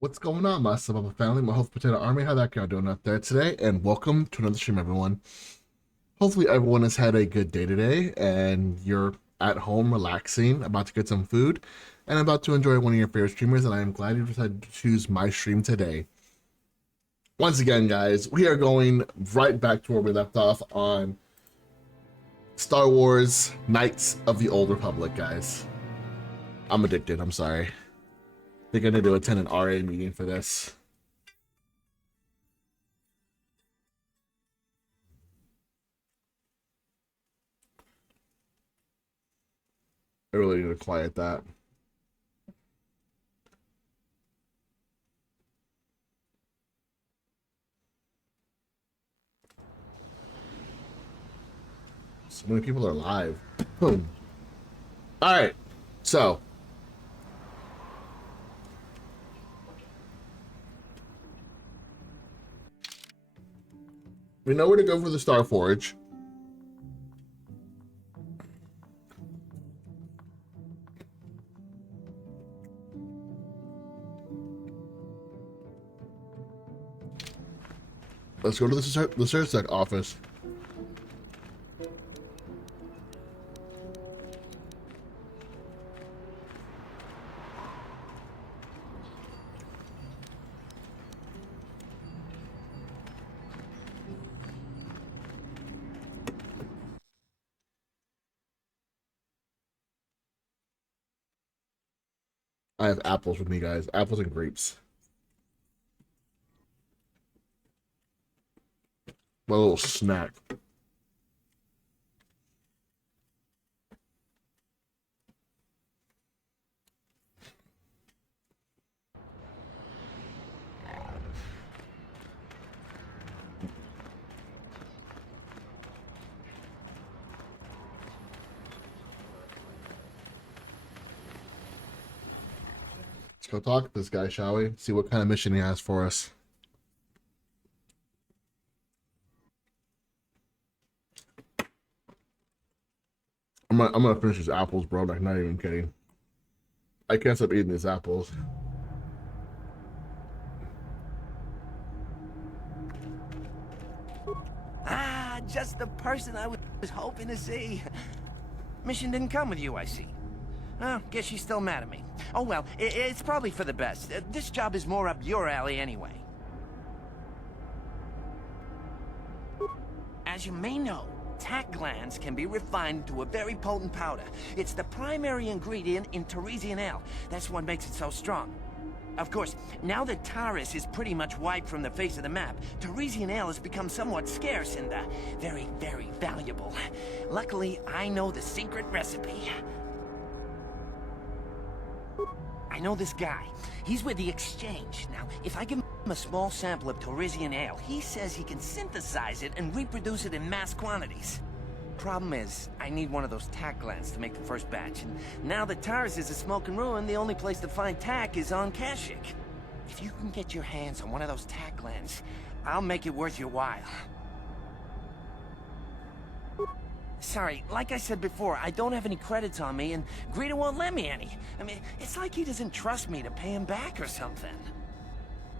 What's going on, my Sababa family, my Host Potato Army? How that y'all doing out there today? And welcome to another stream, everyone. Hopefully, everyone has had a good day today, and you're at home relaxing, about to get some food, and about to enjoy one of your favorite streamers. And I am glad you decided to choose my stream today. Once again, guys, we are going right back to where we left off on Star Wars Knights of the Old Republic, guys. I'm addicted. I'm sorry. I think I need to attend an RA meeting for this. I really need to quiet that. So many people are live. Boom. All right. So, we know where to go for the Star Forge. Let's go to the Cersec office. I have apples with me, guys. Apples and grapes. My little snack. Let's go talk to this guy, shall we? See what kind of mission he has for us. I'm gonna finish these apples, bro. Like, not even kidding. I can't stop eating these apples. Ah, just the person I was hoping to see. Mission didn't come with you, I see. Oh, guess she's still mad at me. Oh well, it's probably for the best. This job is more up your alley anyway. As you may know, tack glands can be refined to a very potent powder. It's the primary ingredient in Teresian ale. That's what makes it so strong. Of course, now that Taris is pretty much wiped from the face of the map, Teresian ale has become somewhat scarce and very, very valuable. Luckily, I know the secret recipe. I know this guy. He's with the Exchange. Now, if I give him a small sample of Teresian ale, he says he can synthesize it and reproduce it in mass quantities. Problem is, I need one of those tack glands to make the first batch, and now that Taris is a smoking ruin, the only place to find tack is on Kashyyyk. If you can get your hands on one of those tack glands, I'll make it worth your while. Sorry, like I said before, I don't have any credits on me, and Greedo won't lend me any. I mean, it's like he doesn't trust me to pay him back or something.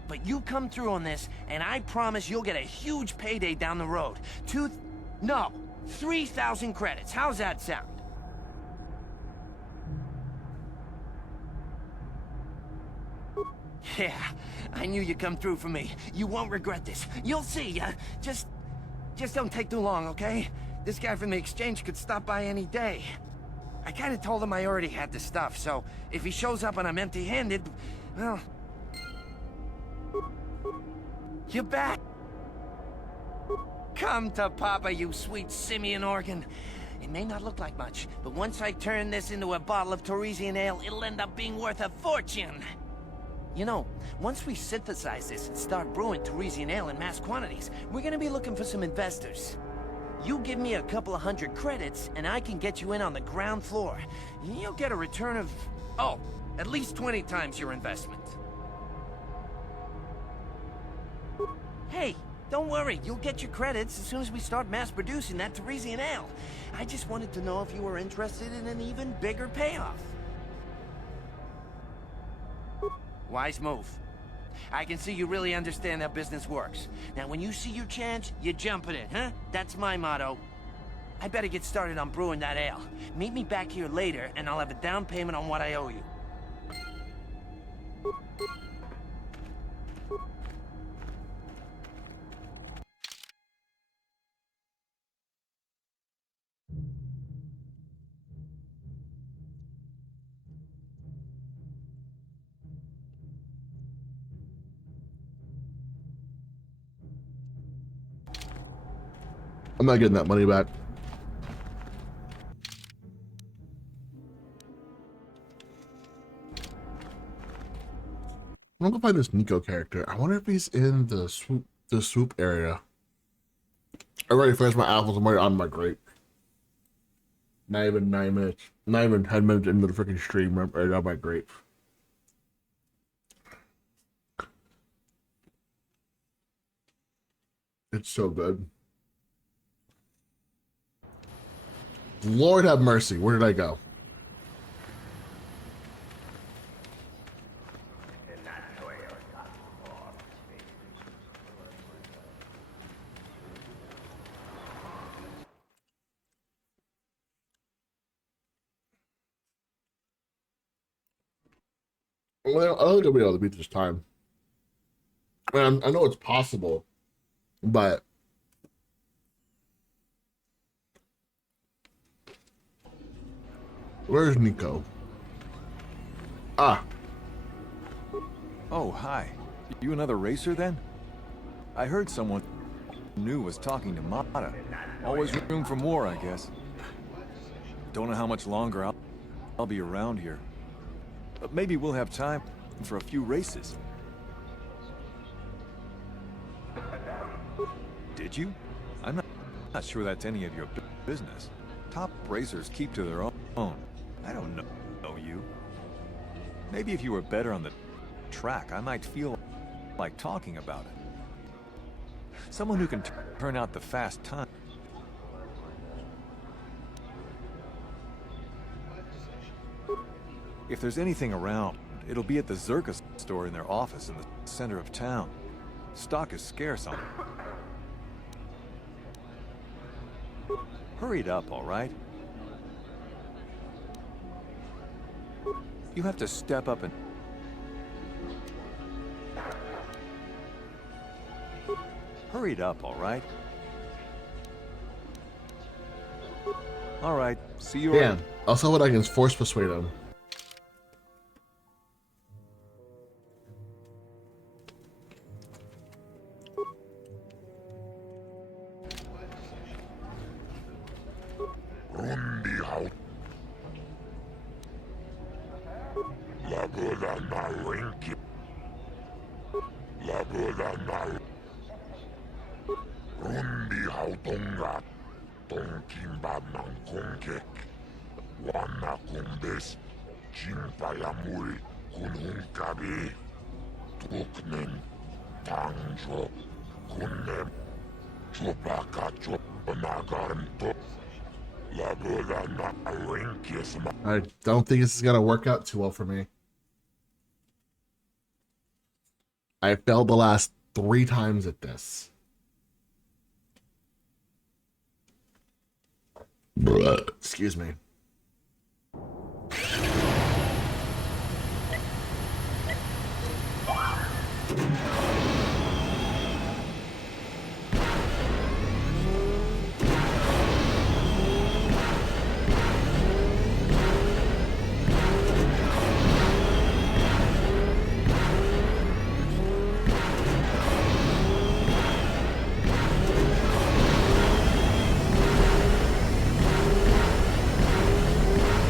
But you come through on this, and I promise you'll get a huge payday down the road. 3,000 credits. How's that sound? Yeah, I knew you'd come through for me. You won't regret this. You'll see. Just don't take too long, okay? This guy from the Exchange could stop by any day. I kinda told him I already had the stuff, so if he shows up and I'm empty-handed, well... You're back! Come to Papa, you sweet simian organ. It may not look like much, but once I turn this into a bottle of Teresian ale, it'll end up being worth a fortune. You know, once we synthesize this and start brewing Teresian ale in mass quantities, we're gonna be looking for some investors. You give me a couple of 100 credits, and I can get you in on the ground floor. You'll get a return of, at least 20 times your investment. Hey, don't worry, you'll get your credits as soon as we start mass producing that Teresian ale. I just wanted to know if you were interested in an even bigger payoff. Wise move. I can see you really understand how business works. Now, when you see your chance, you jump at it, huh? That's my motto. I better get started on brewing that ale. Meet me back here later, and I'll have a down payment on what I owe you. I'm not getting that money back. I'm gonna find this Nico character. I wonder if he's in the swoop area. I already finished my apples. I'm already on my grape. Not even 9 minutes. Not even 10 minutes into the freaking stream. I'm already on my grape. It's so good. Lord have mercy. Where did I go? Well, I don't think I'll be able to beat this time. I know it's possible, but where's Nico? Ah. Oh, hi. You another racer then? I heard someone new was talking to Mata. Always room for more, I guess. Don't know how much longer I'll be around here. But maybe we'll have time for a few races. Did you? I'm not sure that's any of your business. Top racers keep to their own. I don't know you. Maybe if you were better on the track, I might feel like talking about it. Someone who can turn out the fast time. If there's anything around, it'll be at the Zerka store in their office in the center of town. Stock is scarce on it. Hurry it up, all right? You have to step up and... Hurry it up, all right? All right, see you Damn. Also, what I can force persuade him. I don't think this is gonna work out too well for me. I failed the last 3 times at this. Excuse me.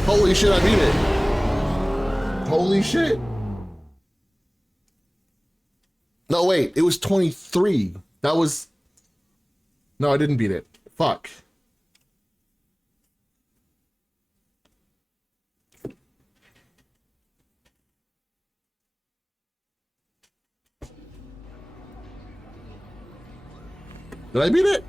Holy shit, I beat it. Holy shit. No, wait, it was 23. That was... No, I didn't beat it. Fuck. Did I beat it?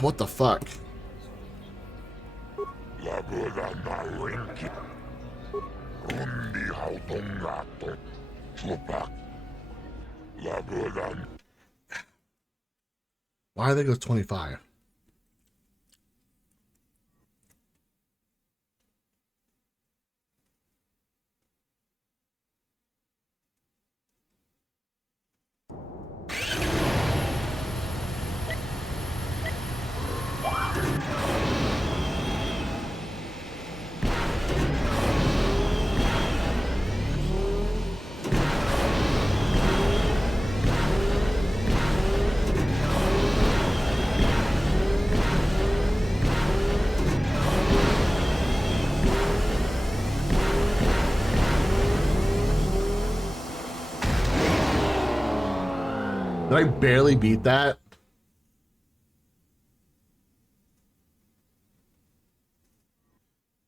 What the fuck? Why do they go 25? Did I barely beat that?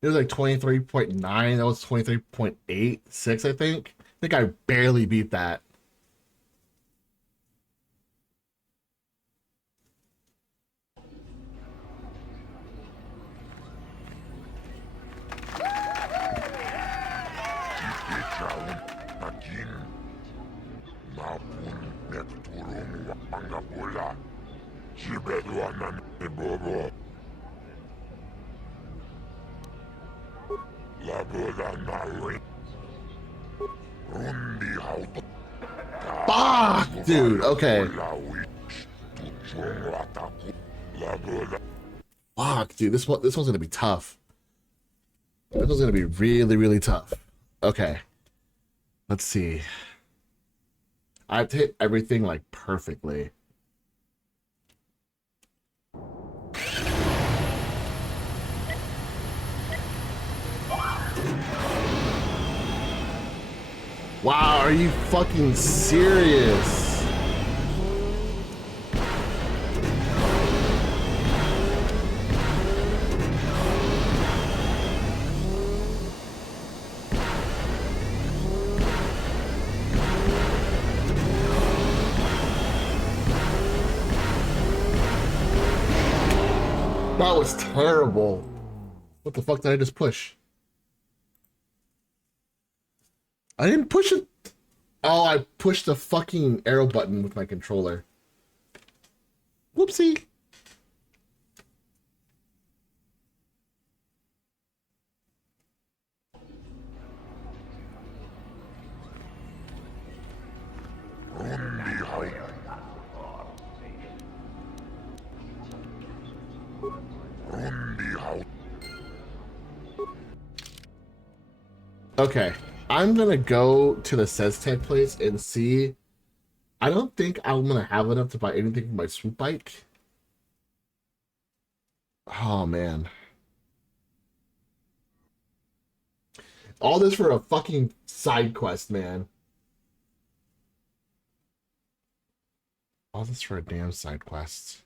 It was like 23.9. That was 23.86, I think. I think I barely beat that. Fuck, dude. Okay. Fuck, dude. This one's gonna be tough. This one's gonna be really, really tough. Okay. Let's see. I have to hit everything like perfectly. Wow, are you fucking serious? That was terrible. What the fuck did I just push? I didn't push it. Oh, I pushed the fucking arrow button with my controller. Whoopsie. Okay, I'm gonna go to the Seztec place and see. I don't think I'm gonna have enough to buy anything for my swoop bike. Oh man. All this for a fucking side quest, man. All this for a damn side quest.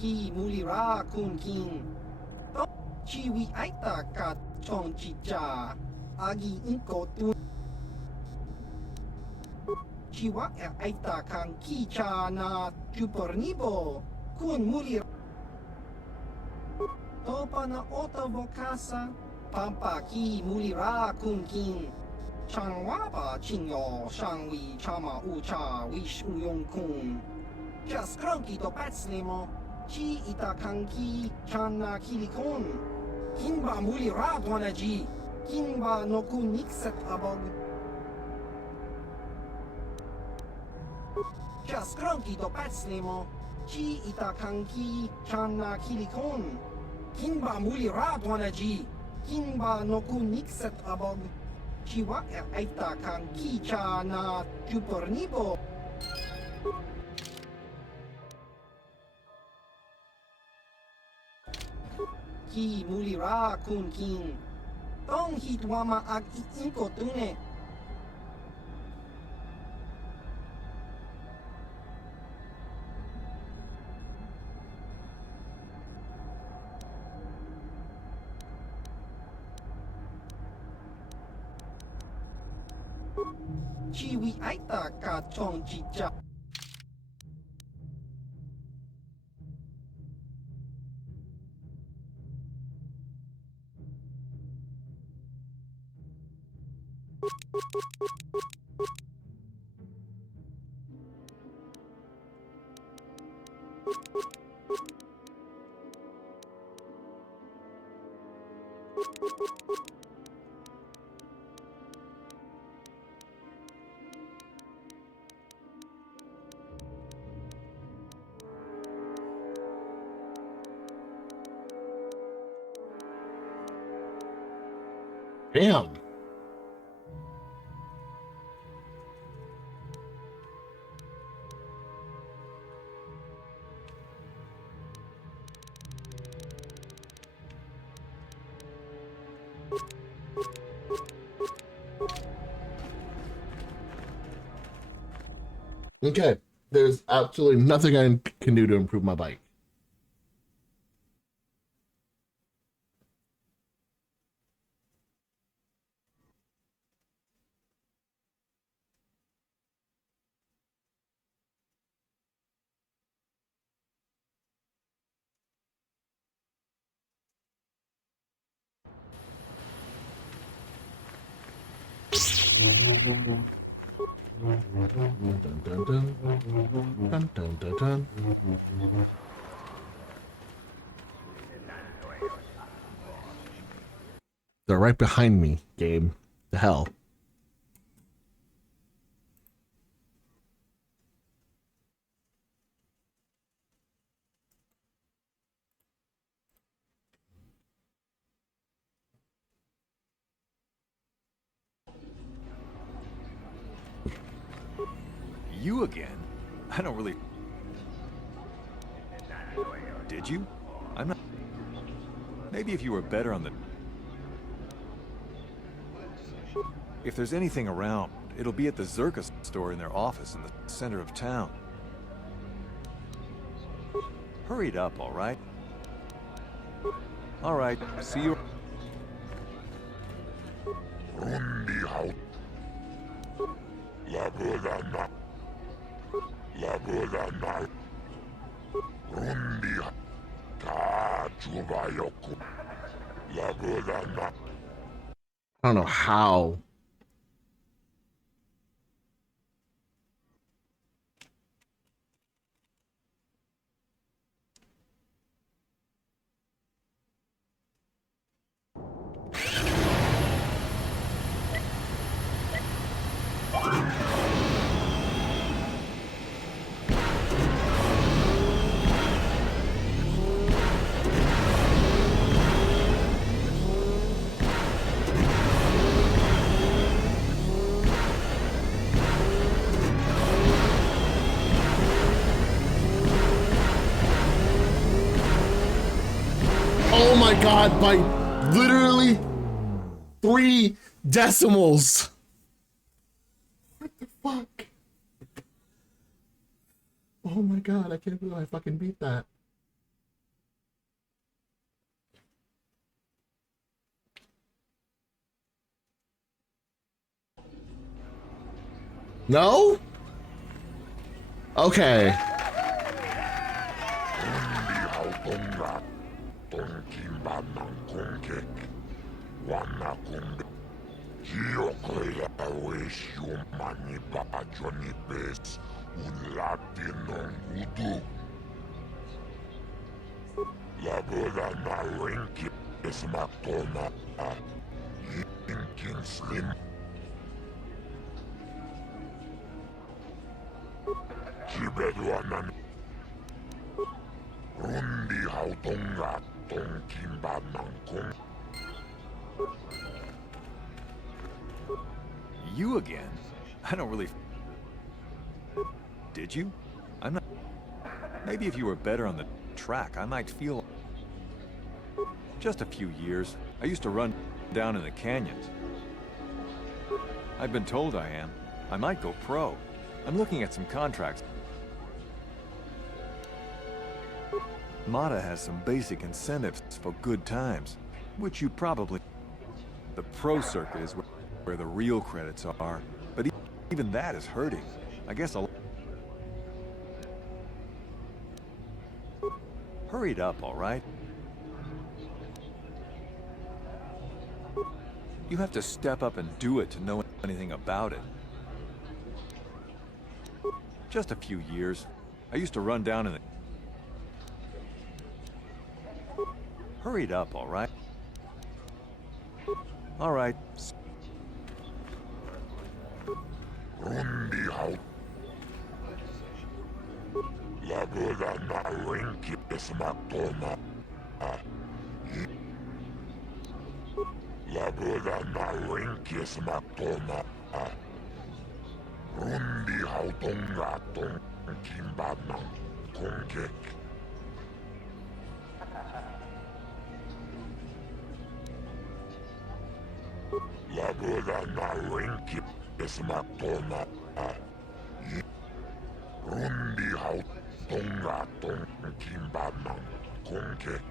Ki mulira kun king. Chiwi aita ka chong chicha. Agi inko tu. Chiwa aita kang kicha na chupornibo. Kun mulira. Topa na ota vokasa. Pampa ki mulira kun king. Changwapa chinyo shangwi chama ucha wish uyong kun. Just cranky to patslimo. Chi itakanki chana kilikon. Kinba muli radwanaji. Kinba no kunikset abog. Just cranky to patslimo. Chi itakanki chana kilikon. Kinba muli radwanaji. Kinba no kun nikset abog. Chiwa aita kang kicha na chupornibo. Ki mulira kun kin. Tong hitwama ag iinko tune. Chiwi aita ka chong chicha. Damn. Okay, there's absolutely nothing I can do to improve my bike. Dun, dun, dun. Dun, dun, dun, dun. They're right behind me, Gabe. The hell. You again? I don't really... Did you? I'm not... Maybe if you were better on the... If there's anything around, it'll be at the Zerka store in their office in the center of town. Hurry it up, all right? All right, see you... Rundi out. Labudana. Labudana. Rundi. Ta chubayoku. Labudana. I don't know how. Oh my god, by literally 3 decimals. What the fuck? Oh my god, I can't believe I fucking beat that. No? Okay. Rundi hautonga. Tonkimba nankonke. Wana kumbe. Kiokoya weshu mani baba Johnny Base. Ulati nongudu. Labudana wenki. Esmatona. Yinkin slim. Chibeduanan. Rundi hautonga. Tonkimba nankon. You again? I don't really... Did you? I'm not... Maybe if you were better on the track, I might feel... Just a few years. I used to run down in the canyons. I've been told I am. I might go pro. I'm looking at some contracts. Mata has some basic incentives for good times, which you probably... The pro circuit is where the real credits are, but even that is hurting. I guess I'll... Hurry it up, all right? You have to step up and do it to know anything about it. Just a few years. I used to run down in the... Hurry it up, all right? All right. Rundi out. Lagoda na winki smaktona. Lagoda na winki smaktona. Rundi hautonga tong kimbanang kongkek. Lagoda na winki smaktona. Rundi hautonga tong kimbanang kongkek.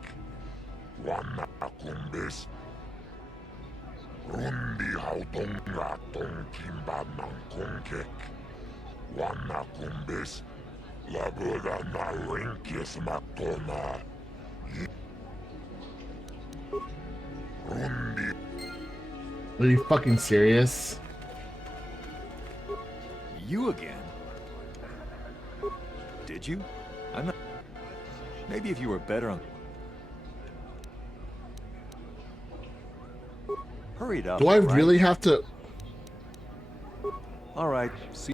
Wana kumbes. Rundi hautonga tong kimbanang kongkek. Wana kumbes. Lagoda na winki smaktona. Rundi. Are you fucking serious? You again? Did you? I'm not... Maybe if you were better on... Hurry it up. Do I right? really have to? All right. See...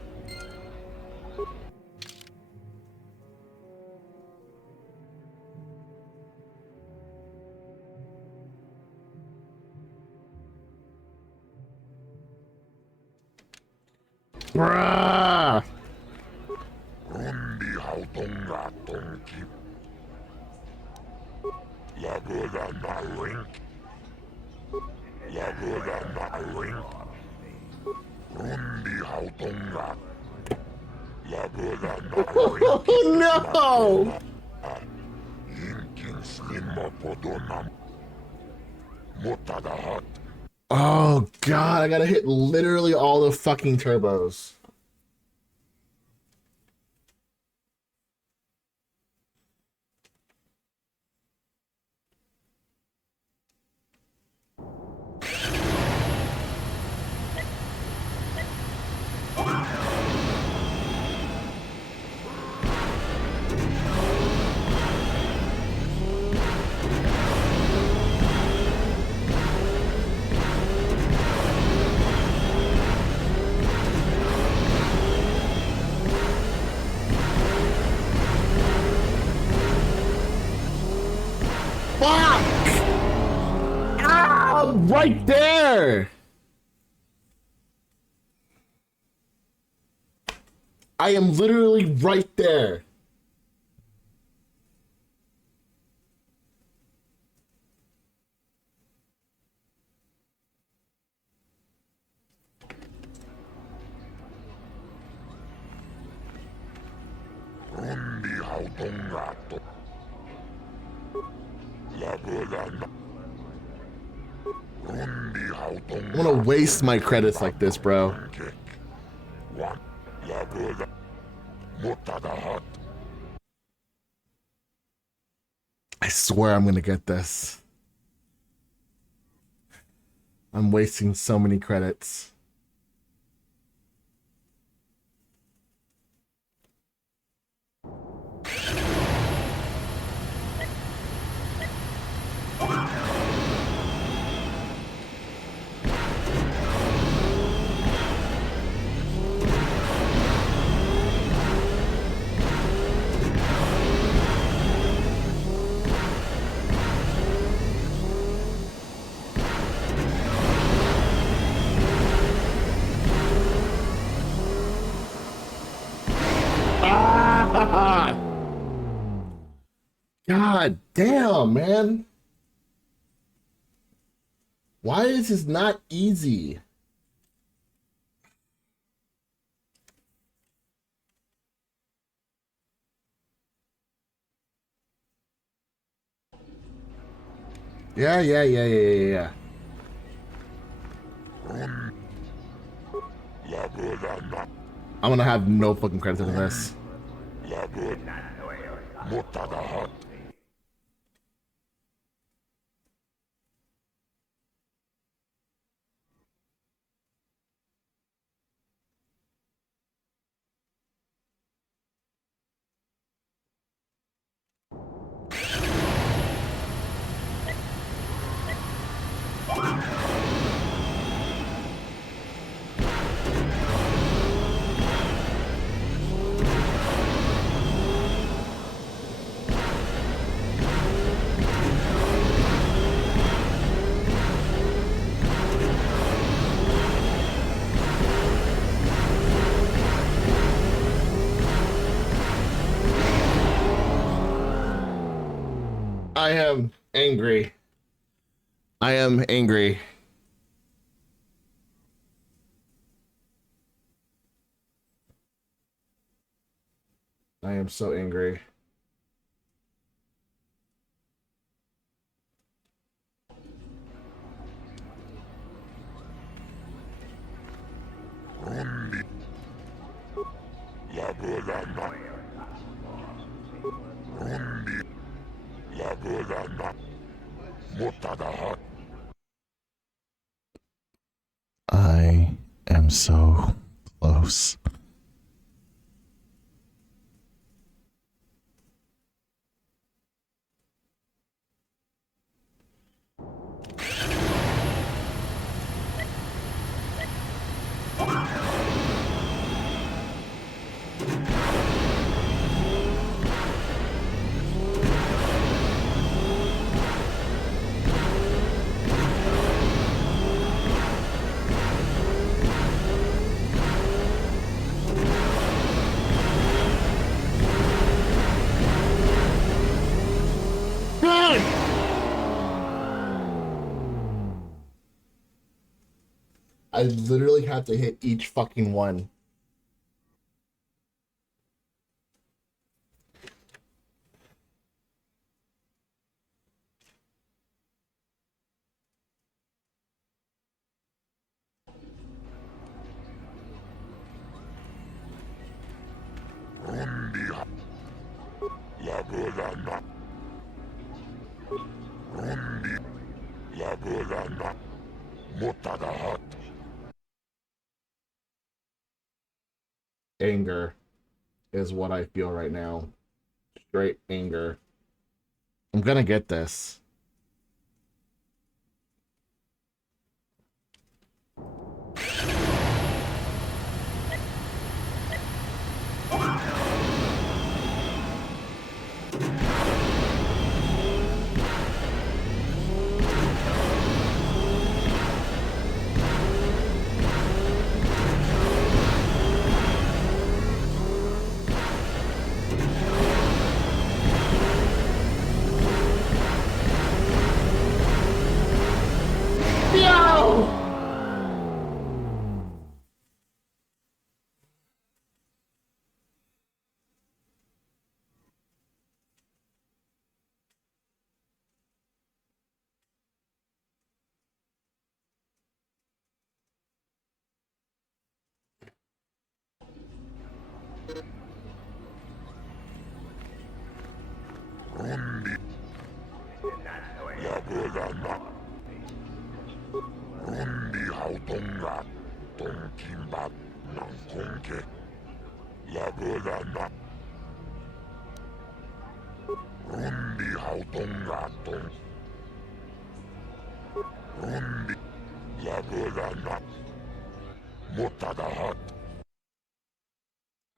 Bruh! Rundi hautonga tong kim. Lagoda na wink. Lagoda na wink. Rundi hautonga. Lagoda na wink. Oh no! Yinkin slimma podonam. Motada hot. Oh god, I gotta hit literally all the fucking turbos. Right there! I am literally right there. Rundi hautonga to. Lagoda na. I'm gonna waste my credits like this, bro. I swear I'm gonna get this. I'm wasting so many credits. God damn, man. Why is this not easy? Yeah. I'm gonna have no fucking credit to this. I am angry. I am angry. I am so angry. I am so close. I literally have to hit each fucking one. Anger is what I feel right now. Straight anger. I'm gonna get this.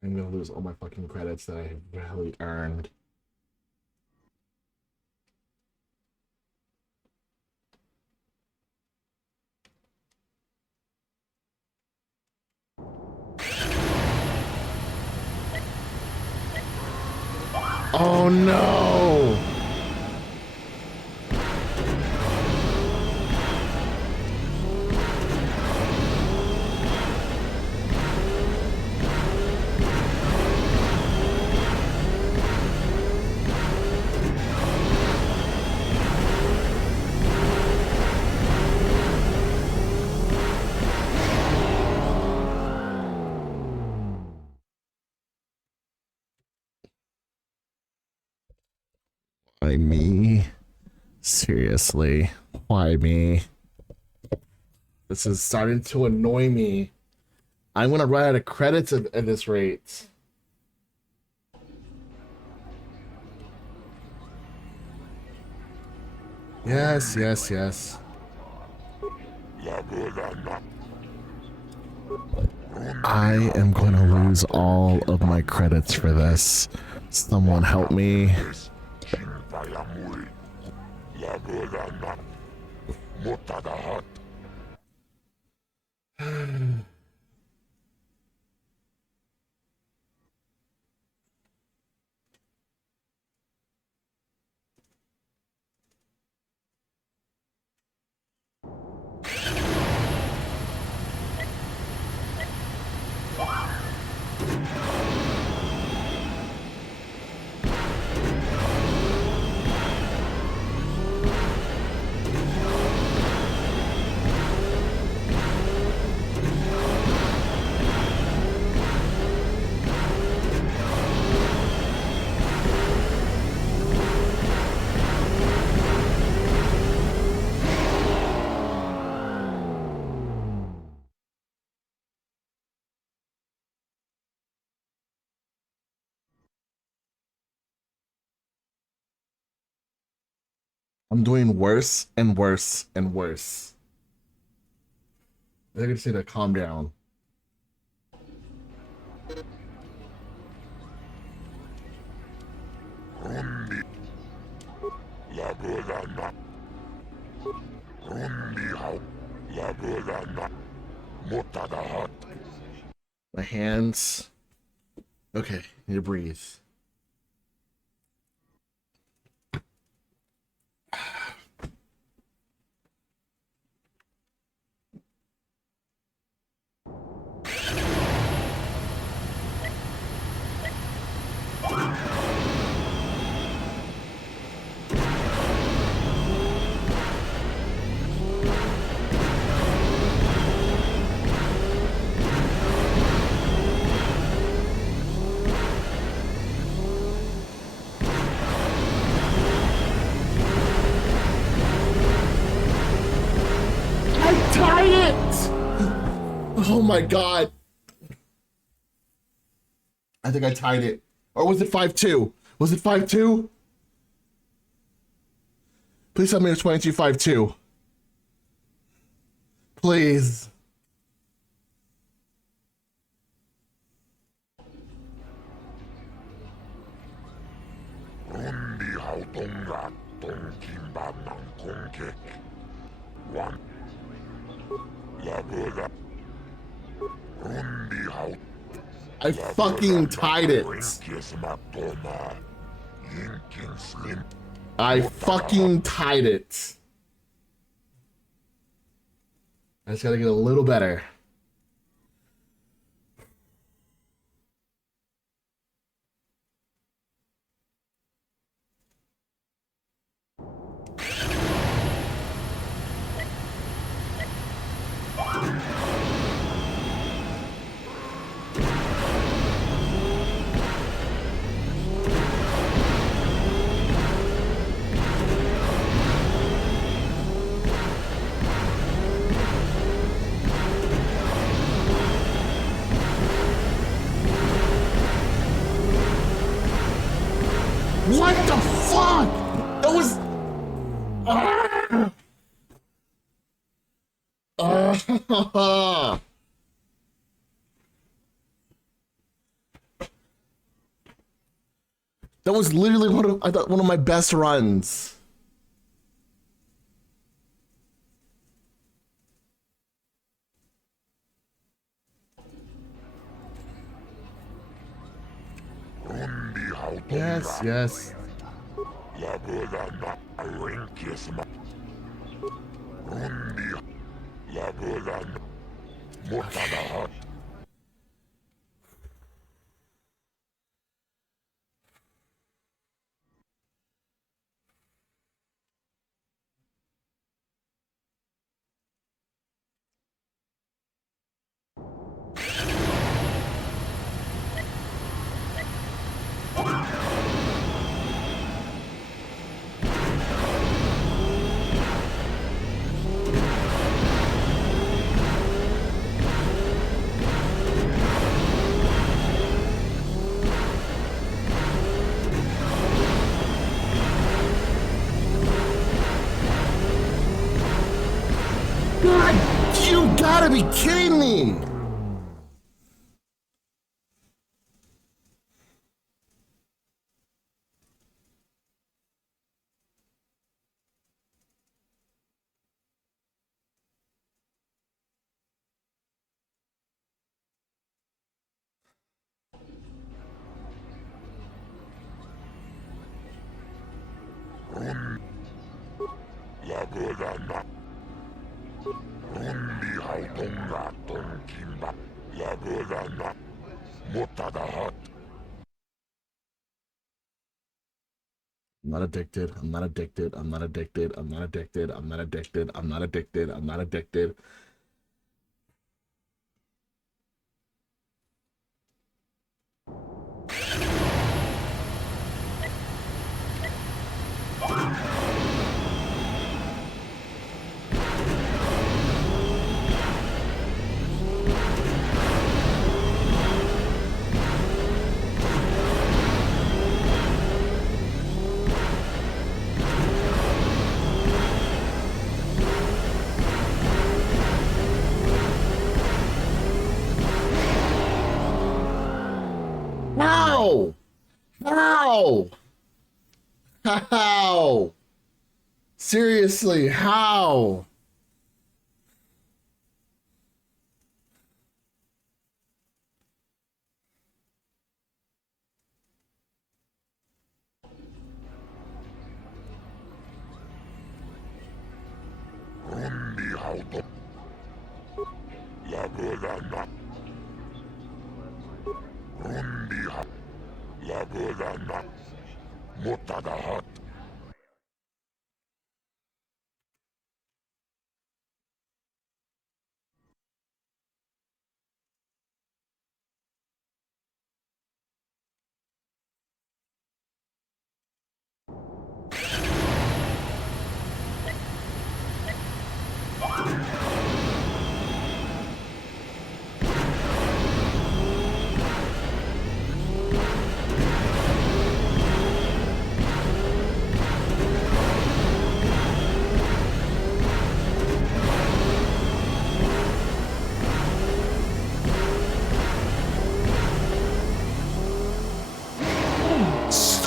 I'm gonna lose all my fucking credits that I really earned. Oh no! Why me? Seriously, why me? This is starting to annoy me. I'm gonna run out of credits at this rate. Yes, yes, yes. I am going to lose all of my credits for this. Someone help me. I'm doing worse and worse and worse. I just need to calm down. My hands. Okay, need to breathe. Oh my god. I think I tied it. Or was it 5-2? Was it 5-2? Please tell me it's 22-5-2. Please. I fucking tied it. I fucking tied it. I just gotta get a little better. What the fuck? That was... That was literally one of my best runs. Yes, yes. God, you gotta be kidding me! Labrana. Rundi hautunga tonkimba. Labrana. Mutadahat. I'm not addicted. I'm not addicted. I'm not addicted. I'm not addicted. I'm not addicted. I'm not addicted. I'm not addicted. How? How? How? Seriously, how? Rundi hautung. Labrana. Rundi ha. Labrana. Mutadahat.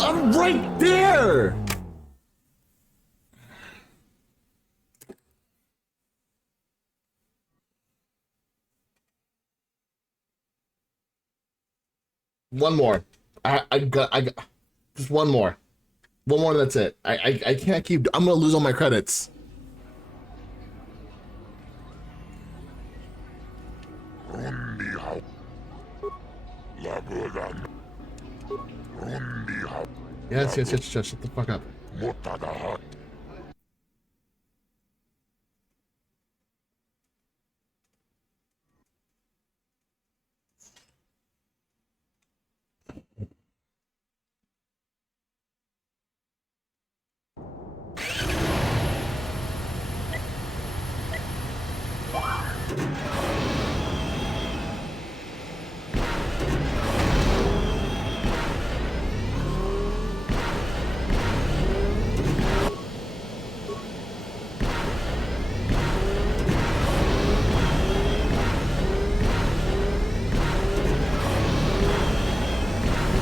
I'm right there! One more. I got just one more. One more, that's it. I can't keep, I'm gonna lose all my credits. Rundi hau. Labrana. Rundi hau. Yes, shut the fuck up. Mutadahat.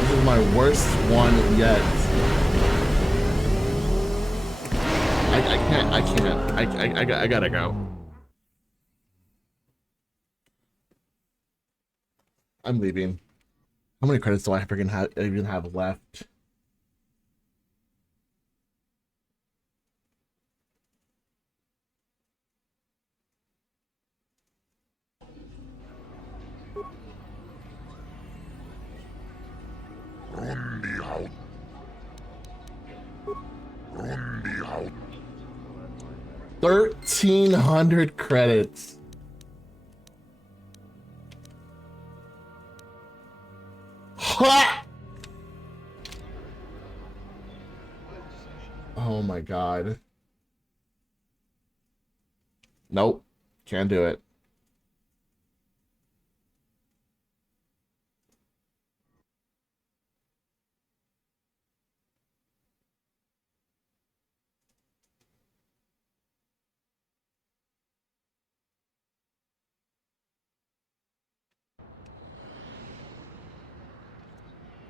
This is my worst one yet. I can't. I gotta go. I'm leaving. How many credits do I even have left? Rundi hau. Rundi hau. 1,300 credits. Ha! Oh my god. Nope. Can't do it.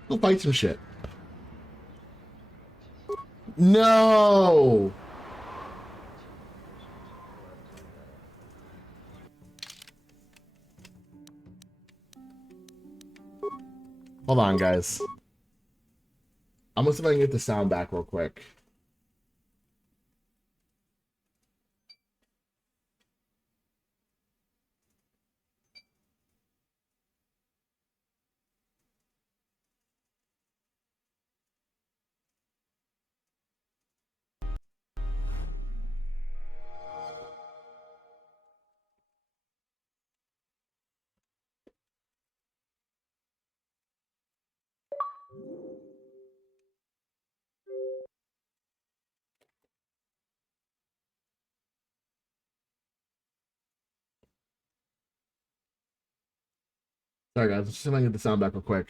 Go fight some shit. No! Hold on, guys. I'm gonna see if I can get the sound back real quick. Sorry, guys. Let's see if I can get the sound back real quick.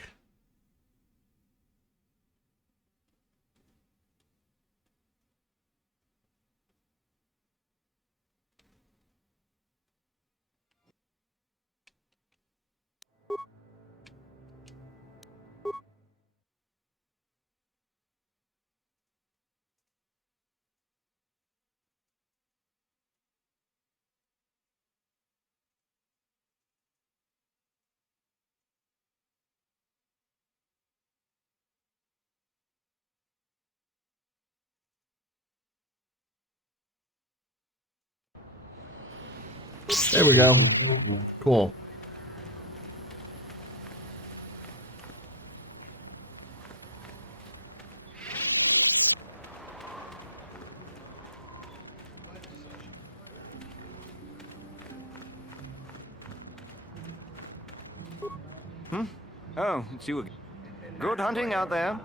There we go. Cool. Oh, it's you again. Good hunting out there.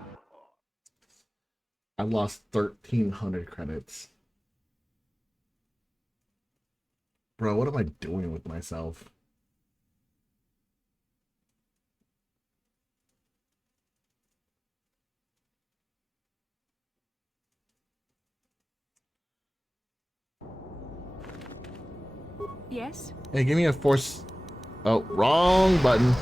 I lost 1,300 credits. Bro, what am I doing with myself? Yes? Hey, give me a force. Oh, wrong button.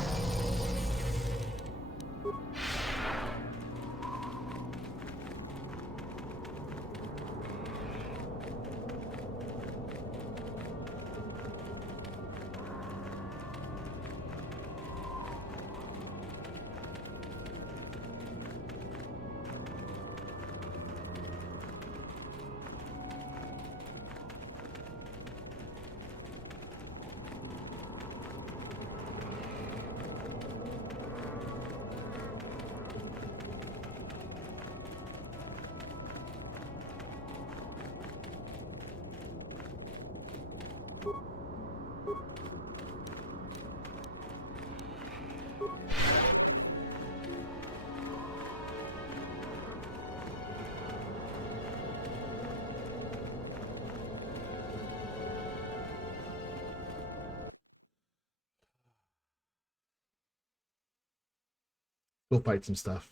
Go fight some stuff.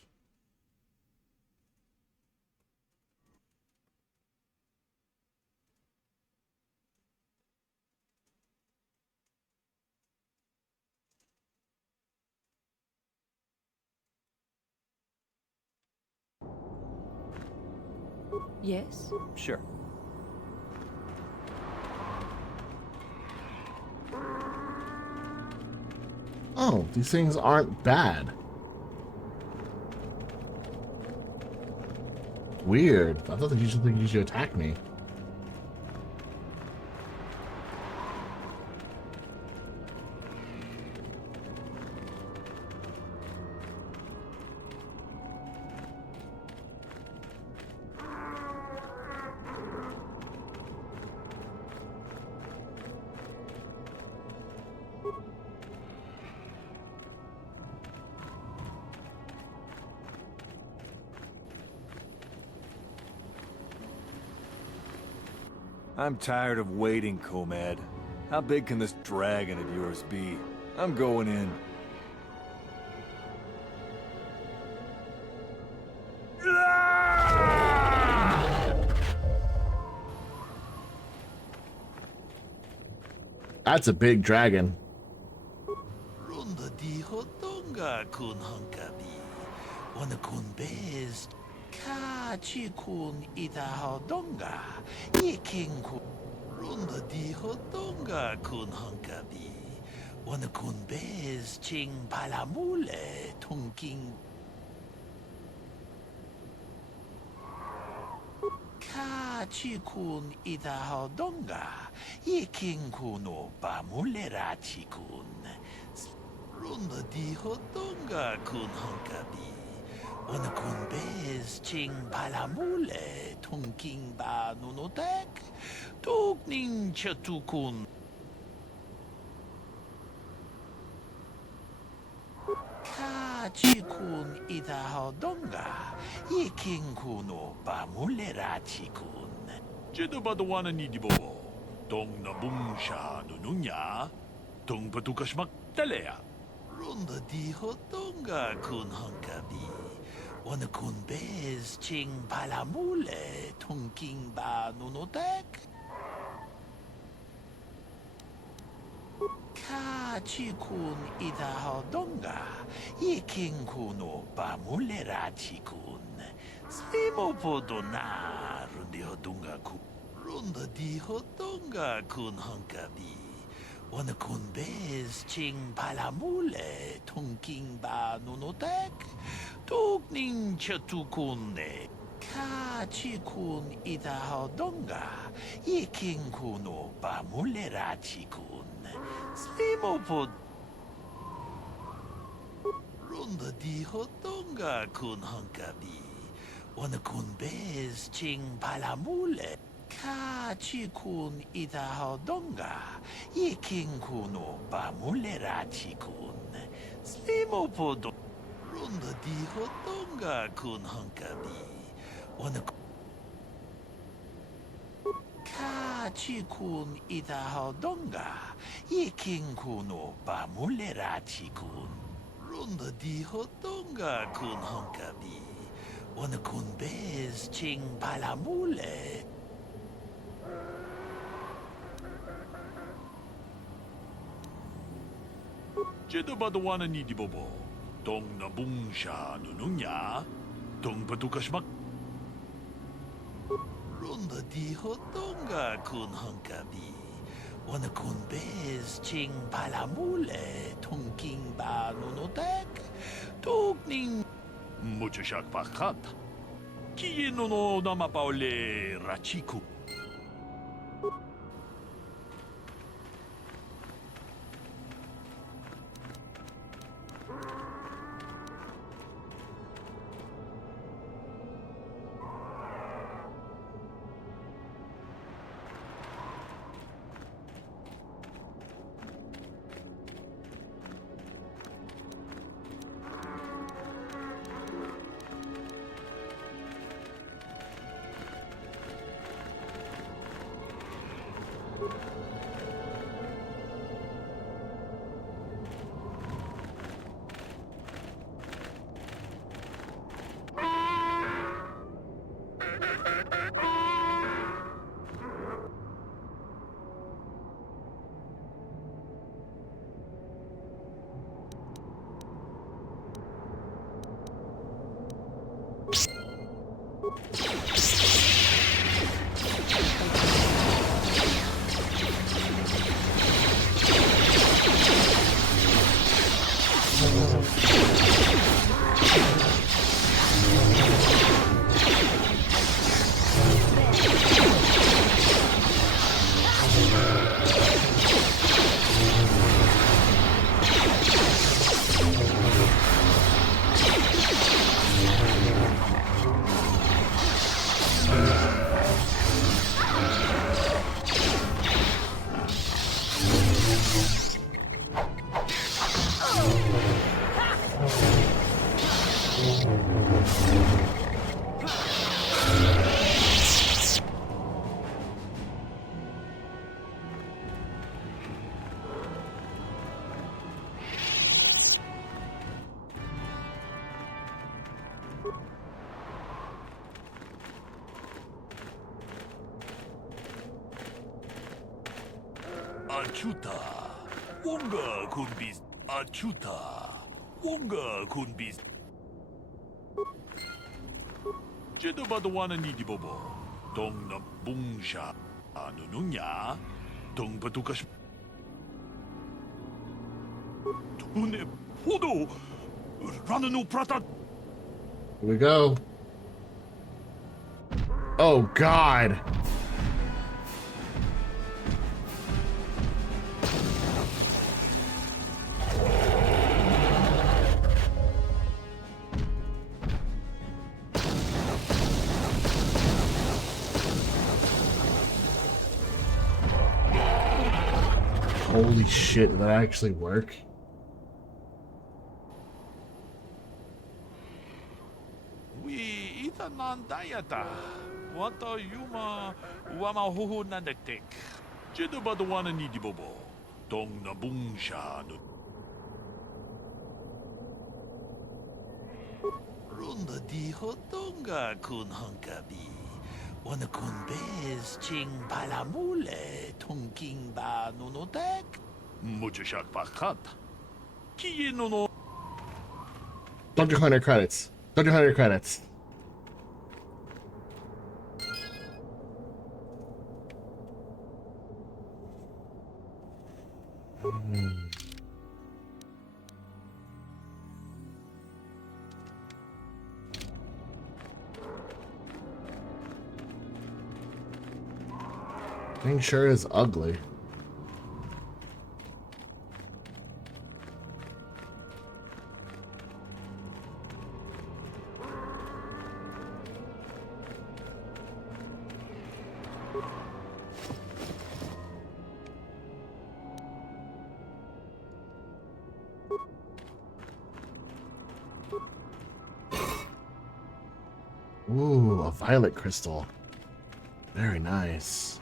Yes? Sure. Oh, these things aren't bad. Weird. I thought they usually attack me. I'm tired of waiting, Comad. How big can this dragon of yours be? I'm going in. That's a big dragon. Ronda di hotonga kun hankabi. 오늘 군 베스 카지군 이다하던가 이킹군 룬더 디하던가 군 헝가비 오늘 군 베스 징 발라몰레 통킹 카지군 이다하던가 이킹군 오빠 몰레라치군 룬더 디하던가 군 헝가비 오늘 군 베스 징 발라몰레 통킹 바누노텍 뚝닝 셔투군 카지군 이다하던가 이킹군 오빠 몰레라치군 제도바도 와는 이디보보 동나붕샤 누누냐 동바두카시막 달래야 룬더 디하던가 군 헝가비 오늘 군 베스 징 발라몰레 통킹 바누노텍 카지군 이다하던가 이킹군 오빠 몰레라치군 스리모보도나 룬디하던가 룬더 디하던가 군 헝가비 오늘 군 베스 징 발라몰레 통킹 바누노텍 뚝닝 셔투군네 카지군 이다하던가 이킹군 오빠 몰레라치군 스리모보 룬더 디하던가 군 헝가비 오늘 군 베스 징 발라몰레 카지군 이다하던가 이킹군 오빠 몰레라치군 스리모보도 룬더 디하던가 군 헝가비 오늘 카지군 이다하던가 이킹군 오빠 몰레라치군 룬더 디하던가 군 헝가비 오늘 군 베스 징 발라몰레 제도바도 와는 이디보보 동나붕샤 누누냐 동바두카시막 룬더 디하던가 군 헝가비 오늘 군 베스 징 발라몰레 통킹 바누노텍 뚝닝 무츠샥 바카타 기노노 나마파올레 라치쿠 아추타 뭔가 군비스 아추타 뭔가 군비스 Jeda Badawana ni di bobo. Dong na bungsha anununya. Dong batukas. Tune podo. Rananu prata. Here we go. Oh, God. Holy shit, did that actually work? We itanan dayata. Wata yuma wama huhu nadektek. Jeda Badawana ni di bobo. Dong na bungsha anu. Runda di hotonga kun hankabi. Wana kun bez ching balamule tongking ba nunotek. Mujashak pakat. Kiye no. Don't do 100 credits. Don't do 100 credits. Pink shirt is ugly. Ooh, a violet crystal. Very nice.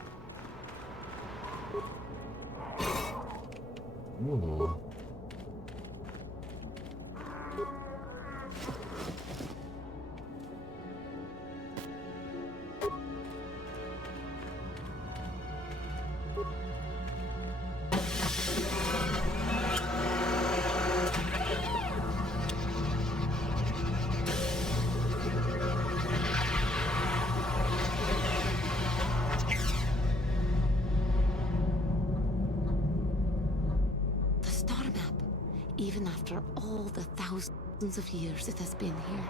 Ooh. Even after all the thousands of years it has been here,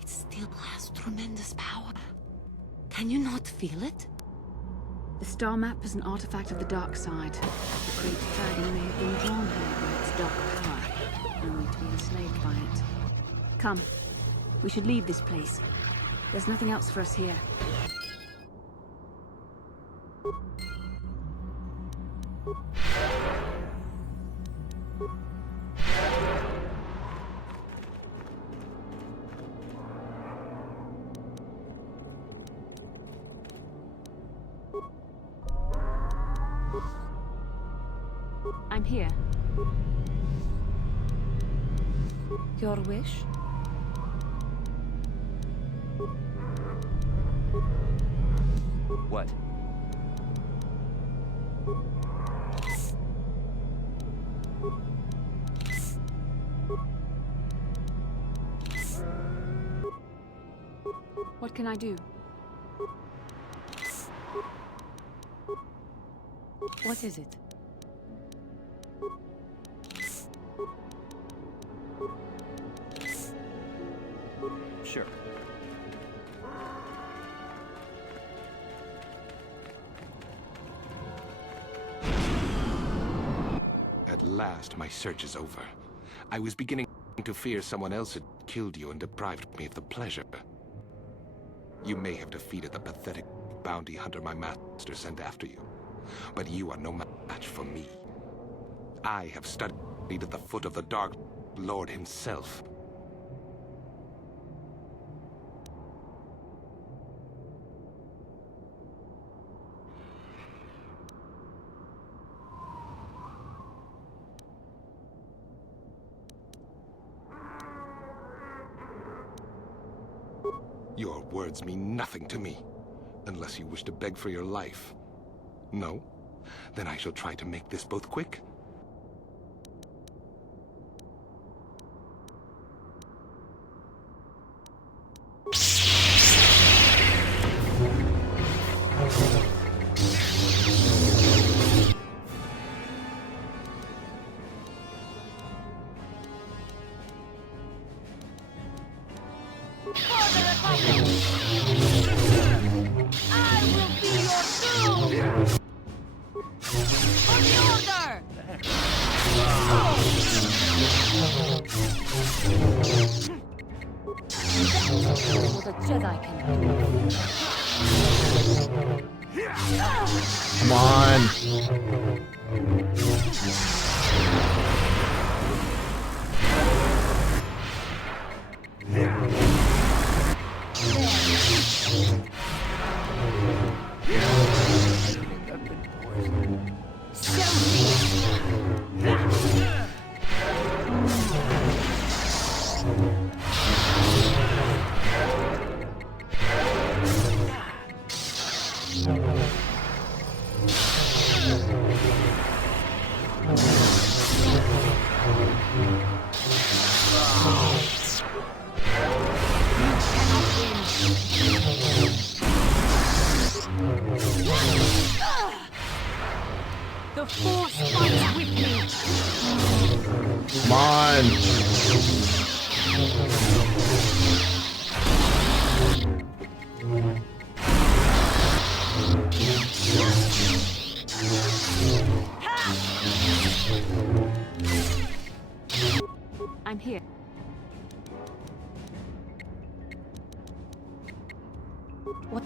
it still has tremendous power. Can you not feel it? The star map is an artifact of the dark side. The great dragon may have been drawn here by its dark power, only to be enslaved by it. Come. We should leave this place. There's nothing else for us here. I'm here. Your wish? What? What can I do? What is it? Sure. At last, my search is over. I was beginning to fear someone else had killed you and deprived me of the pleasure. You may have defeated the pathetic bounty hunter my master sent after you, but you are no match for me. I have studied at the foot of the Dark Lord himself. Your words mean nothing to me, unless you wish to beg for your life. No? Then I shall try to make this both quick. a Jedi can do. Come on. The Force fights with me. Come on. I'm here. What?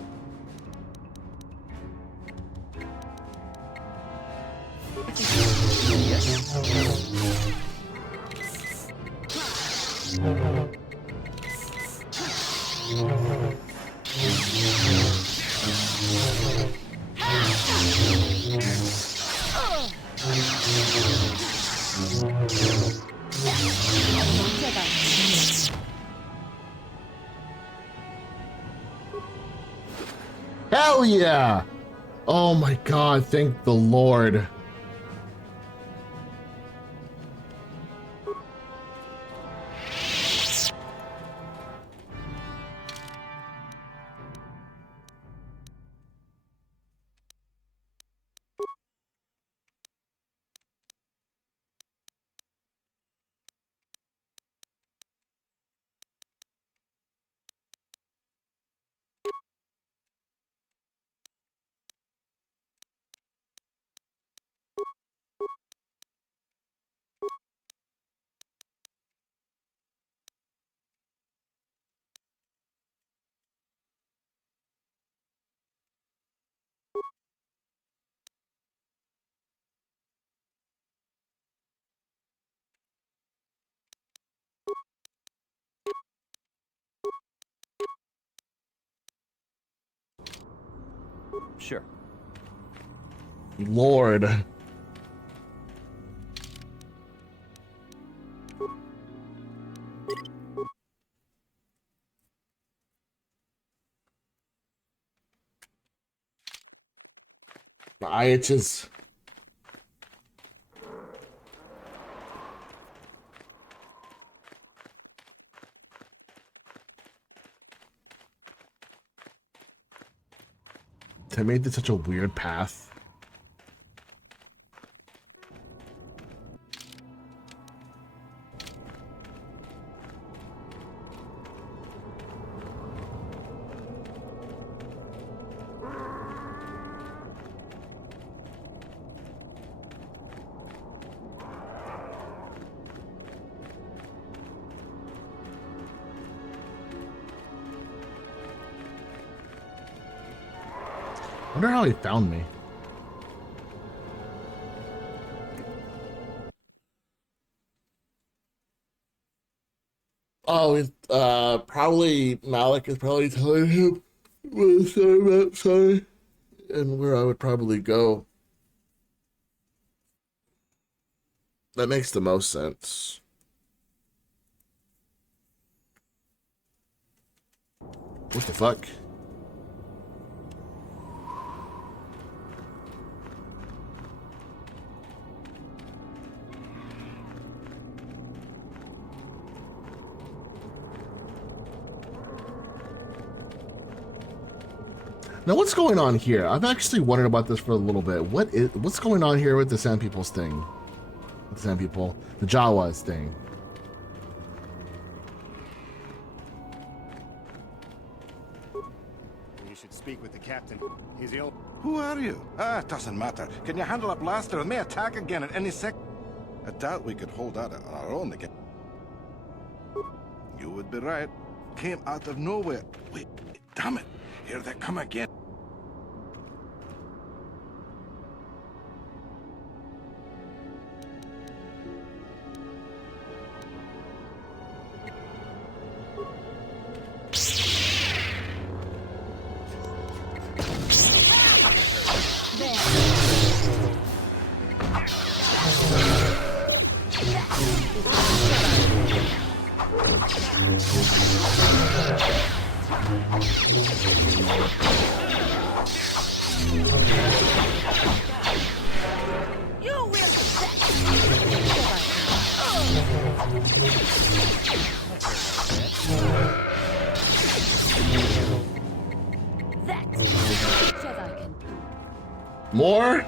Hell yeah! Oh my god, thank the Lord. Sure. Lord. My itches. They made this such a weird path. I wonder how he found me. Oh, it's probably Malik is probably telling him what the sorry, and where I would probably go. That makes the most sense. What the fuck? Now, what's going on here? I've actually wondered about this for a little bit. What's going on here with the Sand People's thing? The Sand People, the Jawas thing. You should speak with the captain. He's ill. Who are you? Ah, it doesn't matter. Can you handle a blaster? It may attack again at any sec. I doubt we could hold out on our own again. You would be right. came out of nowhere. Wait, damn it. Here they come again. More?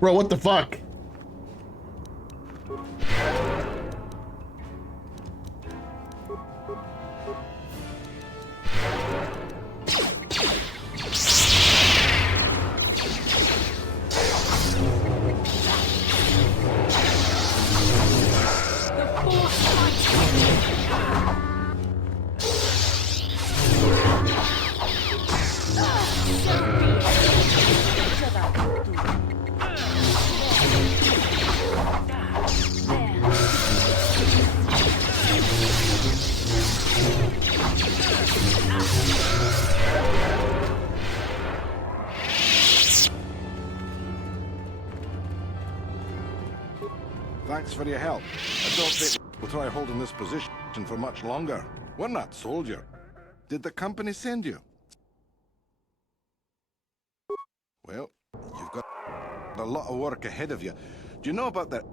Bro, what the fuck? Thanks for your help. I don't think we'll try holding this position for much longer. We're not soldier. Did the company send you? Well, you've got a lot of work ahead of you. Do you know about that?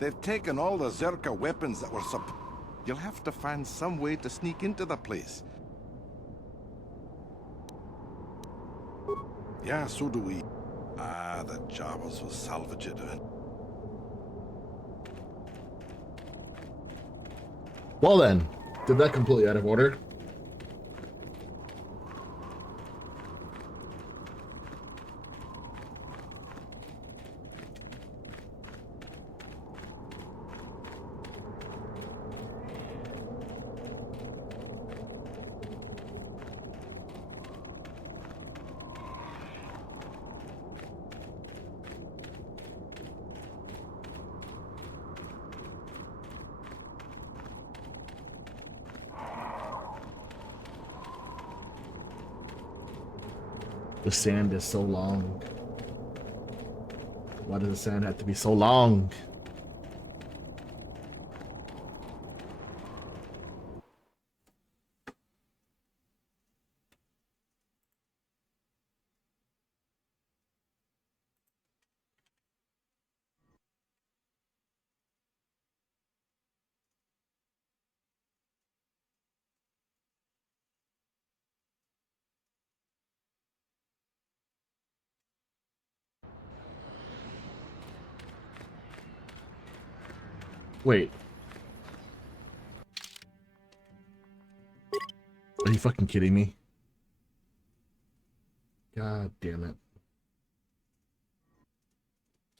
They've taken all the Zerka weapons that were You'll have to find some way to sneak into the place. Yeah, so do we. Ah, the Jawas will salvage it. Well then, did that completely out of order? The sand is so long. Why does the sand have to be so long? Wait. Are you fucking kidding me? God damn it.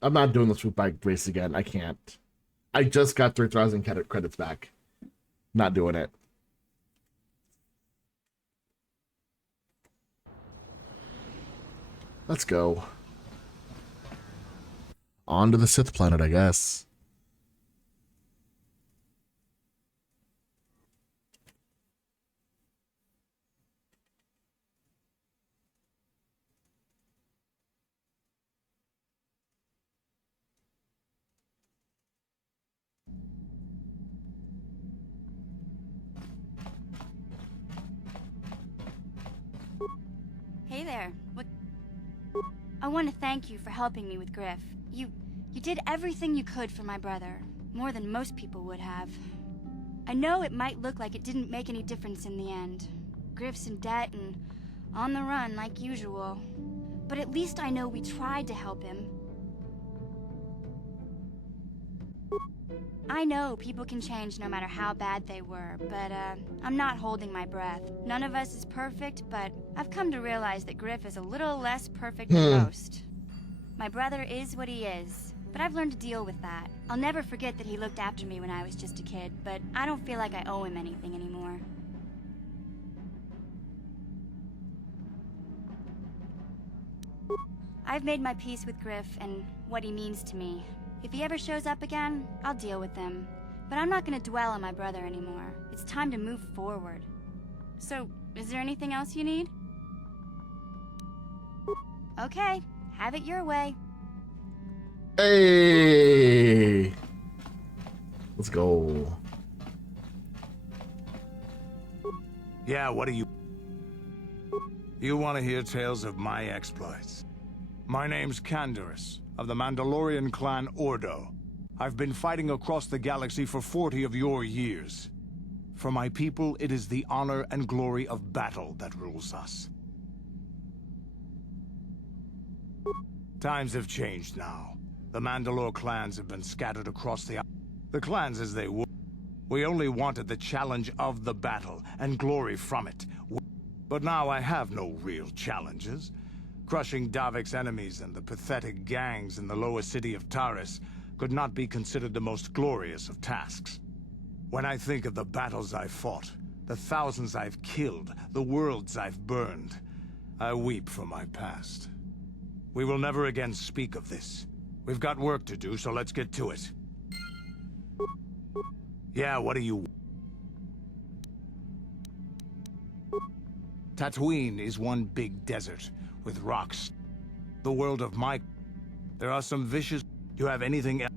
I'm not doing this root bike race again. I can't. I just got 3,000 credits back. Not doing it. Let's go. On to the Sith planet, I guess. Hey there. What? I want to thank you for helping me with Griff. You did everything you could for my brother, more than most people would have. I know it might look like it didn't make any difference in the end. Griff's in debt and on the run like usual. But at least I know we tried to help him. I know people can change no matter how bad they were, but I'm not holding my breath. None of us is perfect, but I've come to realize that Griff is a little less perfect than most. My brother is what he is, but I've learned to deal with that. I'll never forget that he looked after me when I was just a kid, but I don't feel like I owe him anything anymore. I've made my peace with Griff and what he means to me. If he ever shows up again, I'll deal with him. But I'm not gonna dwell on my brother anymore. It's time to move forward. So, is there anything else you need? Okay, have it your way. Hey! Let's go. Yeah, what do you... You want to hear tales of my exploits? My name's Canderous, of the Mandalorian clan Ordo. I've been fighting across the galaxy for 40 of your years. For my people, it is the honor and glory of battle that rules us. Times have changed now. The Mandalore clans have been scattered across the clans as they were. We only wanted the challenge of the battle and glory from it. But now I have no real challenges. Crushing Davik's enemies and the pathetic gangs in the lower city of Taris could not be considered the most glorious of tasks. When I think of the battles I've fought, the thousands I've killed, the worlds I've burned, I weep for my past. We will never again speak of this. We've got work to do, so let's get to it. Yeah, what do you... Tatooine is one big desert, with rocks. The world of my... There are some vicious... You have anything else?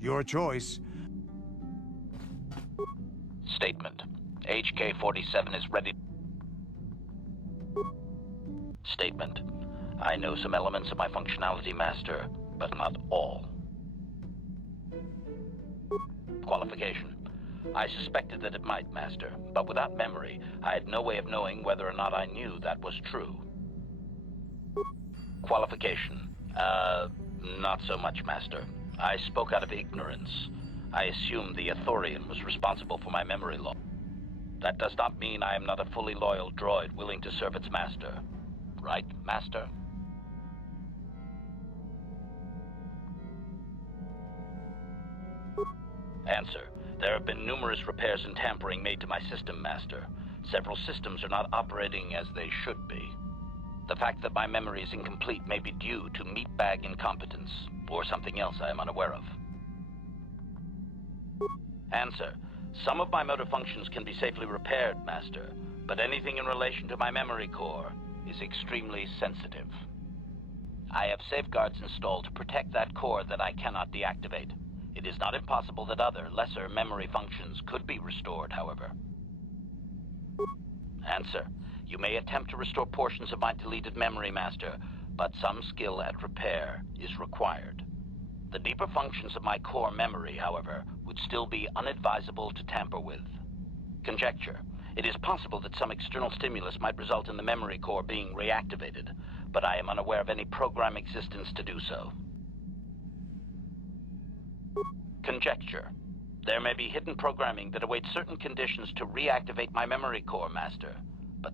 Your choice. Statement. HK-47 is ready. Statement. I know some elements of my functionality, Master, but not all. Qualification. I suspected that it might, Master, but without memory, I had no way of knowing whether or not I knew that was true. Qualification. Not so much, Master. I spoke out of ignorance. I assumed the Ithorian was responsible for my memory loss. That does not mean I am not a fully loyal droid willing to serve its master. Right, Master? Answer. There have been numerous repairs and tampering made to my system, Master. Several systems are not operating as they should be. The fact that my memory is incomplete may be due to meatbag incompetence, or something else I am unaware of. Answer. Some of my motor functions can be safely repaired, Master, but anything in relation to my memory core is extremely sensitive. I have safeguards installed to protect that core that I cannot deactivate. It is not impossible that other, lesser memory functions could be restored, however. Answer. You may attempt to restore portions of my deleted memory, Master, but some skill at repair is required. The deeper functions of my core memory, however, would still be unadvisable to tamper with. Conjecture. It is possible that some external stimulus might result in the memory core being reactivated, but I am unaware of any program existence to do so. Conjecture. There may be hidden programming that awaits certain conditions to reactivate my memory core, Master, but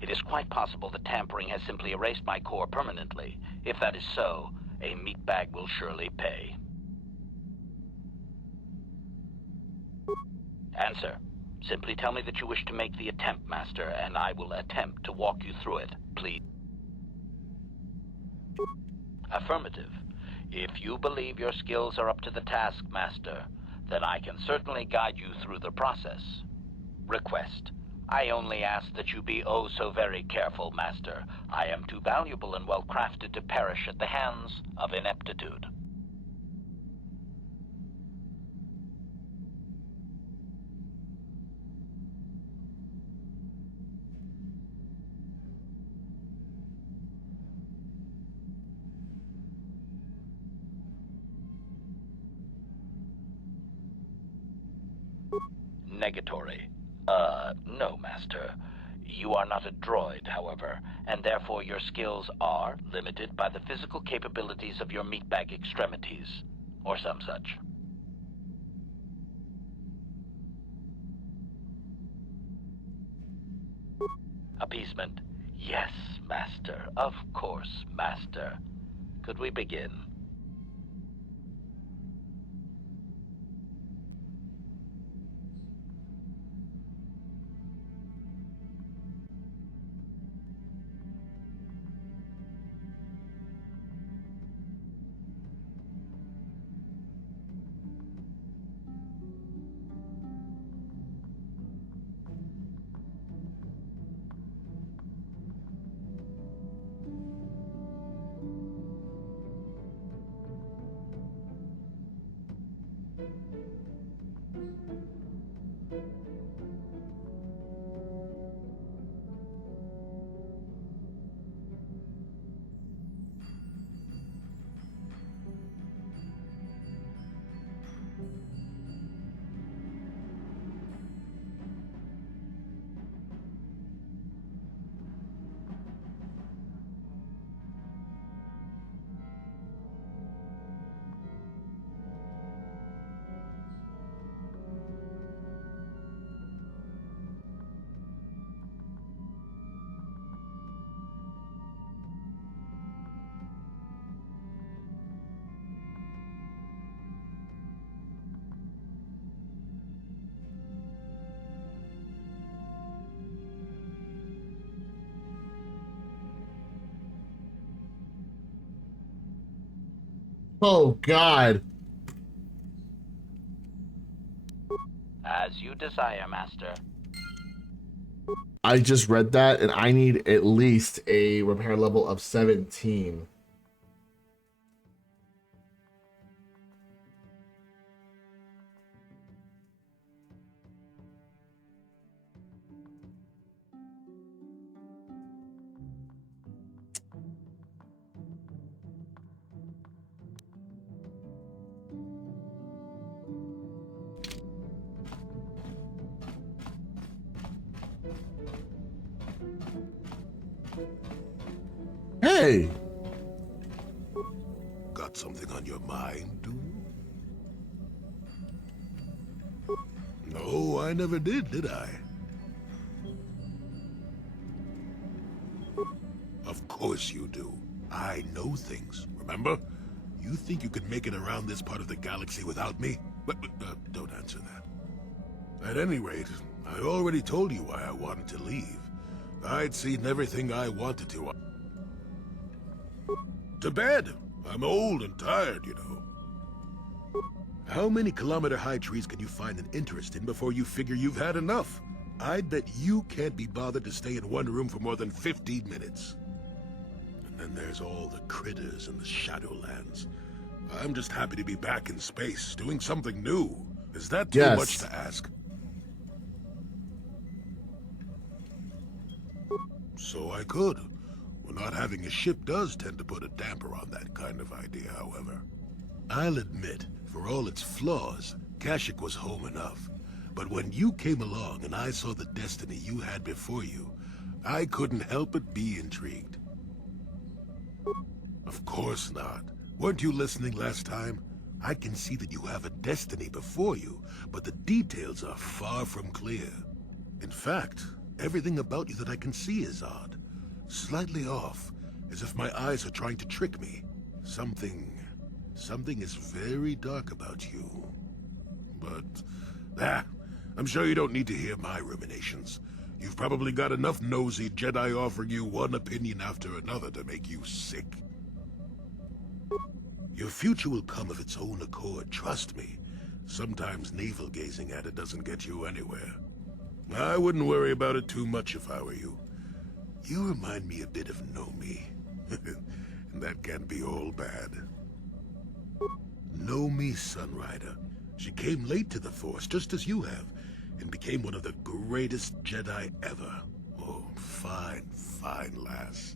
it is quite possible that tampering has simply erased my core permanently. If that is so, a meatbag will surely pay. Answer. Simply tell me that you wish to make the attempt, Master, and I will attempt to walk you through it, please. Affirmative. If you believe your skills are up to the task, Master, then I can certainly guide you through the process. Request. I only ask that you be oh so very careful, Master. I am too valuable and well-crafted to perish at the hands of ineptitude. Negatory. No, Master. You are not a droid, however, and therefore your skills are limited by the physical capabilities of your meatbag extremities, or some such. Appeasement. Yes, Master. Of course, Master. Could we begin? Oh, God. As you desire, Master. I just read that, and I need at least a repair level of 17. Hey! Got something on your mind, dude? No, I never did I? Of course you do. I know things, remember? You think you can make it around this part of the galaxy without me? But don't answer that. At any rate, I already told you why I wanted to leave. I'd seen everything I wanted to. To bed! I'm old and tired, you know. How many kilometer-high trees can you find an interest in before you figure you've had enough? I'd bet you can't be bothered to stay in one room for more than 15 minutes. And then there's all the critters in the Shadowlands. I'm just happy to be back in space, doing something new. Is that too much to ask? So I could. Well, not having a ship does tend to put a damper on that kind of idea, however. I'll admit, for all its flaws, Kashyyyk was home enough. But when you came along and I saw the destiny you had before you, I couldn't help but be intrigued. Of course not. Weren't you listening last time? I can see that you have a destiny before you, but the details are far from clear. In fact, everything about you that I can see is odd. Slightly off, as if my eyes are trying to trick me. Something is very dark about you. But, I'm sure you don't need to hear my ruminations. You've probably got enough nosy Jedi offering you one opinion after another to make you sick. Your future will come of its own accord, trust me. Sometimes navel-gazing at it doesn't get you anywhere. I wouldn't worry about it too much if I were you. You remind me a bit of Nomi. And that can't be all bad. Nomi Sunrider. She came late to the Force, just as you have, and became one of the greatest Jedi ever. Oh, fine, fine lass.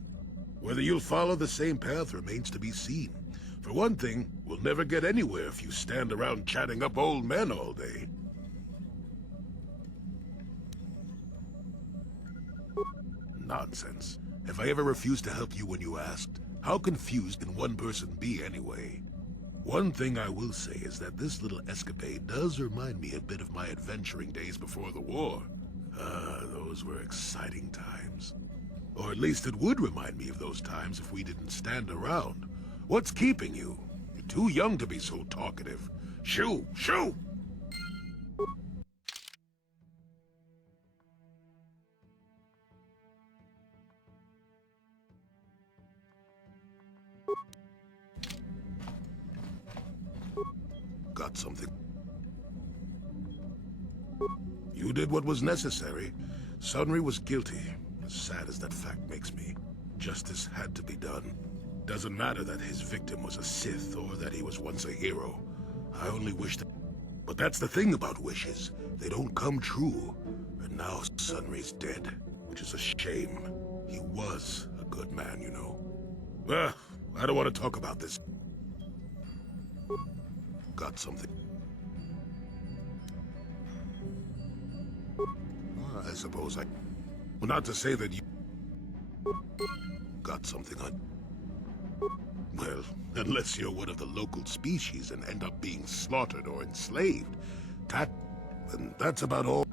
Whether you'll follow the same path remains to be seen. For one thing, we'll never get anywhere if you stand around chatting up old men all day. nonsense. If I ever refused to help you when you asked, how confused can one person be anyway? One thing I will say is that this little escapade does remind me a bit of my adventuring days before the war. Those were exciting times. Or at least it would remind me of those times if we didn't stand around. What's keeping you? You're too young to be so talkative. Shoo! Shoo! Got something. You did what was necessary. Sunry was guilty. As sad as that fact makes me, justice had to be done. Doesn't matter that his victim was a Sith or that he was once a hero. I only wish that... But that's the thing about wishes. They don't come true. And now Sunry's dead, which is a shame. He was a good man, you know. I don't want to talk about this. Got something. I suppose I... Well, not to say that you... Got something on... Well, unless you're one of the local species and end up being slaughtered or enslaved. And that's about all.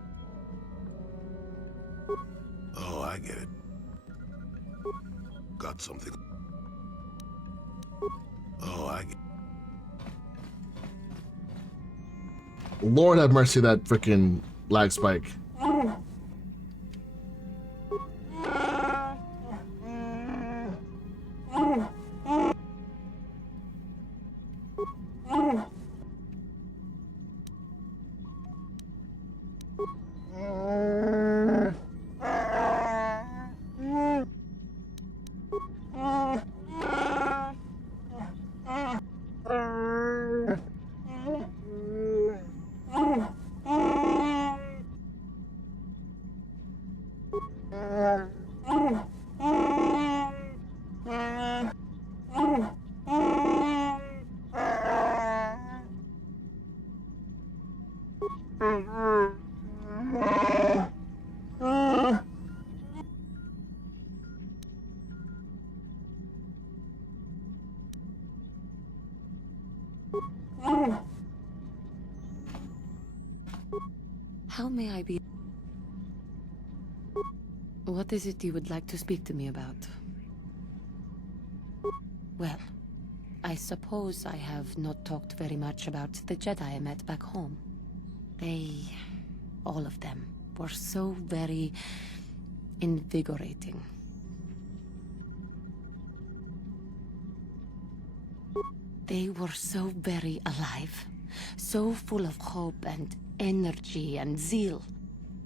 Oh, I get it. Got something. Oh, I get it. Lord have mercy, that freaking lag spike. How may I be? What is it you would like to speak to me about? Well, I suppose I have not talked very much about the Jedi I met back home. They, all of them, were so very invigorating. They were so very alive, so full of hope and energy and zeal.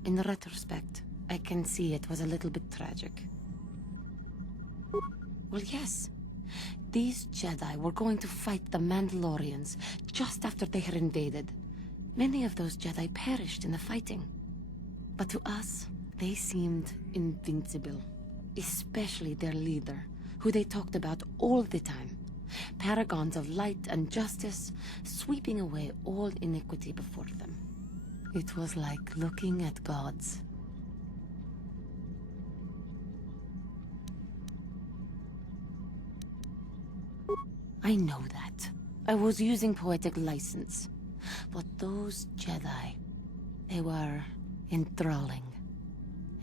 In retrospect, I can see it was a little bit tragic. Well, yes. These Jedi were going to fight the Mandalorians just after they had invaded. Many of those Jedi perished in the fighting. But to us, they seemed invincible. Especially their leader, who they talked about all the time. Paragons of light and justice, sweeping away all iniquity before them. It was like looking at gods. I know that. I was using poetic license. But those Jedi, they were enthralling.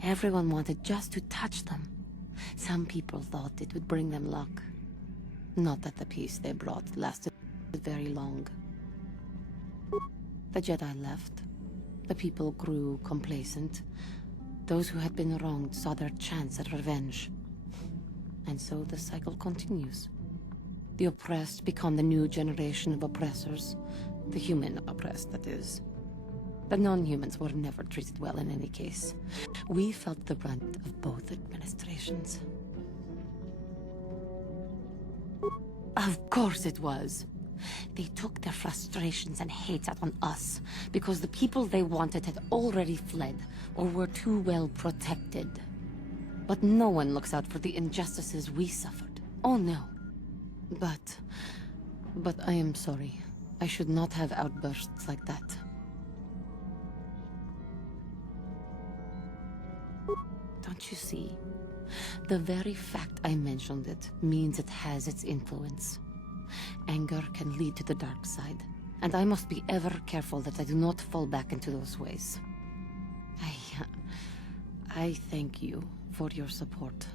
Everyone wanted just to touch them. Some people thought it would bring them luck. Not that the peace they brought lasted very long. The Jedi left. The people grew complacent. Those who had been wronged saw their chance at revenge. And so the cycle continues. The oppressed become the new generation of oppressors. The human oppressed, that is. The non-humans were never treated well in any case. We felt the brunt of both administrations. Of course it was. They took their frustrations and hate out on us because the people they wanted had already fled or were too well protected. But no one looks out for the injustices we suffered. Oh no. But I am sorry. I should not have outbursts like that. Don't you see? The very fact I mentioned it means it has its influence. Anger can lead to the dark side, and I must be ever careful that I do not fall back into those ways. I thank you for your support.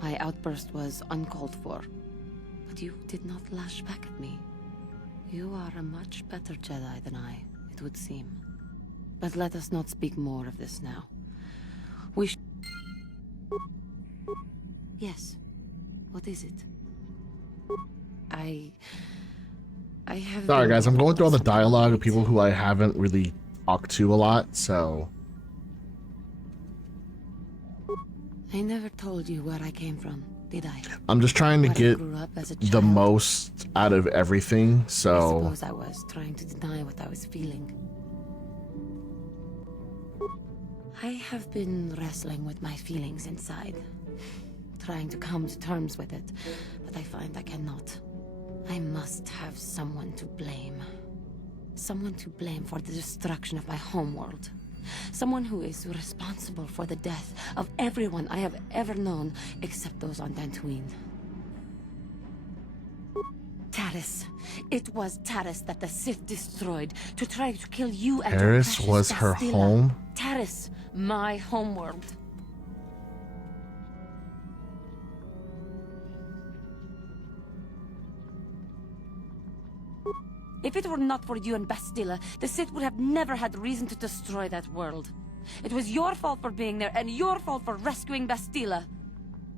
My outburst was uncalled for, but you did not lash back at me. You are a much better Jedi than I, it would seem. But let us not speak more of this now. Yes. What is it? I have... Sorry guys, I'm going through all the dialogue of people who I haven't really talked to a lot, so... I never told you where I came from, did I? I'm just trying to Where I get grew up as a the child. most out of everything, I so... suppose I was trying to deny what I was feeling. I have been wrestling with my feelings inside, trying to come to terms with it, but I find I cannot. I must have someone to blame. Someone to blame for the destruction of my homeworld. Someone who is responsible for the death of everyone I have ever known, except those on Dantooine. Taris. It was Taris that the Sith destroyed to try to kill you and your Paris precious was her Bastila. home? Taris, my homeworld. If it were not for you and Bastila, the Sith would have never had reason to destroy that world. It was your fault for being there, and your fault for rescuing Bastila.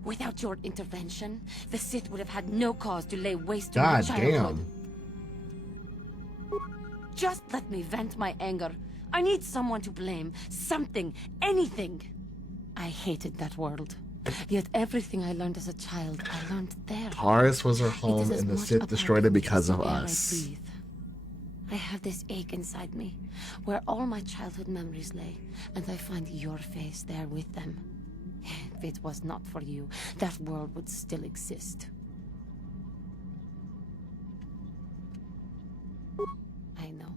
Without your intervention, the Sith would have had no cause to lay waste to my God childhood. damn. Just let me vent my anger. I need someone to blame. Something. Anything. I hated that world. Yet everything I learned as a child, I learned there. Taris was her It home, is as and the much Sith a destroyed part it because the of air I us. breathe. I have this ache inside me, where all my childhood memories lay, and I find your face there with them. If it was not for you, that world would still exist. I know.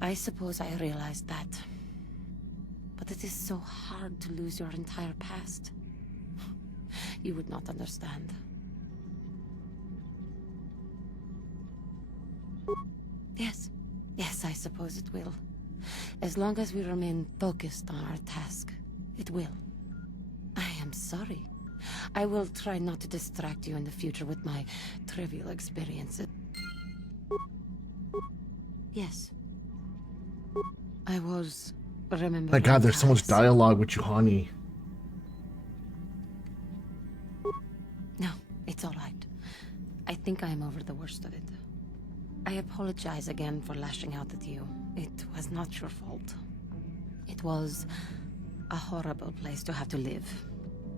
I suppose I realized that. But it is so hard to lose your entire past. You would not understand. Yes, I suppose it will. As long as we remain focused on our task, it will. I am sorry. I will try not to distract you in the future with my trivial experiences. Yes. I was remembering... My god, there's so much Taris. dialogue with you, honey. No, it's all right. I think I am over the worst of it. I apologize again for lashing out at you. It was not your fault. It was a horrible place to have to live.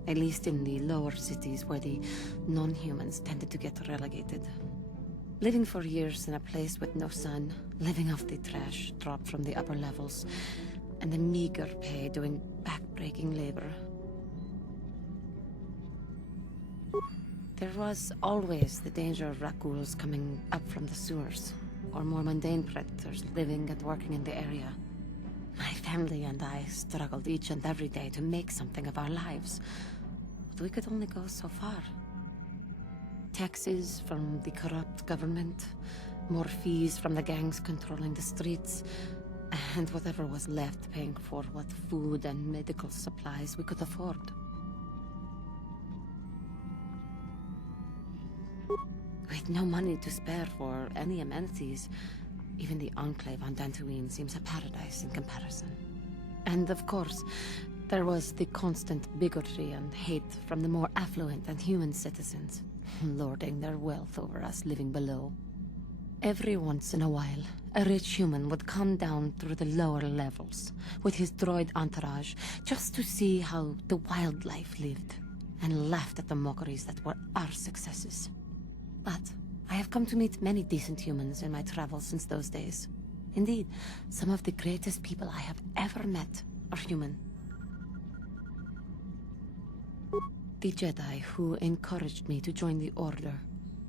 At least in the lower cities where the non-humans tended to get relegated. Living for years in a place with no sun, living off the trash dropped from the upper levels, and the meager pay doing back-breaking labor. There was always the danger of Rakuls coming up from the sewers, or more mundane predators living and working in the area. My family and I struggled each and every day to make something of our lives, but we could only go so far. Taxes from the corrupt government, more fees from the gangs controlling the streets, and whatever was left paying for what food and medical supplies we could afford. With no money to spare for any amenities, even the Enclave on Dantooine seems a paradise in comparison. And of course, there was the constant bigotry and hate from the more affluent and human citizens, lording their wealth over us living below. Every once in a while, a rich human would come down through the lower levels with his droid entourage just to see how the wildlife lived, and laughed at the mockeries that were our successes. But I have come to meet many decent humans in my travels since those days. Indeed, some of the greatest people I have ever met are human. The Jedi who encouraged me to join the Order,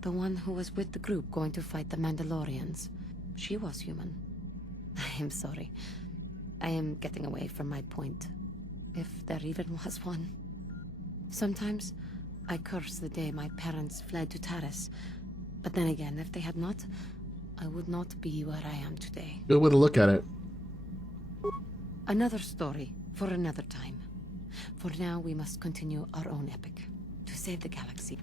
the one who was with the group going to fight the Mandalorians, she was human. I am sorry. I am getting away from my point, if there even was one. Sometimes I curse the day my parents fled to Taris. But then again, if they had not, I would not be where I am today. Good way to look at it. Another story for another time. For now, we must continue our own epic to save the galaxy.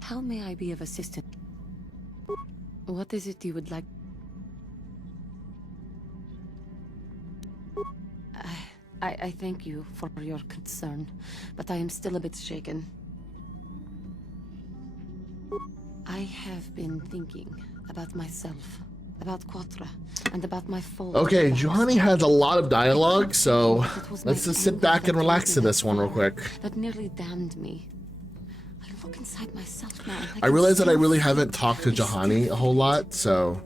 How may I be of assistance? What is it you would like? I thank you for your concern, but I am still a bit shaken. I have been thinking about myself, about KOTOR, and about my fault. Okay, Juhani has a lot of dialogue, so let's just sit back and relax to this one real quick. That nearly damned me. I look inside myself now. I realize that I really haven't talked to Juhani a whole lot, so...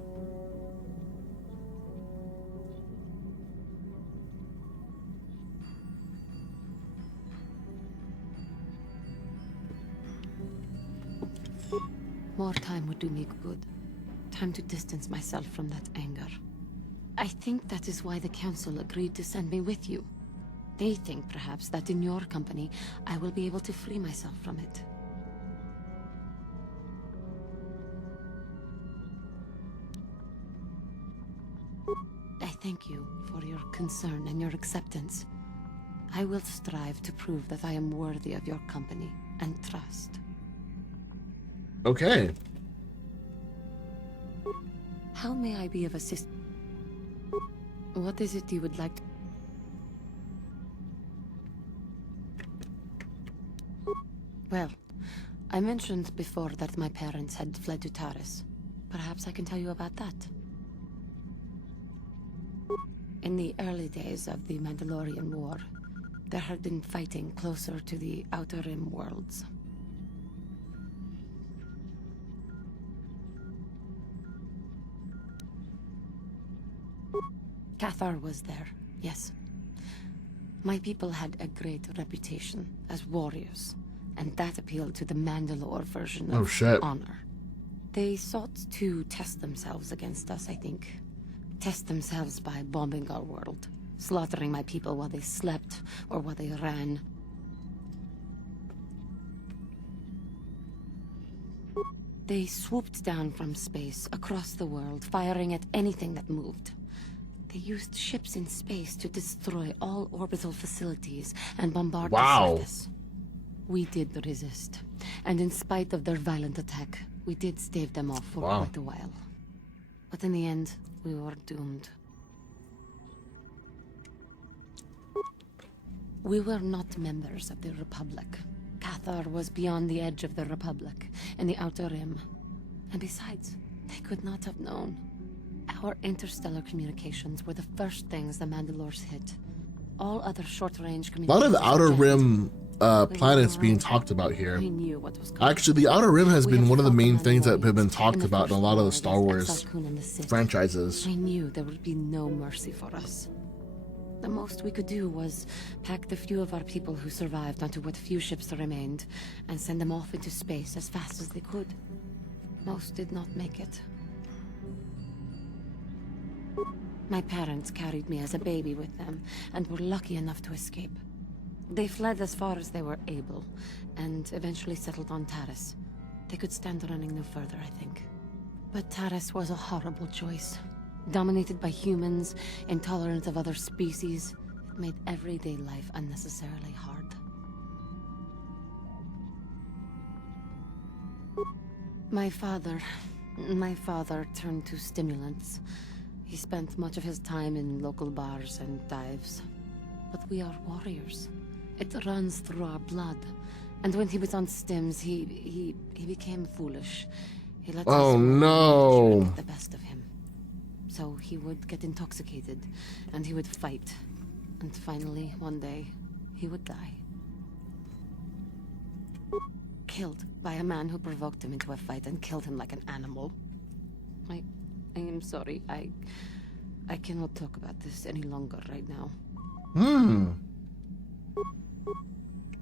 More time would do me good. Time to distance myself from that anger. I think that is why the Council agreed to send me with you. They think, perhaps, that in your company, I will be able to free myself from it. I thank you for your concern and your acceptance. I will strive to prove that I am worthy of your company and trust. Okay. How may I be of assistance? What is it you would like to... Well, I mentioned before that my parents had fled to Taris. Perhaps I can tell you about that. In the early days of the Mandalorian War, there had been fighting closer to the Outer Rim worlds. KOTOR was there, yes. My people had a great reputation as warriors, and that appealed to the Mandalore version of honor. They sought to test themselves against us, I think. Test themselves by bombing our world, slaughtering my people while they slept or while they ran. They swooped down from space across the world, firing at anything that moved. They used ships in space to destroy all orbital facilities and bombard the surface. We did resist, and in spite of their violent attack, we did stave them off for quite a while. But in the end, we were doomed. We were not members of the Republic. KOTOR was beyond the edge of the Republic, in the Outer Rim. And besides, they could not have known. Our interstellar communications were the first things the Mandalores hit. All other short-range communications... A lot of Outer Rim planets being talked about here. Actually, the Outer Rim has been one of the main things that have been talked about in a lot of the Star Wars franchises. We knew there would be no mercy for us. The most we could do was pack the few of our people who survived onto what few ships remained and send them off into space as fast as they could. Most did not make it. My parents carried me as a baby with them, and were lucky enough to escape. They fled as far as they were able, and eventually settled on Taris. They could stand running no further, I think. But Taris was a horrible choice. Dominated by humans, intolerant of other species, it made everyday life unnecessarily hard. My father turned to stimulants. He spent much of his time in local bars and dives. But we are warriors. It runs through our blood. And when he was on stims, he became foolish. He let no. get the best of him. So he would get intoxicated, and he would fight. And finally, one day, he would die. Killed by a man who provoked him into a fight and killed him like an animal. I am sorry. I cannot talk about this any longer right now.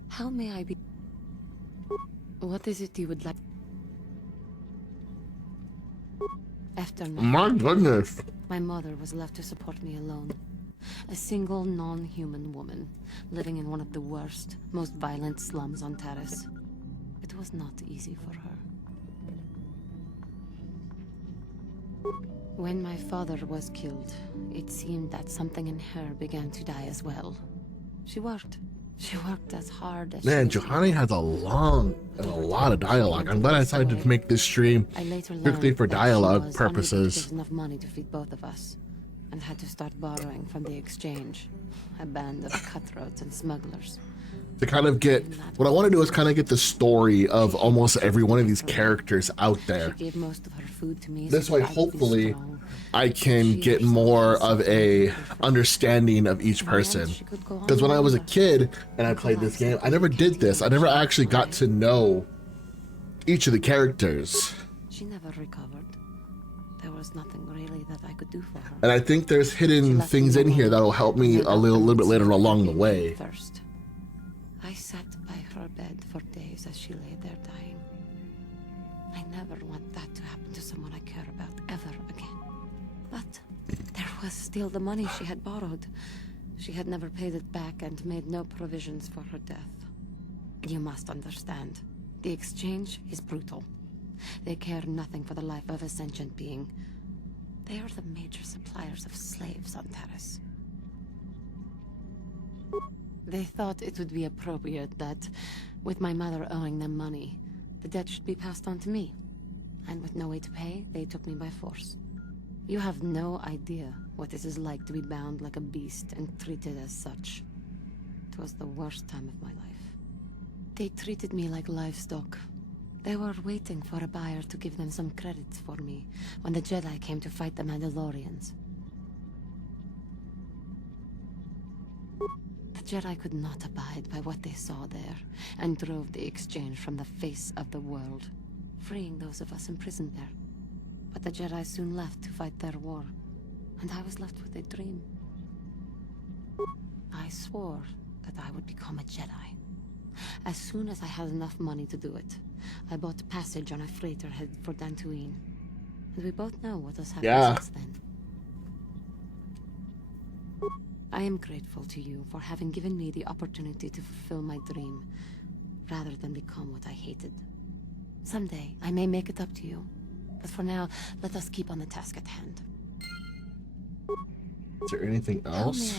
How may I be? What is it you would like? After my goodness. My mother was left to support me alone. A single non-human woman, living in one of the worst, most violent slums on Terrace. It was not easy for her. When my father was killed, it seemed that something in her began to die as well. She worked. She worked as hard as Man, she Juhani has a lot of dialogue. I'm glad I decided to make this stream strictly for dialogue purposes. Enough money to feed both of us, and had to start borrowing from the exchange, a band of cutthroats and smugglers. To kind of get, what I want to do is kind of get the story of almost every one of these characters out there. She gave most of her food to me. This way, hopefully, I can get more of a understanding of each person. Because when I was a kid and I played this game, I never did this. I never actually got to know each of the characters. She never recovered. There was nothing really that I could do for her. And I think there's hidden things in here that'll help me a little bit later along the way. First, I sat by her bed for days as she lay there dying. I never want that to happen to someone I care about ever again. But there was still the money she had borrowed. She had never paid it back and made no provisions for her death. You must understand, the exchange is brutal. They care nothing for the life of a sentient being. They are the major suppliers of slaves on Terrace. They thought it would be appropriate that, with my mother owing them money, the debt should be passed on to me. And with no way to pay, they took me by force. You have no idea what it is like to be bound like a beast and treated as such. It was the worst time of my life. They treated me like livestock. They were waiting for a buyer to give them some credit for me when the Jedi came to fight the Mandalorians. The Jedi could not abide by what they saw there, and drove the exchange from the face of the world, freeing those of us imprisoned there. But the Jedi soon left to fight their war, and I was left with a dream. I swore that I would become a Jedi. As soon as I had enough money to do it, I bought passage on a freighter headed for Dantooine. And we both know what has happened since then. I am grateful to you for having given me the opportunity to fulfill my dream, rather than become what I hated. Someday, I may make it up to you. But for now, let us keep on the task at hand. Is there anything else?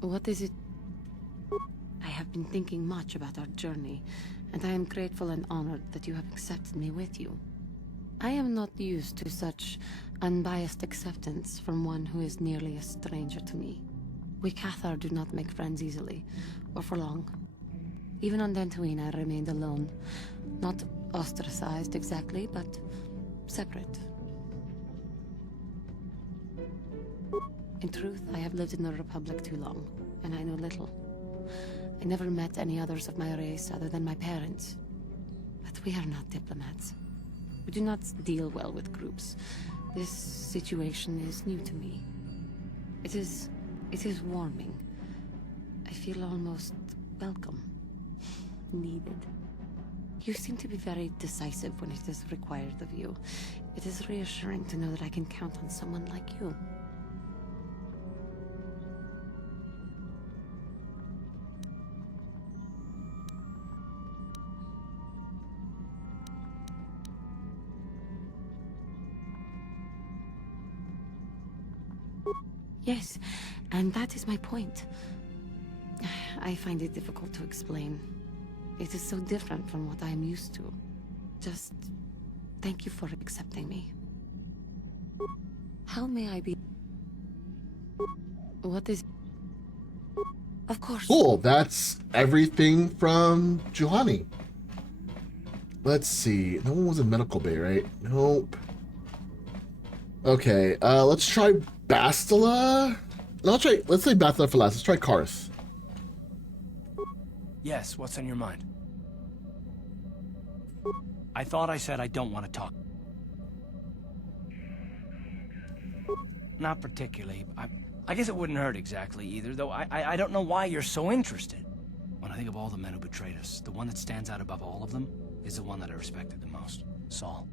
What is it? I have been thinking much about our journey, and I am grateful and honored that you have accepted me with you. I am not used to such unbiased acceptance from one who is nearly a stranger to me. We KOTOR do not make friends easily, or for long. Even on Dantooine, I remained alone. Not ostracized exactly, but separate. In truth, I have lived in the Republic too long, and I know little. I never met any others of my race other than my parents. But we are not diplomats. We do not deal well with groups. This situation is new to me. It is warming. I feel almost welcome. Needed. You seem to be very decisive when it is required of you. It is reassuring to know that I can count on someone like you. Yes, and that is my point. I find it difficult to explain. It is so different from what I am used to. Just thank you for accepting me. How may I be? What is? Of course. Cool, that's everything from Juhani. Let's see. No one was in medical bay, right? Nope. Okay, let's try Bastila. No, let's say Bastila for last. Let's try Karth. Yes, what's on your mind? I thought I said I don't want to talk. Not particularly. I guess it wouldn't hurt exactly either, though I don't know why you're so interested. When I think of all the men who betrayed us, the one that stands out above all of them is the one that I respected the most. Saul.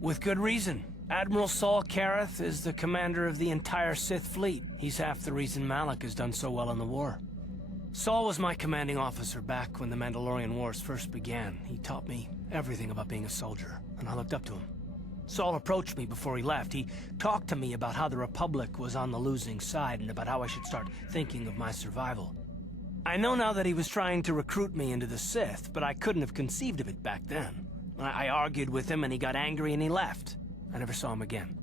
With good reason. Admiral Saul Kareth is the commander of the entire Sith fleet. He's half the reason Malak has done so well in the war. Saul was my commanding officer back when the Mandalorian Wars first began. He taught me everything about being a soldier, and I looked up to him. Saul approached me before he left. He talked to me about how the Republic was on the losing side and about how I should start thinking of my survival. I know now that he was trying to recruit me into the Sith, but I couldn't have conceived of it back then. I argued with him and he got angry and he left. I never saw him again.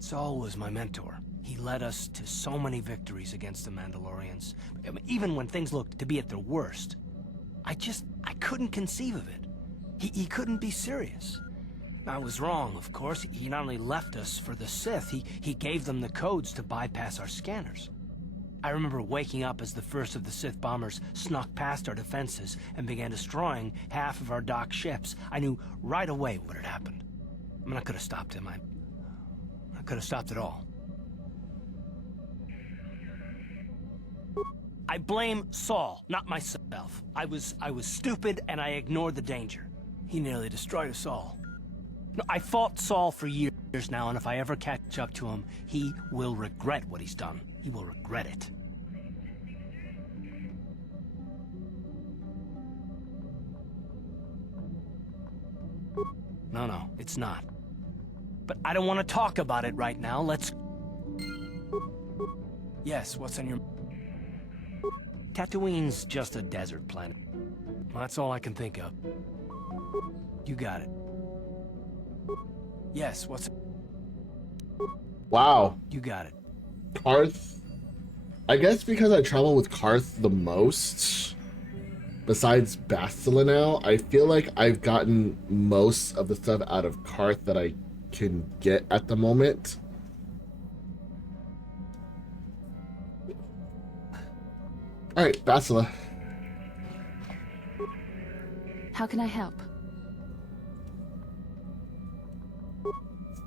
Saul was my mentor. He led us to so many victories against the Mandalorians. I mean, even when things looked to be at their worst. I couldn't conceive of it. He couldn't be serious. I was wrong, of course. He not only left us for the Sith, he gave them the codes to bypass our scanners. I remember waking up as the first of the Sith bombers snuck past our defenses and began destroying half of our docked ships. I knew right away what had happened. I mean, I could have stopped him. I could have stopped it all. I blame Saul, not myself. I was stupid and I ignored the danger. He nearly destroyed us all. No, I fought Saul for years now, and if I ever catch up to him, he will regret what he's done. He will regret it. No, it's not. But I don't want to talk about it right now. Let's... Yes, what's on your... Tatooine's just a desert planet. Well, that's all I can think of. You got it. Yes, what's... Wow. You got it. Karth. I guess because I travel with Karth the most, besides Bastila now, I feel like I've gotten most of the stuff out of Karth that I can get at the moment. Alright, Bastila. How can I help?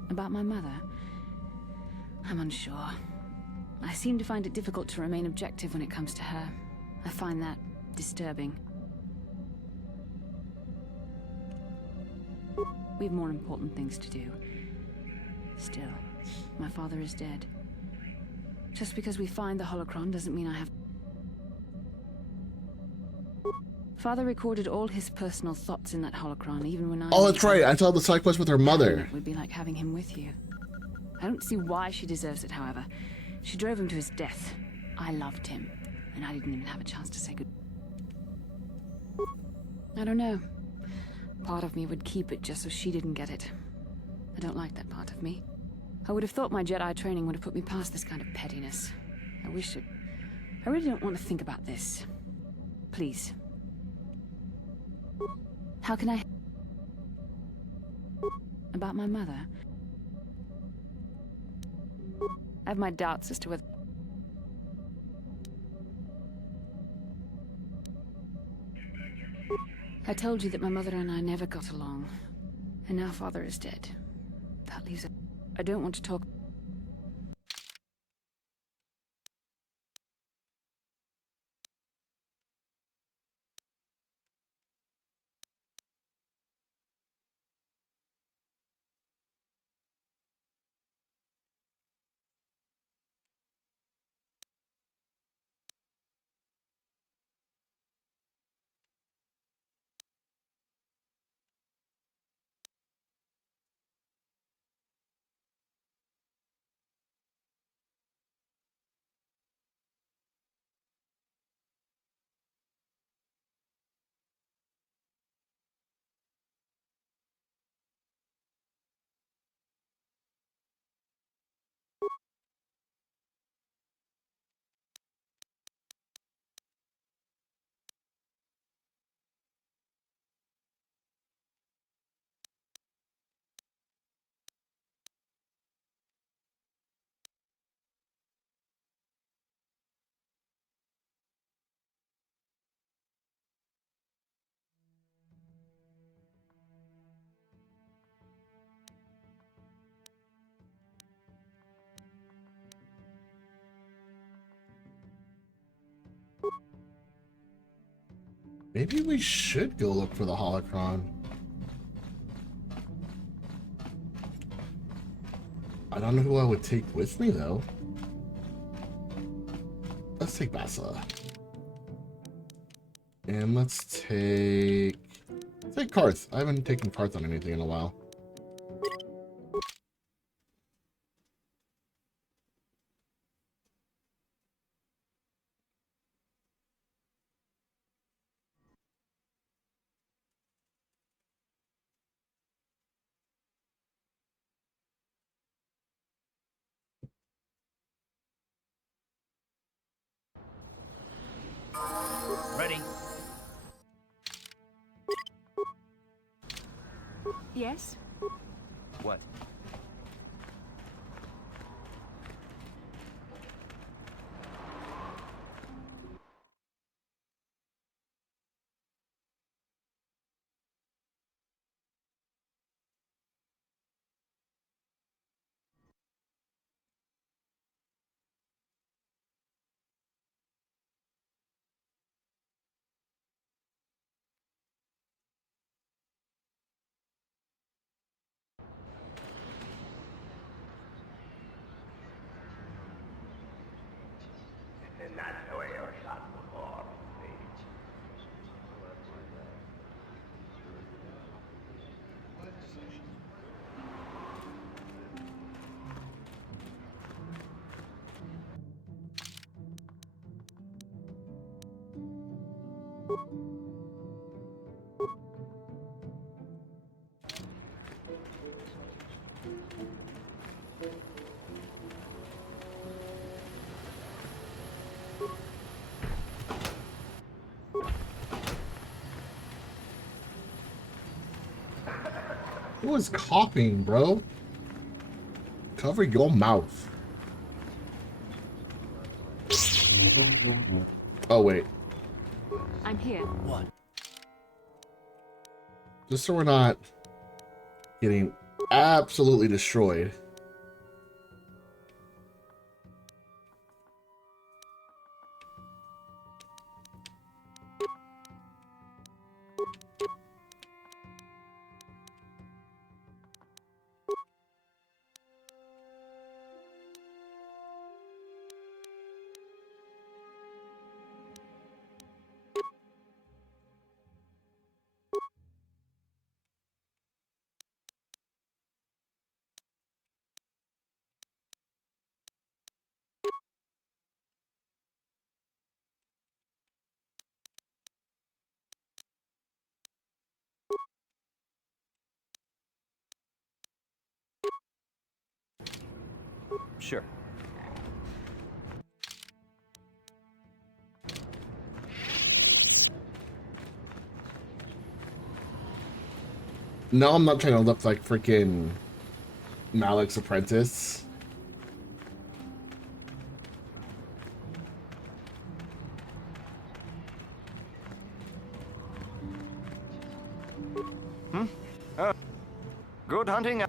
About my mother? I'm unsure. I seem to find it difficult to remain objective when it comes to her. I find that disturbing. We have more important things to do. Still, my father is dead. Just because we find the holocron doesn't mean I have... Father recorded all his personal thoughts in that holocron, even when I... Oh, that's right. I saw the side quest with her mother. It would be like having him with you. I don't see why she deserves it, however. She drove him to his death. I loved him, and I didn't even have a chance to say good... I don't know. Part of me would keep it just so she didn't get it. I don't like that part of me. I would have thought my Jedi training would have put me past this kind of pettiness. I wish it... I really don't want to think about this. Please. How can I... About my mother? I have my doubts as to whether... I told you that my mother and I never got along. And now Father is dead. That leaves... I don't want to talk... Maybe we should go look for the holocron. I don't know who I would take with me, though. Let's take Bassa. And let's take Karth. I haven't taken Karth on anything in a while. Ready? Yes? What? Who was coughing, bro? Cover your mouth. Oh, wait. I'm here. What? Just so we're not getting absolutely destroyed. Sure. No, I'm not trying to look like freaking Malik's apprentice. Good hunting.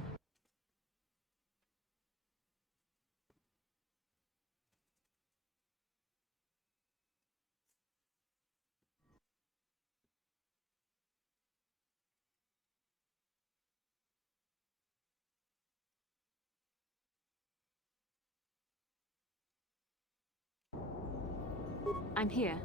I'm here.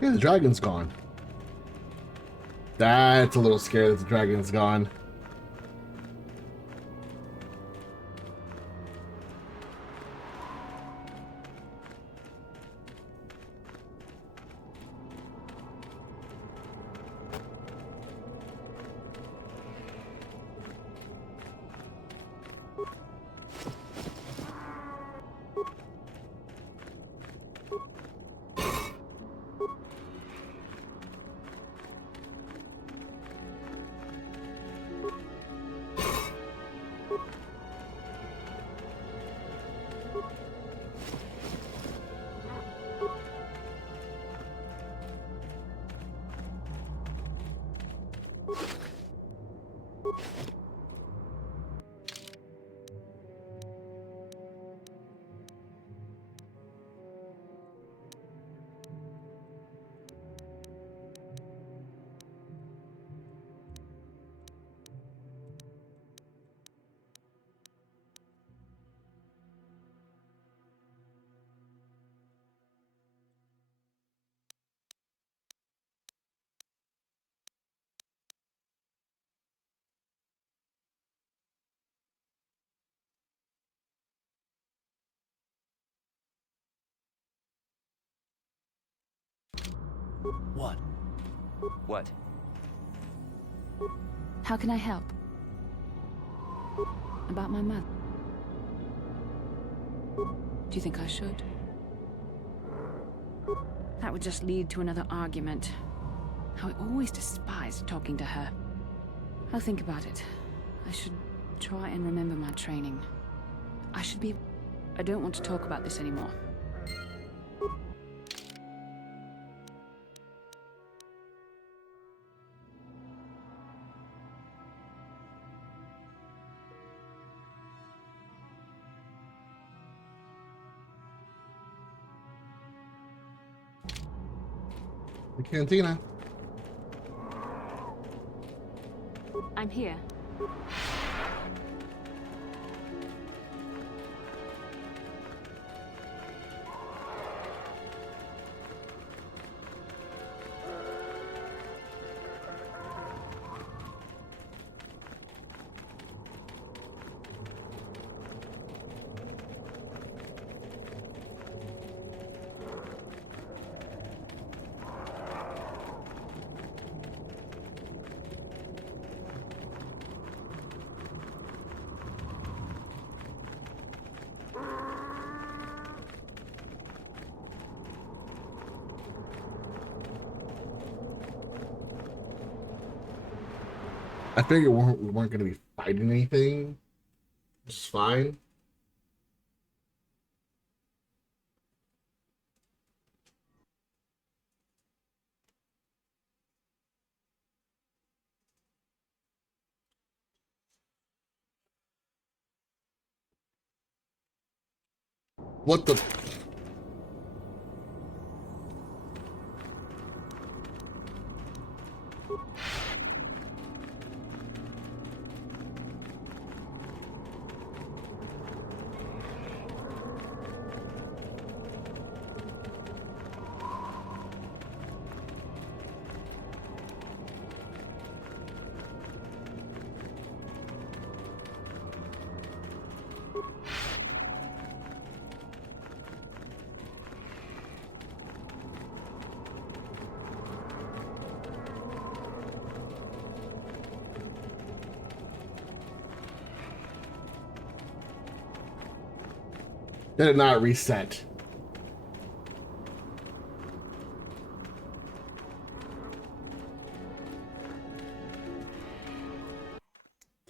Yeah, the dragon's gone. That's a little scary that the dragon's gone. What? What? How can I help? About my mother? Do you think I should? That would just lead to another argument. How I always despised talking to her. I'll think about it. I should try and remember my training. I don't want to talk about this anymore. The cantina. I'm here. I figured we weren't going to be fighting anything, which is fine. What the? Did it not reset?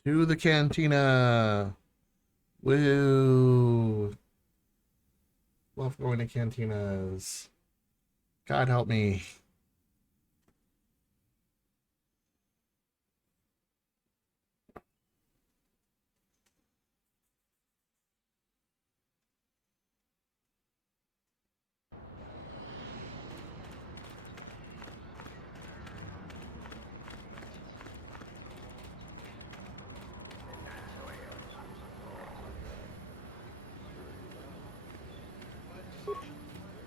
To the cantina. Woo. Love going to cantinas. God help me.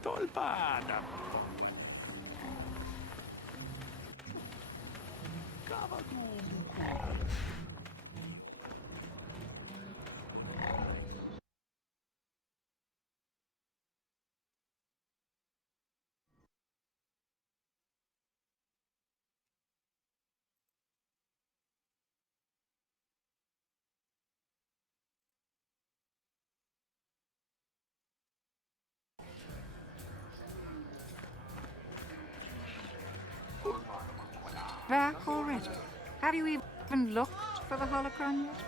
Tolpada. Kavadum. Back already? Have you even looked for the holocron yet?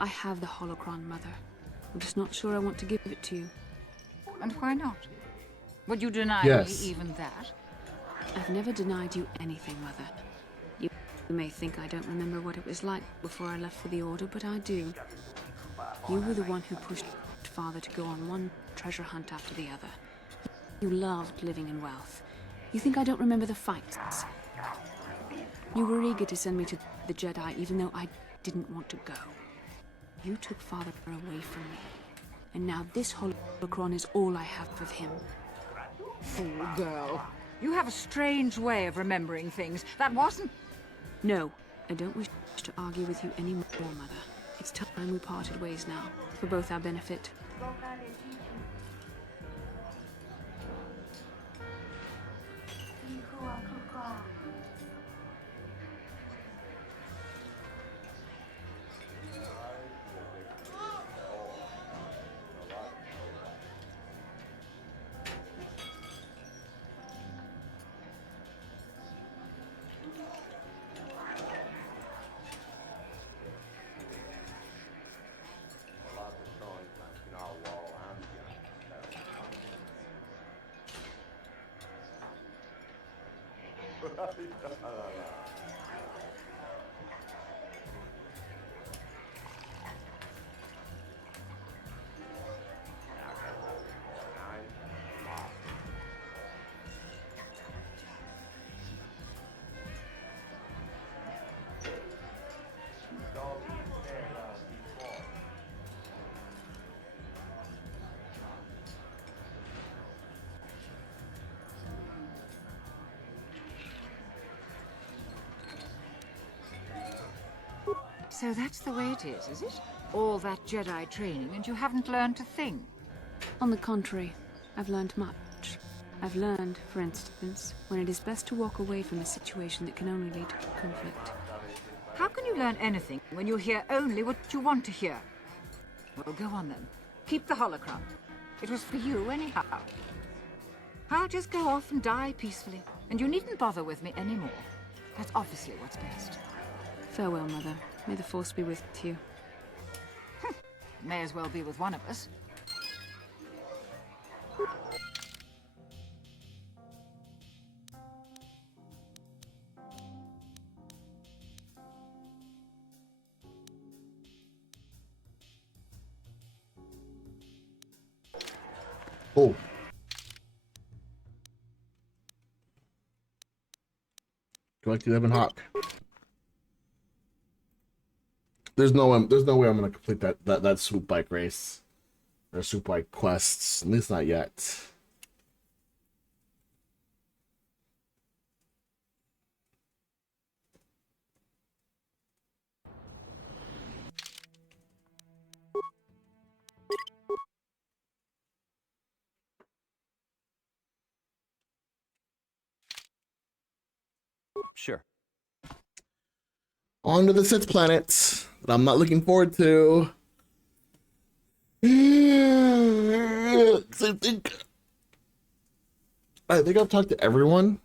I have the holocron, Mother. I'm just not sure I want to give it to you. And why not? Would you deny Yes. me even that? I've never denied you anything, Mother. You may think I don't remember what it was like before I left for the Order, but I do. You were the one who pushed Father to go on one treasure hunt after the other. You loved living in wealth. You think I don't remember the fights? You were eager to send me to the Jedi, even though I didn't want to go. You took Father away from me. And now this holocron is all I have of him. Fool girl. You have a strange way of remembering things. That wasn't... No, I don't wish to argue with you anymore, Mother. It's time we parted ways now, for both our benefit. So that's the way it is it? All that Jedi training and you haven't learned a thing? On the contrary, I've learned much. I've learned, for instance, when it is best to walk away from a situation that can only lead to conflict. How can you learn anything when you hear only what you want to hear? Well, go on then. Keep the holocron. It was for you anyhow. I'll just go off and die peacefully, and you needn't bother with me anymore. That's obviously what's best. Farewell, Mother. May the Force be with you. May as well be with one of us. Oh. Collect 11 Hawk. There's no way I'm gonna complete that swoop bike race. Or swoop bike quests. At least not yet. Sure. On to the Sith planet that I'm not looking forward to. I think I've talked to everyone.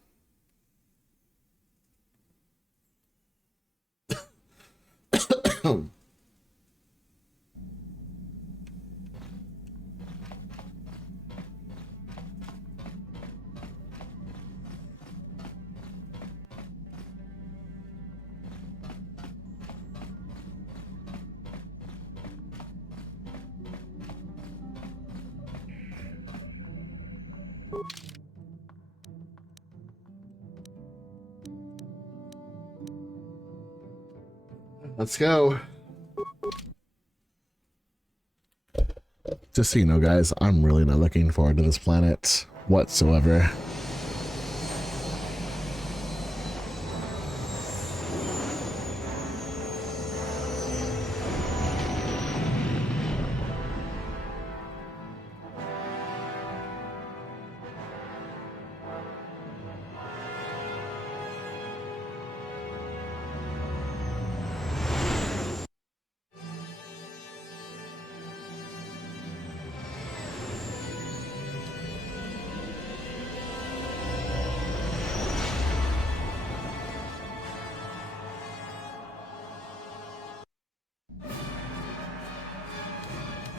Let's go. Just so you know, guys, I'm really not looking forward to this planet whatsoever.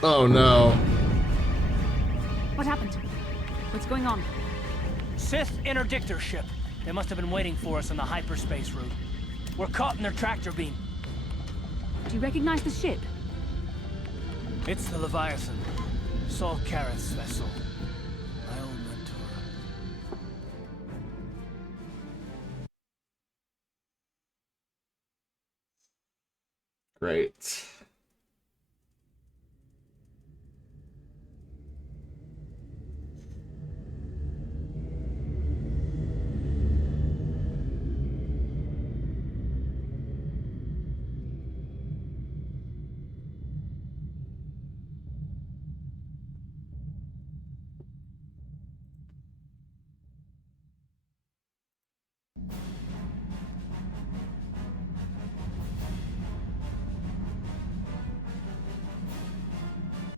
Oh no. What happened? What's going on? Sith interdictor ship. They must have been waiting for us on the hyperspace route. We're caught in their tractor beam. Do you recognize the ship? It's the Leviathan. Saul Kareth's vessel. My old mentor. Great.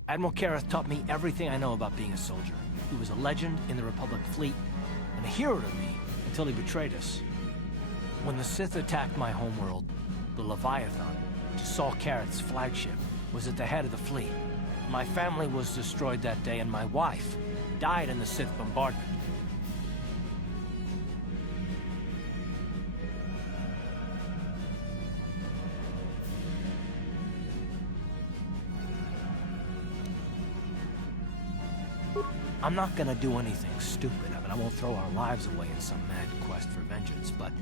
Admiral Kareth taught me everything I know about being a soldier. He was a legend in the Republic fleet, and a hero to me until he betrayed us. When the Sith attacked my homeworld, the Leviathan, which is Saul Kareth's flagship, was at the head of the fleet. My family was destroyed that day, and my wife died in the Sith bombardment. I'm not gonna do anything stupid. I mean, I won't throw our lives away in some mad quest for vengeance, but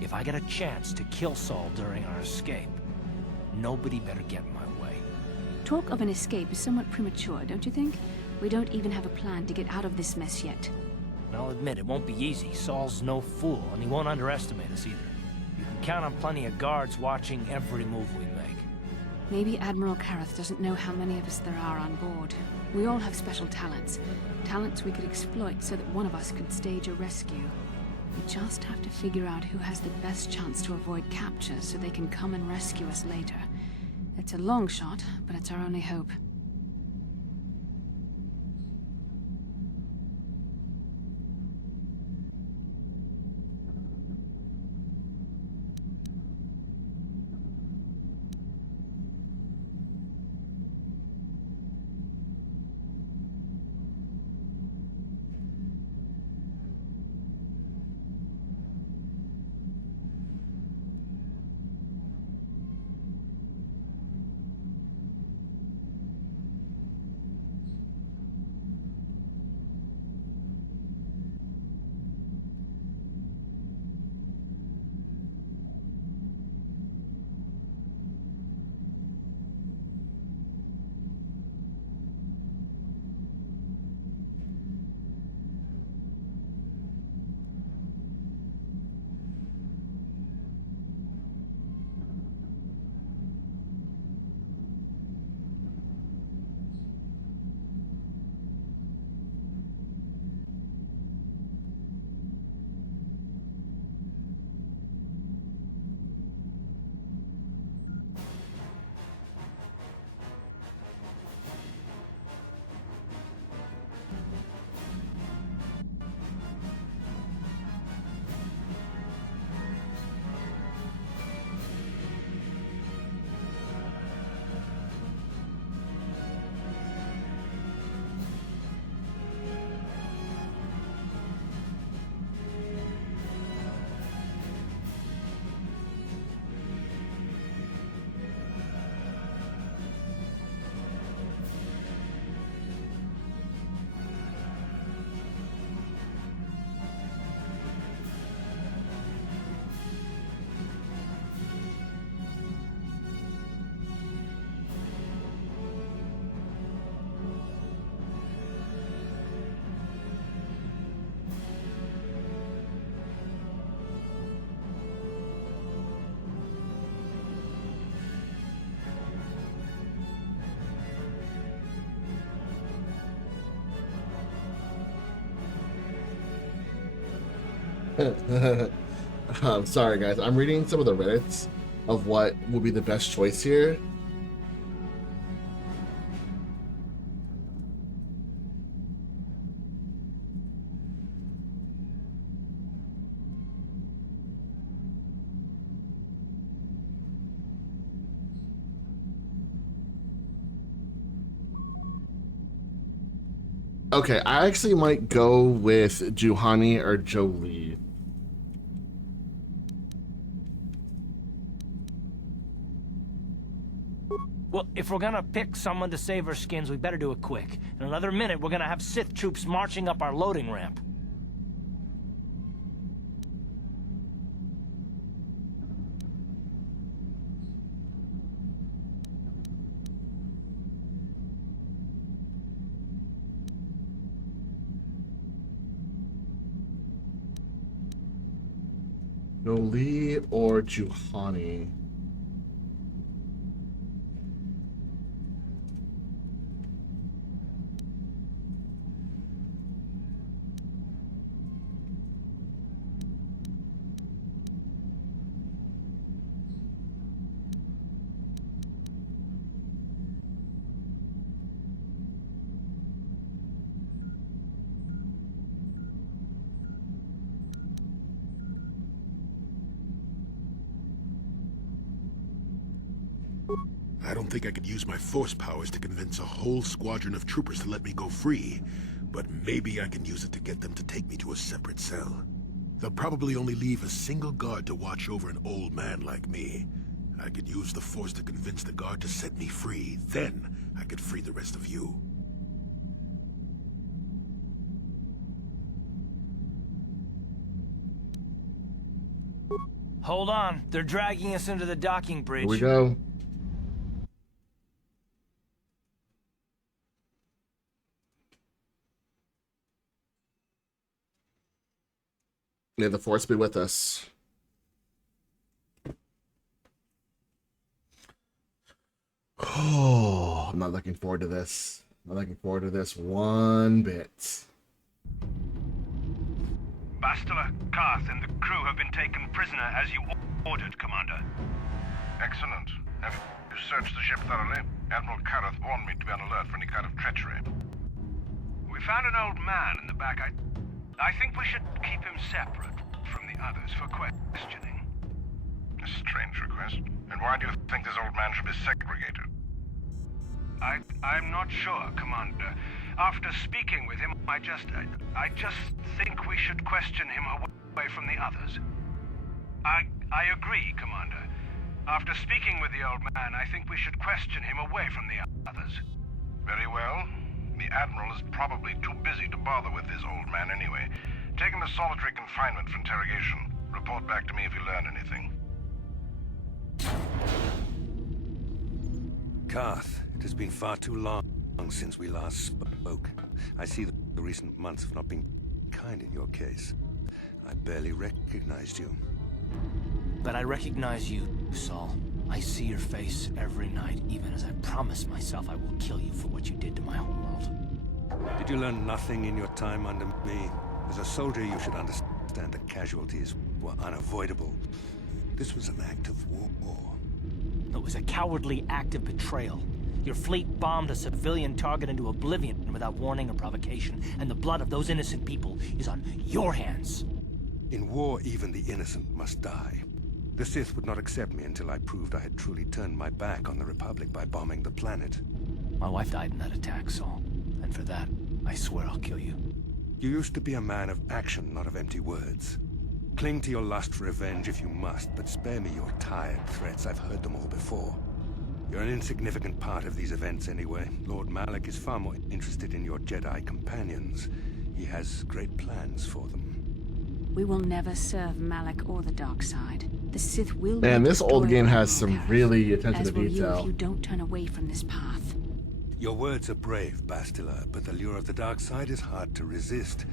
if I get a chance to kill Saul during our escape, nobody better get in my way. Talk of an escape is somewhat premature, don't you think? We don't even have a plan to get out of this mess yet. And I'll admit, it won't be easy. Saul's no fool, and he won't underestimate us either. You can count on plenty of guards watching every move we make. Maybe Admiral Kareth doesn't know how many of us there are on board. We all have special talents. Talents we could exploit so that one of us could stage a rescue. We just have to figure out who has the best chance to avoid capture so they can come and rescue us later. It's a long shot, but it's our only hope. I'm sorry, guys. I'm reading some of the Reddits of what would be the best choice here. Okay, I actually might go with Juhani or Jolie. Well, if we're gonna pick someone to save our skins, we better do it quick. In another minute, we're gonna have Sith troops marching up our loading ramp. Jolie or Juhani? I don't think I could use my force powers to convince a whole squadron of troopers to let me go free, but maybe I can use it to get them to take me to a separate cell. They'll probably only leave a single guard to watch over an old man like me. I could use the force to convince the guard to set me free. Then I could free the rest of you. Hold on, they're dragging us into the docking bridge. Here we go. May the force be with us. Oh, I'm not looking forward to this. I'm not looking forward to this one bit. Bastila, Karth, and the crew have been taken prisoner as you ordered, Commander. Excellent. Have you searched the ship thoroughly? Admiral Karth warned me to be on alert for any kind of treachery. We found an old man in the back. I think we should keep him separate from the others for questioning. A strange request. And why do you think this old man should be segregated? I'm not sure, Commander. After speaking with him, I just think we should question him away from the others. I agree, Commander. After speaking with the old man, I think we should question him away from the others. Very well. The Admiral is probably too busy to bother with this old man anyway. Take him to solitary confinement for interrogation. Report back to me if you learn anything. Karth, it has been far too long since we last spoke. I see that the recent months have not been kind in your case. I barely recognized you. But I recognize you, Saul. I see your face every night, even as I promise myself I will kill you for what you did to my homeworld. Did you learn nothing in your time under me? As a soldier, you should understand that casualties were unavoidable. This was an act of war. It was a cowardly act of betrayal. Your fleet bombed a civilian target into oblivion without warning or provocation, and the blood of those innocent people is on your hands. In war, even the innocent must die. The Sith would not accept me until I proved I had truly turned my back on the Republic by bombing the planet. My wife died in that attack, Saul. And for that, I swear I'll kill you. You used to be a man of action, not of empty words. Cling to your lust for revenge if you must, but spare me your tired threats. I've heard them all before. You're an insignificant part of these events anyway. Lord Malak is far more interested in your Jedi companions. He has great plans for them. We will never serve Malak or the dark side. The Sith will. Man, this old game has some really attention to as will you detail. if you don't turn away from this path. Your words are brave, Bastila, but the lure of the dark side is hard to resist.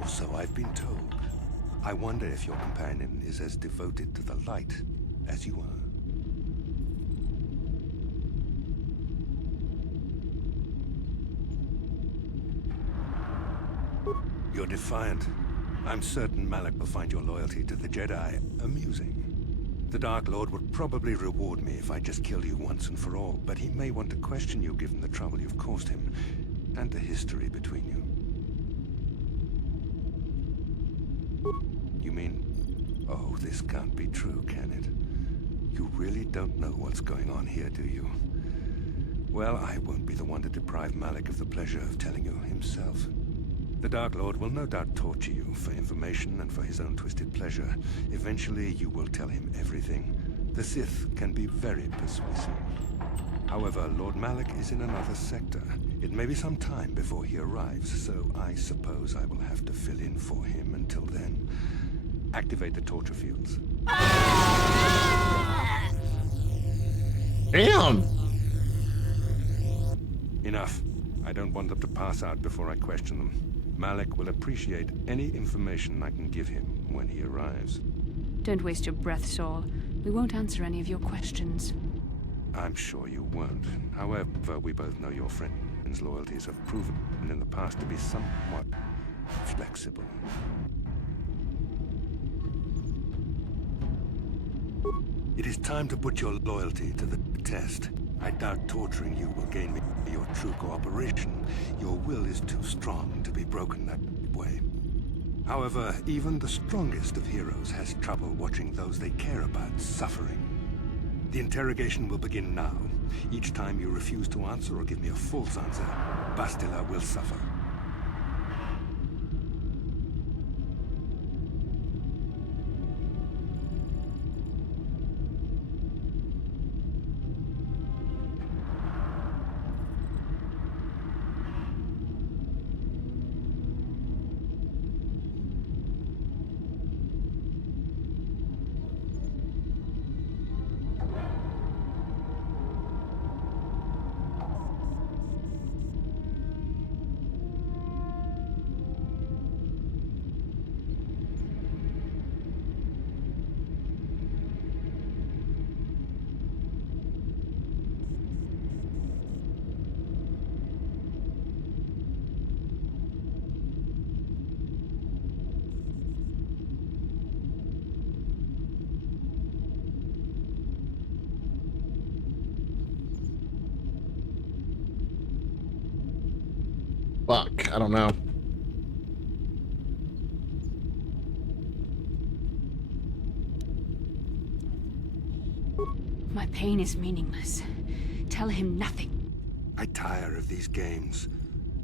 Or so I've been told. I wonder if your companion is as devoted to the light as you are. You're defiant. I'm certain Malak will find your loyalty to the Jedi amusing. The Dark Lord would probably reward me if I just killed you once and for all, but he may want to question you given the trouble you've caused him, and the history between you. You mean... Oh, this can't be true, can it? You really don't know what's going on here, do you? Well, I won't be the one to deprive Malak of the pleasure of telling you himself. The Dark Lord will no doubt torture you for information and for his own twisted pleasure. Eventually, you will tell him everything. The Sith can be very persuasive. However, Lord Malak is in another sector. It may be some time before he arrives, so I suppose I will have to fill in for him until then. Activate the torture fields. Damn! Enough. I don't want them to pass out before I question them. Malak will appreciate any information I can give him when he arrives. Don't waste your breath, Saul. We won't answer any of your questions. I'm sure you won't. However, we both know your friend's loyalties have proven in the past to be somewhat flexible. It is time to put your loyalty to the test. I doubt torturing you will gain me your true cooperation. Your will is too strong to be broken that way. However, even the strongest of heroes has trouble watching those they care about suffering. The interrogation will begin now. Each time you refuse to answer or give me a false answer, Bastila will suffer. Fuck, I don't know. My pain is meaningless. Tell him nothing. I tire of these games.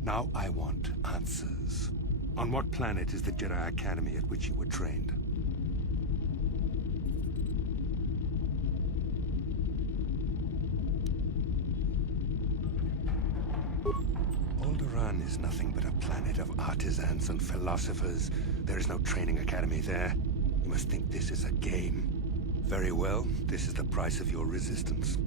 Now I want answers. On what planet is the Jedi Academy at which you were trained? Alderaan is nothing but a planet of artisans and philosophers. There is no training academy there. You must think this is a game. Very well, this is the price of your resistance.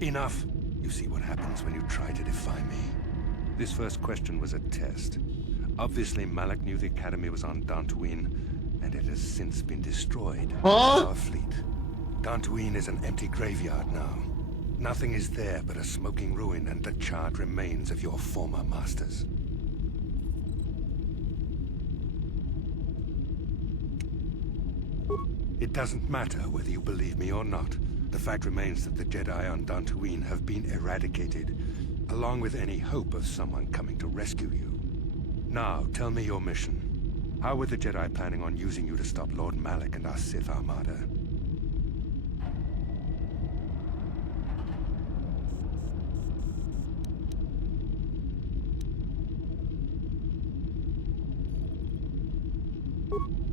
Enough! You see what happens when you try to defy me. This first question was a test. Obviously, Malak knew the Academy was on Dantooine, and it has since been destroyed by our fleet. Dantooine is an empty graveyard now. Nothing is there but a smoking ruin and the charred remains of your former masters. It doesn't matter whether you believe me or not. The fact remains that the Jedi on Dantooine have been eradicated, along with any hope of someone coming to rescue you. Now, tell me your mission. How were the Jedi planning on using you to stop Lord Malak and our Sith Armada?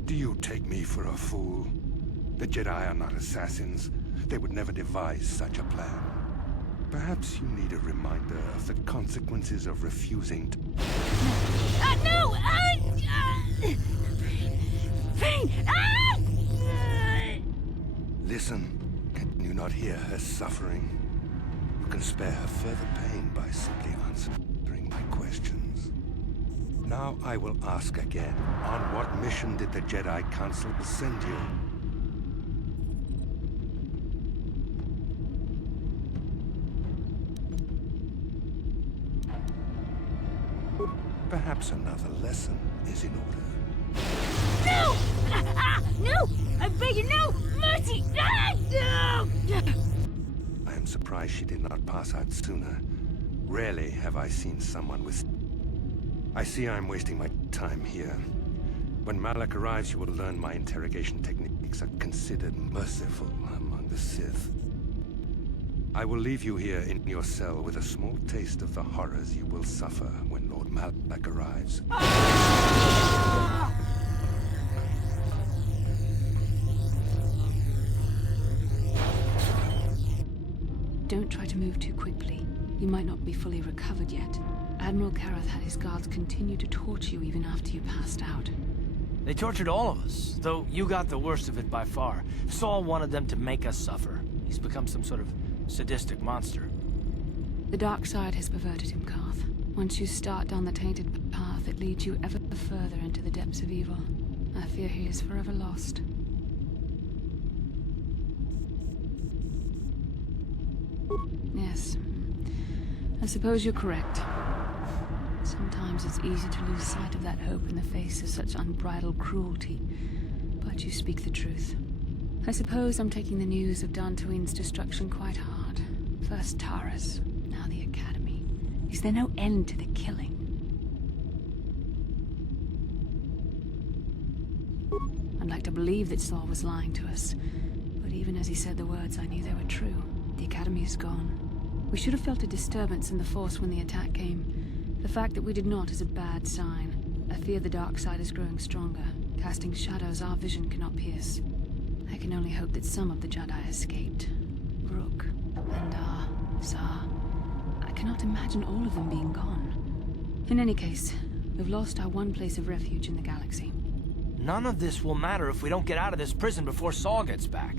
Do you take me for a fool? The Jedi are not assassins. They would never devise such a plan. Perhaps you need a reminder of the consequences of refusing to... No! Pain! Listen. Can you not hear her suffering? You can spare her further pain by simply answering my questions. Now I will ask again. On what mission did the Jedi Council send you? Perhaps another lesson is in order. No! No! I beg you, no! Mercy! No! I am surprised she did not pass out sooner. Rarely have I seen someone with... I see I am wasting my time here. When Malak arrives, you will learn my interrogation techniques are considered merciful among the Sith. I will leave you here in your cell with a small taste of the horrors you will suffer when Lord Malak arrives. Don't try to move too quickly. You might not be fully recovered yet. Admiral Kareth had his guards continue to torture you even after you passed out. They tortured all of us, though you got the worst of it by far. Saul wanted them to make us suffer. He's become some sort of sadistic monster. The dark side has perverted him, Karth. Once you start down the tainted path, it leads you ever further into the depths of evil. I fear he is forever lost. Yes. I suppose you're correct. Sometimes it's easy to lose sight of that hope in the face of such unbridled cruelty. But you speak the truth. I suppose I'm taking the news of Dantooine's destruction quite hard. First Taras, now the Academy. Is there no end to the killing? I'd like to believe that Saul was lying to us. But even as he said the words, I knew they were true. The Academy is gone. We should have felt a disturbance in the Force when the attack came. The fact that we did not is a bad sign. I fear the dark side is growing stronger, casting shadows our vision cannot pierce. I can only hope that some of the Jedi escaped. Rook, Endar, Zar. I cannot imagine all of them being gone. In any case, we've lost our one place of refuge in the galaxy. None of this will matter if we don't get out of this prison before Saul gets back.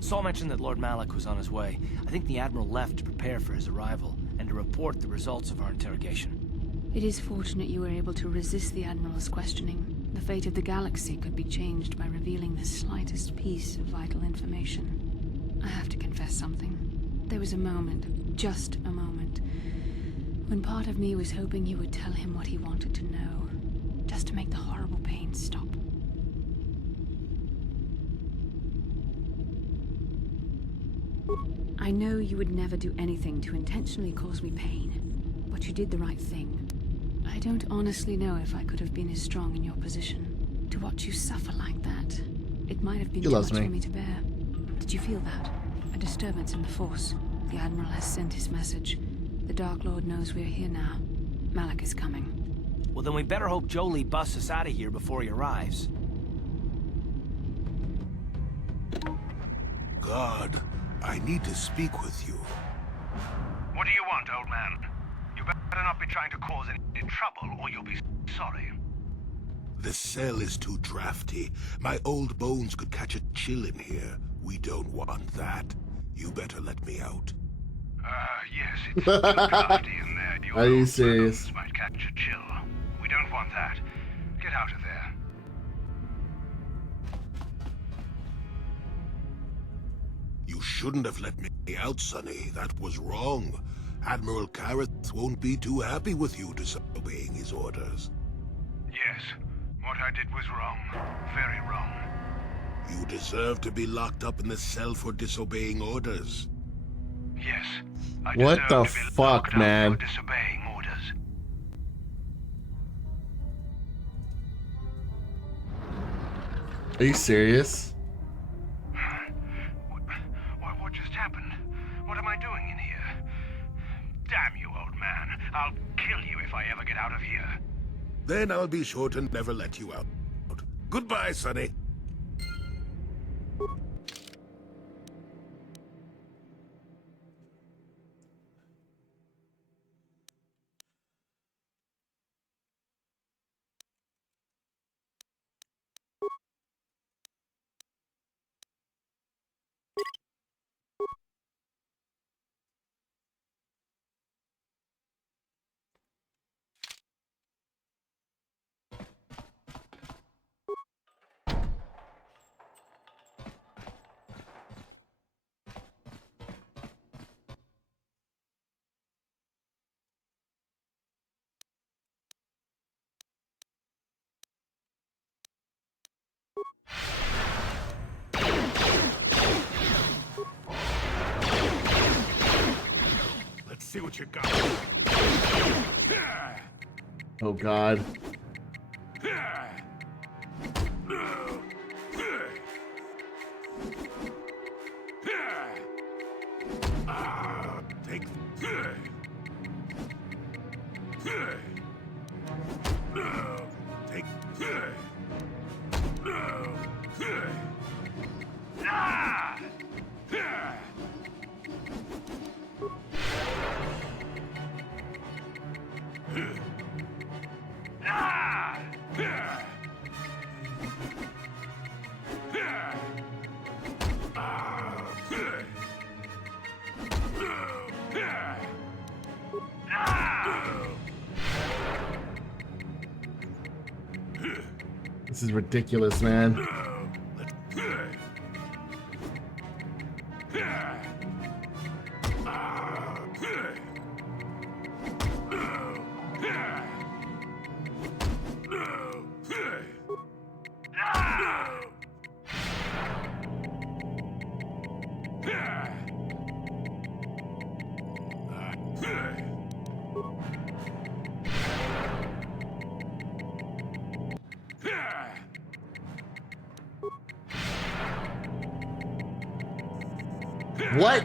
Saul mentioned that Lord Malak was on his way. I think the Admiral left to prepare for his arrival, and to report the results of our interrogation. It is fortunate you were able to resist the Admiral's questioning. The fate of the galaxy could be changed by revealing the slightest piece of vital information. I have to confess something. There was a moment, just a moment, when part of me was hoping you would tell him what he wanted to know, just to make the horrible pain stop. I know you would never do anything to intentionally cause me pain, but you did the right thing. I don't honestly know if I could have been as strong in your position. To watch you suffer like that, it might have been too much for me to bear. Did you feel that? A disturbance in the Force. The Admiral has sent his message. The Dark Lord knows we're here now. Malak is coming. Well, then we better hope Jolee busts us out of here before he arrives. God, I need to speak with you. What do you want, old man? You better not be trying to cause any trouble, or you'll be sorry. The cell is too drafty. My old bones could catch a chill in here. We don't want that. You better let me out. Yes, it's too drafty in there. Your Are you old serious? bones might catch a chill. We don't want that. Get out of there. You shouldn't have let me out, Sonny. That was wrong. Admiral Kareth won't be too happy with you disobeying his orders. Yes, what I did was wrong. Very wrong. You deserve to be locked up in the cell for disobeying orders. Yes, I What deserve the to be fuck, locked up man? for disobeying orders. Are you serious? What just happened? What am I doing in here? Damn you, old man. I'll kill you if I ever get out of here. Then I'll be sure to never let you out. Goodbye, Sonny. see what you got. Oh God. Take. Take. This is ridiculous, man. What?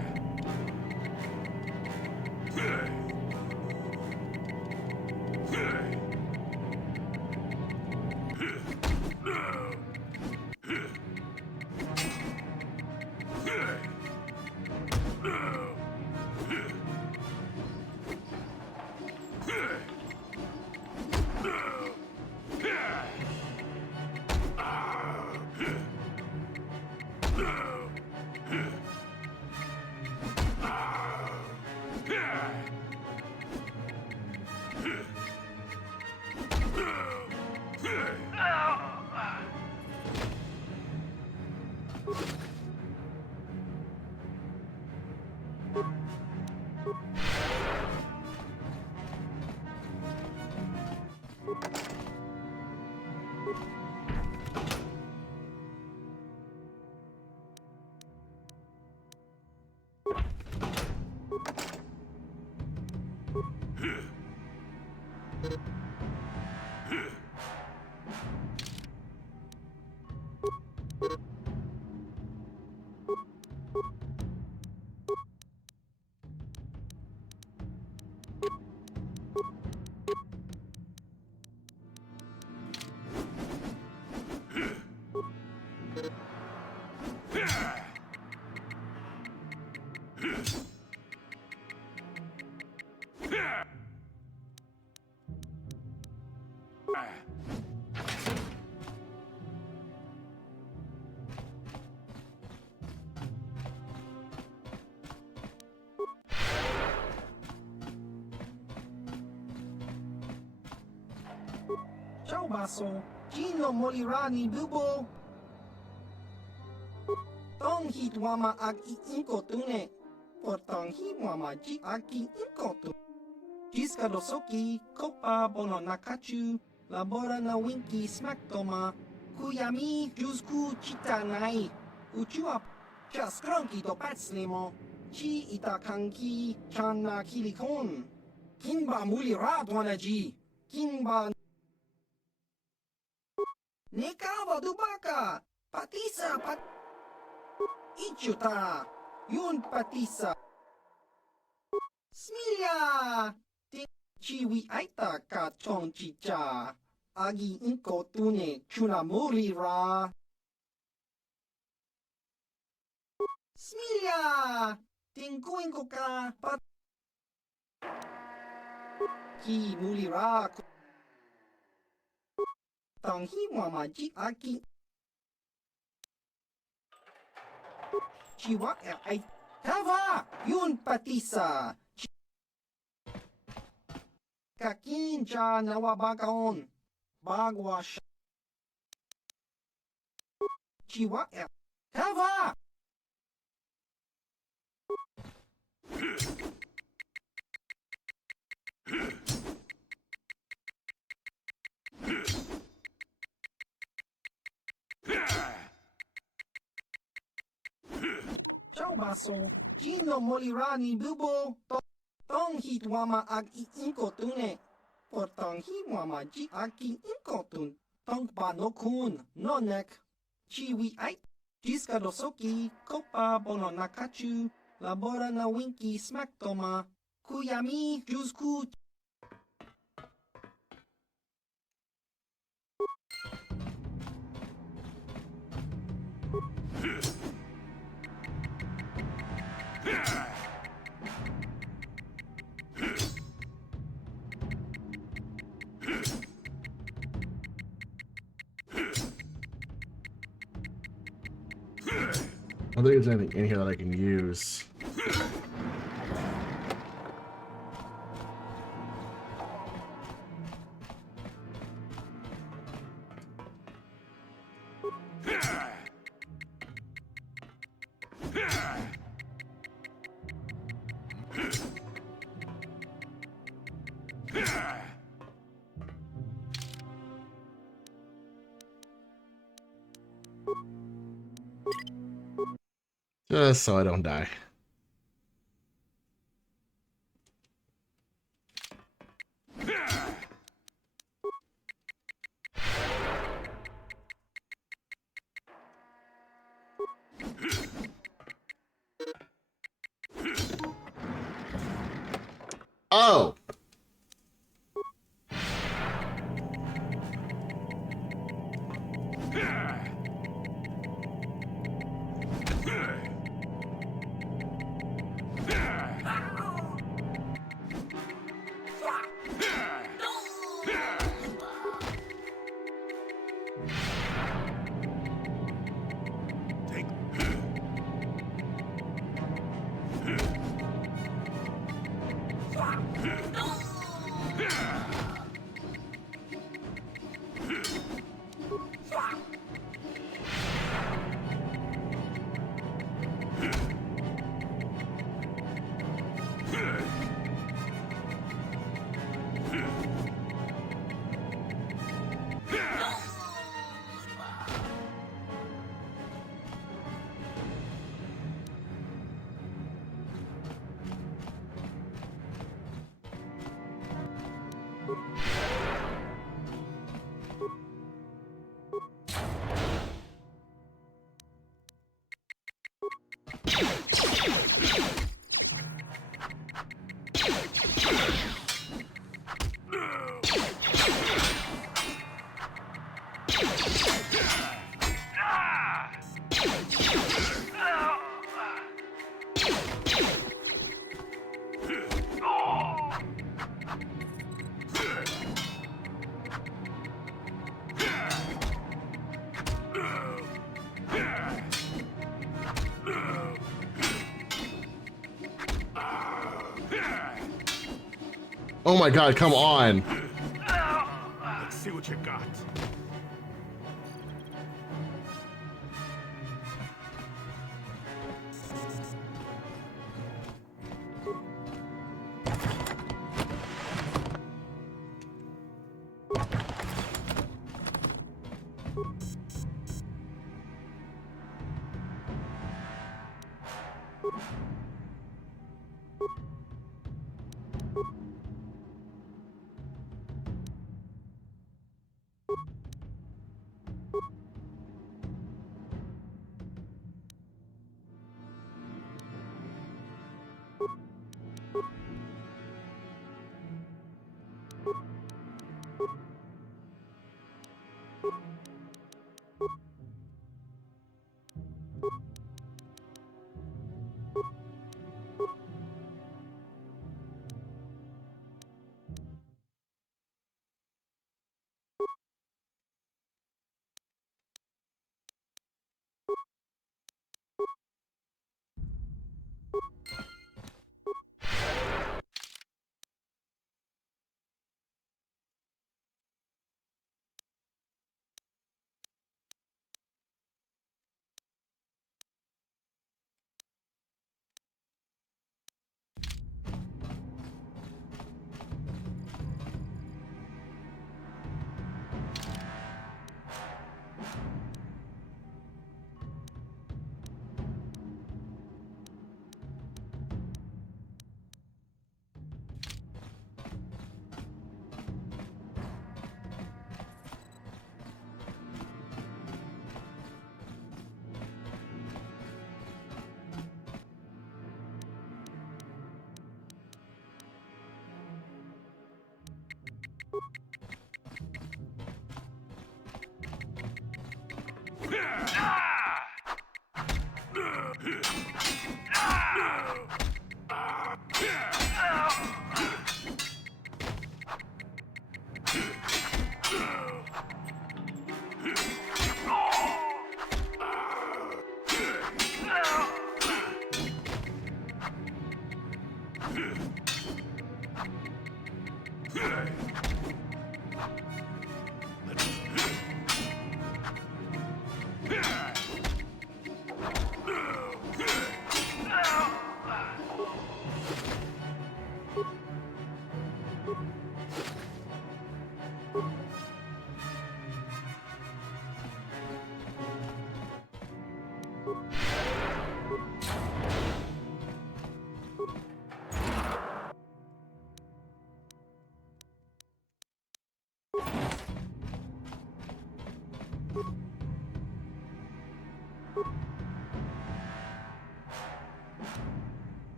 Ciao basso, Gino Molirani Bubo. Tong hit wama ag inko tune. Portong hi wama ji aki inko tu. Jiska dosoki, kopa bono nakachu. Labora na winki smack toma. Kuyami juzku chita nai. Uchua cha skronki do patslimo. Chi ita kanki chana kilikon. Kinba muli radwana ji. Kinba Nekava dubaka, patisa pat Ichuta, yun patisa Smilia, ting chiwi aita ka chong chicha, agi inko tune chuna muri ra Smilia, ting inko ka pat ki muri ra Tang hi mama ji aki Chiwa ai Kava yun patisa Kakinja nawabagaon Bagwash Chiwa Kava Ciao basso, Gino Molirani Bubo, Tong hit wama ag I inko tune. Portang hi wama ji aki inko tun. Tong ba no kun, no nek. Chiwi ai. Jiska dosoki, kopa bono nakachu. Labora na winki smack toma. Kuyami, jusku. I don't think there's anything in here that I can use. Just so I don't die. Oh! Oh my god, come on. Let's see what you got.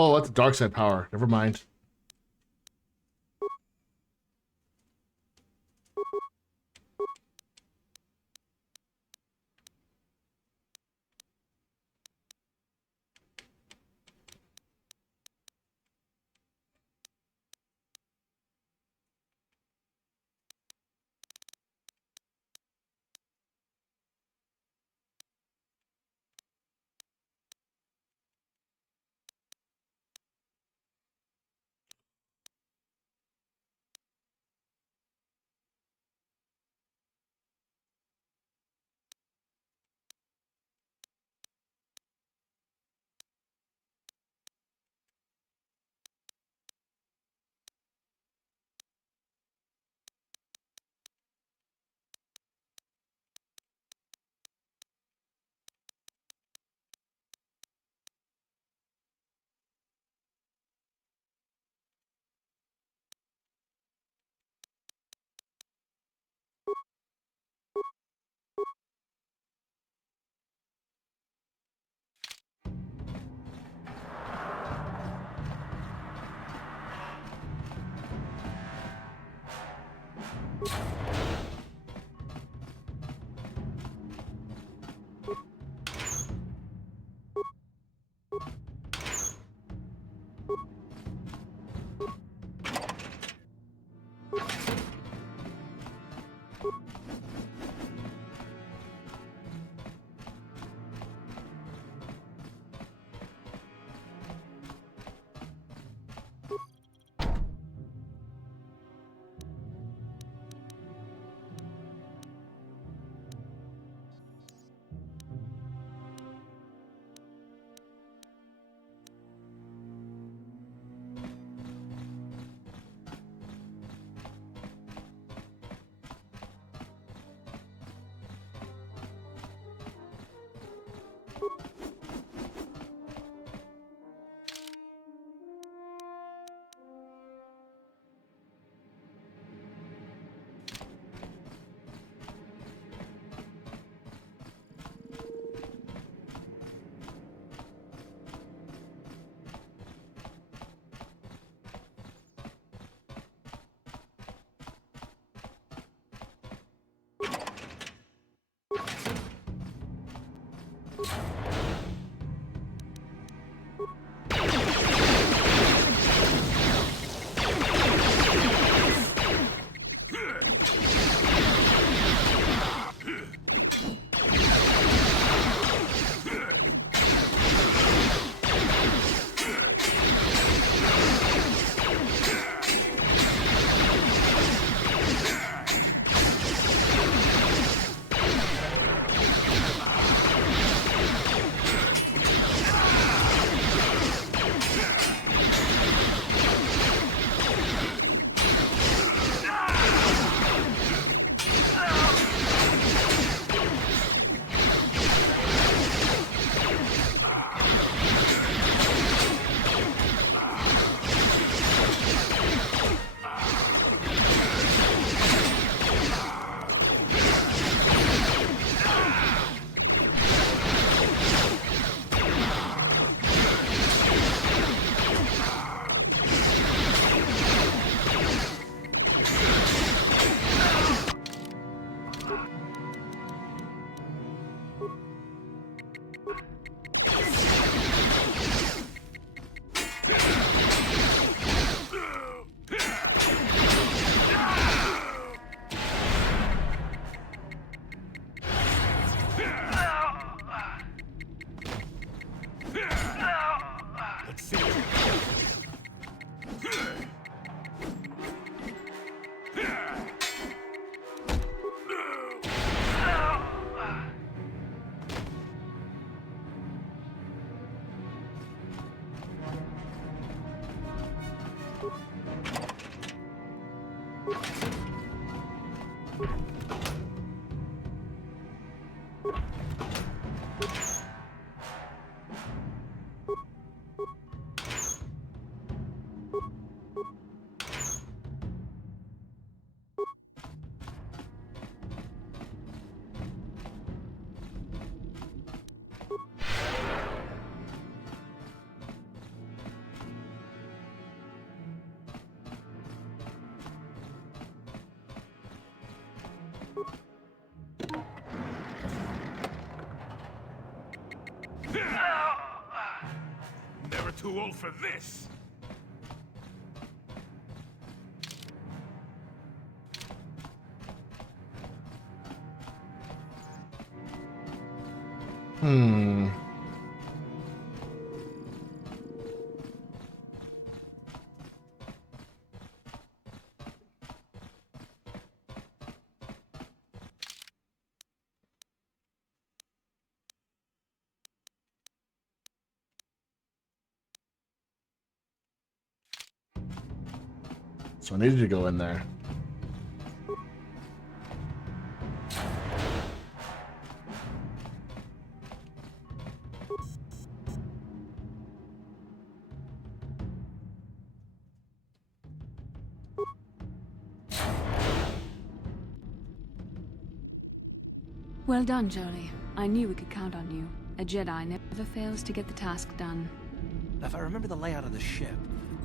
Oh, that's a dark side power. Never mind. Never too old for this. So I needed to go in there. Well done, Jolie. I knew we could count on you. A Jedi never fails to get the task done. If I remember the layout of the ship,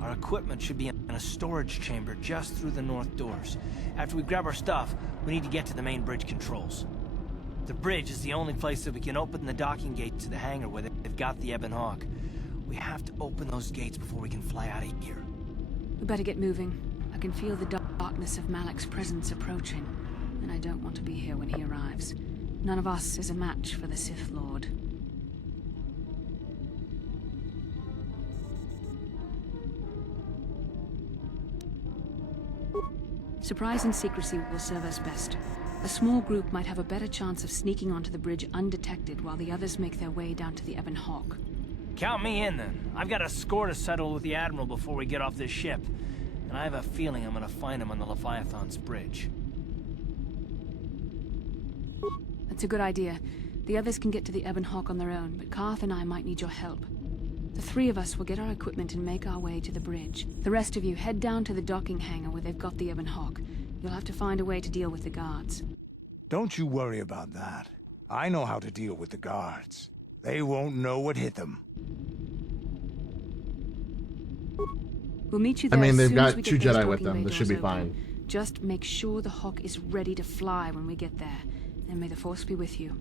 our equipment should be in a storage chamber just through the north doors. After we grab our stuff, we need to get to the main bridge controls. The bridge is the only place that we can open the docking gate to the hangar where they've got the Ebon Hawk. We have to open those gates before we can fly out of here. We better get moving. I can feel the darkness of Malak's presence approaching, and I don't want to be here when he arrives. None of us is a match for the Sith Lord. Surprise and secrecy will serve us best. A small group might have a better chance of sneaking onto the bridge undetected while the others make their way down to the Ebon Hawk. Count me in, then. I've got a score to settle with the Admiral before we get off this ship. And I have a feeling I'm gonna find him on the Leviathan's bridge. That's a good idea. The others can get to the Ebon Hawk on their own, but Karth and I might need your help. The three of us will get our equipment and make our way to the bridge. The rest of you head down to the docking hangar where they've got the Ebon Hawk. You'll have to find a way to deal with the guards. Don't you worry about that. I know how to deal with the guards. They won't know what hit them. We'll meet you I there mean, as they've soon as got we two get those Jedi with docking them. bay This should be doors open. fine. Just make sure the Hawk is ready to fly when we get there. And may the Force be with you.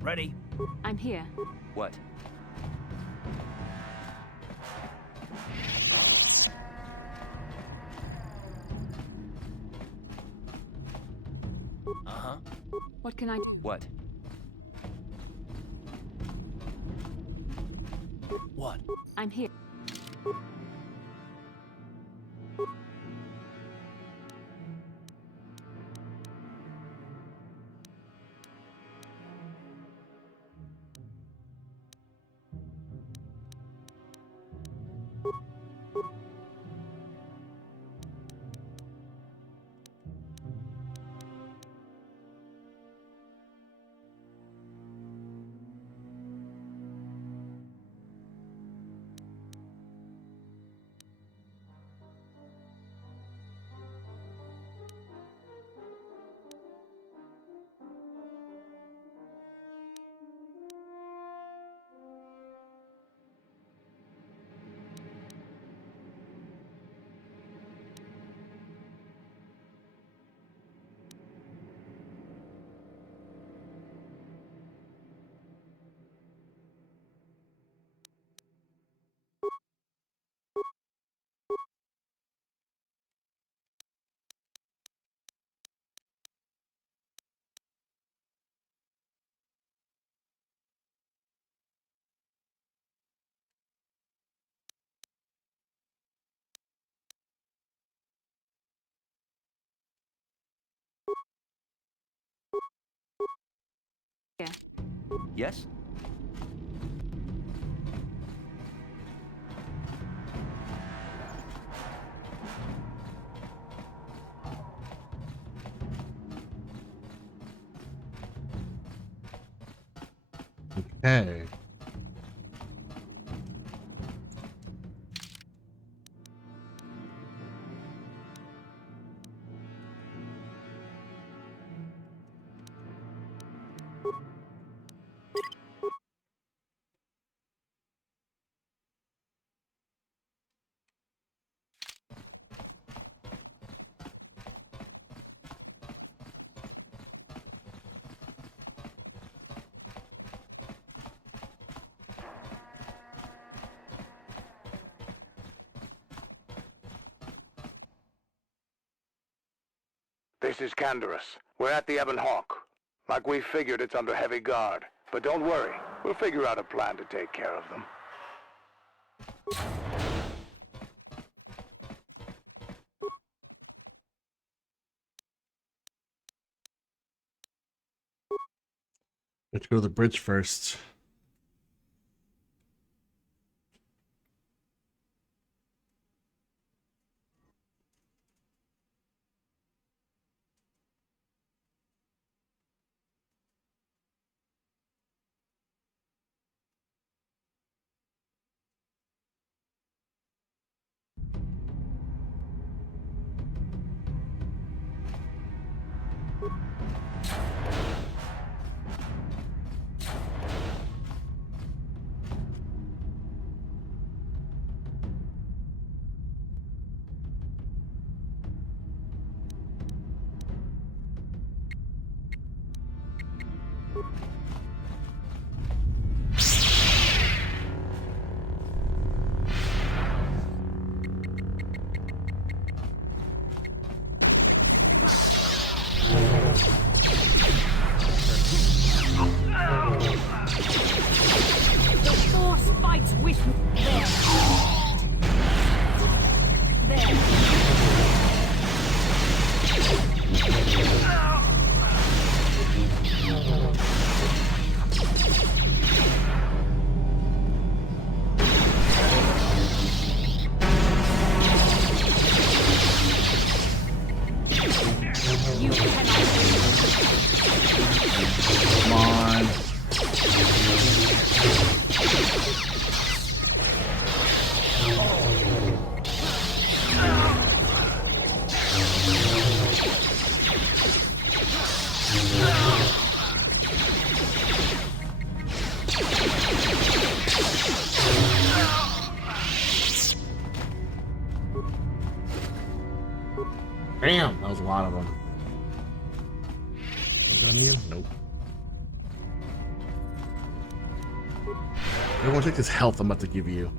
Ready? I'm here. What? Uh-huh. What can I... What? What? I'm here. Yeah. Yes? Okay. This is Canderous. We're at the Ebon Hawk. Like we figured, it's under heavy guard. But don't worry, we'll figure out a plan to take care of them. Let's go to the bridge first. The Force fights with me. There. You cannot. Come on. Damn, that was a lot of them. Got any? Nope. Everyone take this health I'm about to give you.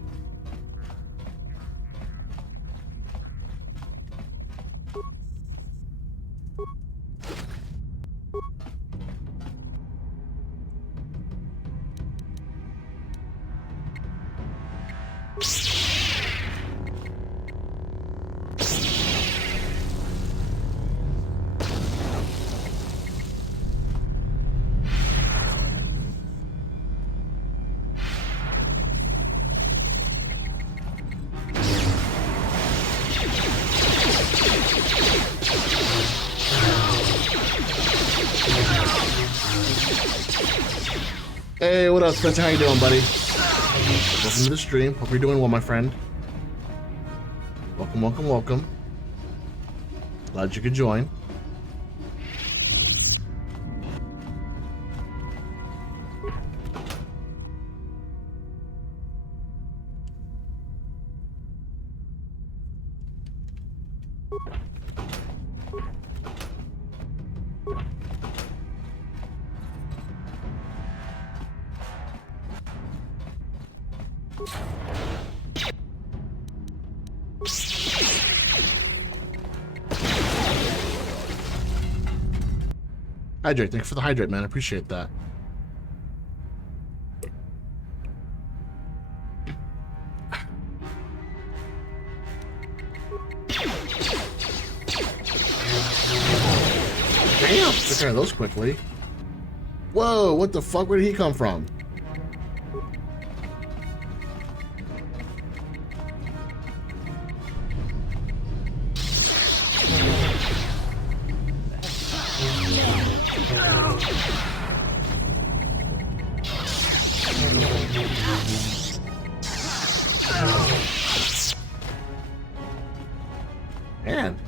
Hey, what up, Spencer? How you doing, buddy? Welcome to the stream. Hope you're doing well, my friend. Welcome, welcome, welcome. Glad you could join. Hydrate. Thanks for the hydrate, man. I appreciate that. Damn! Took care of those quickly. Whoa! What the fuck? Where did he come from? Man.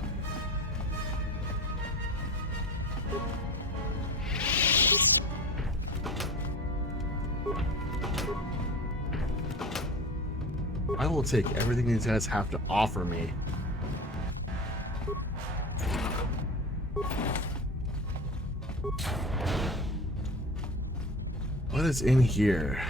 I will take everything these guys have to offer me. What is in here?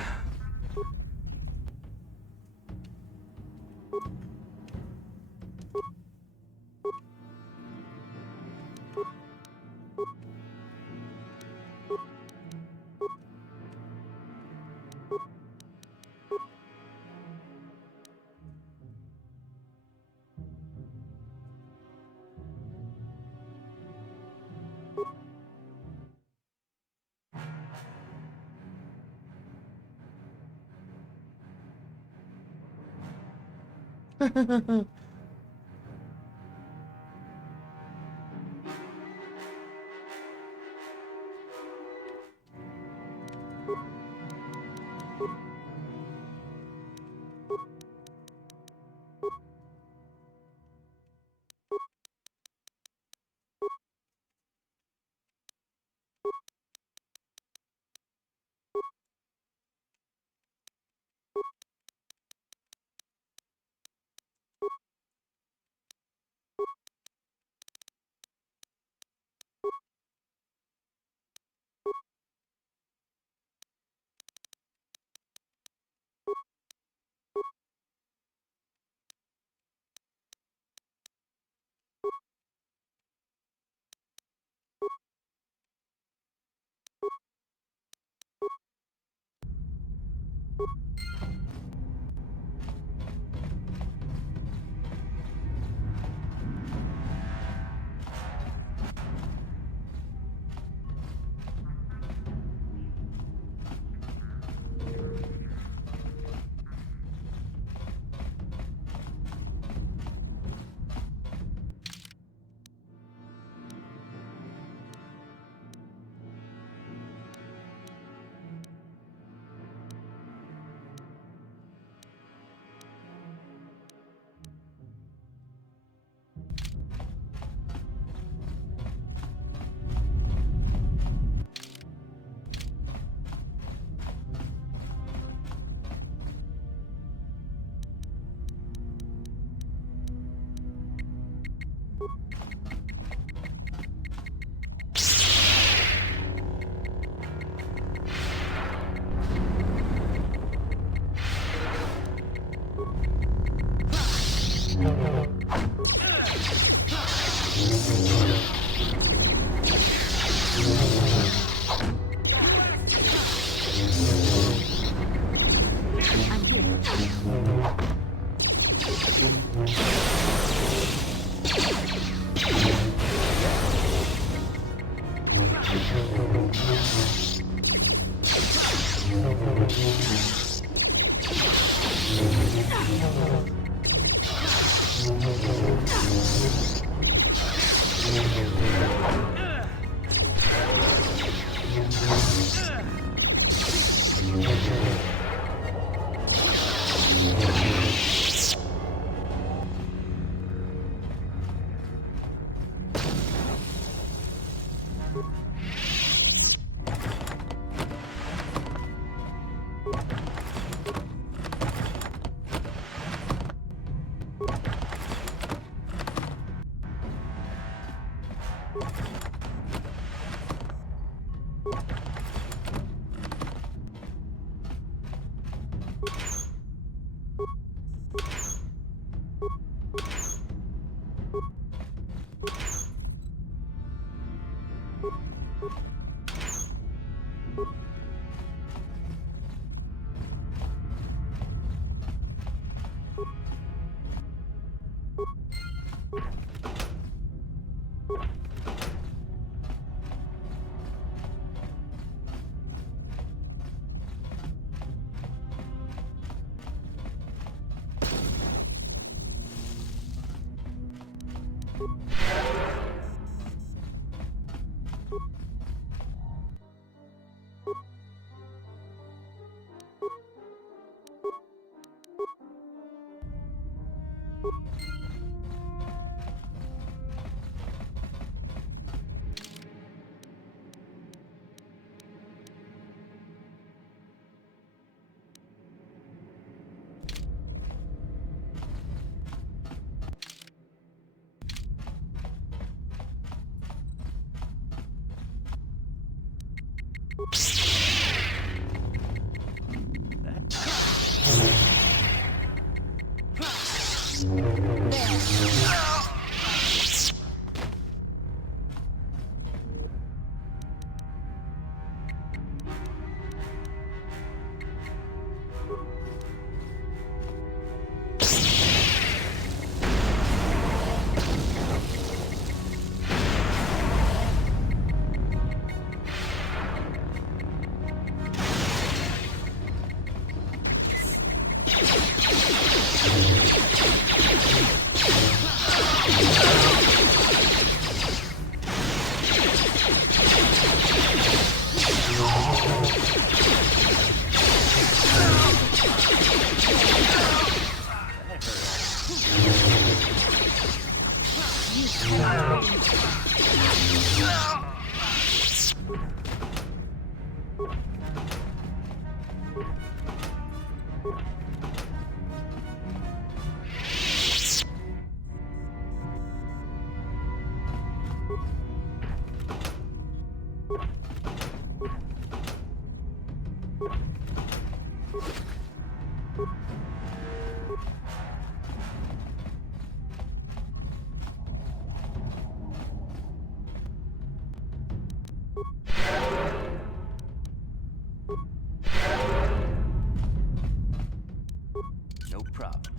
No problem.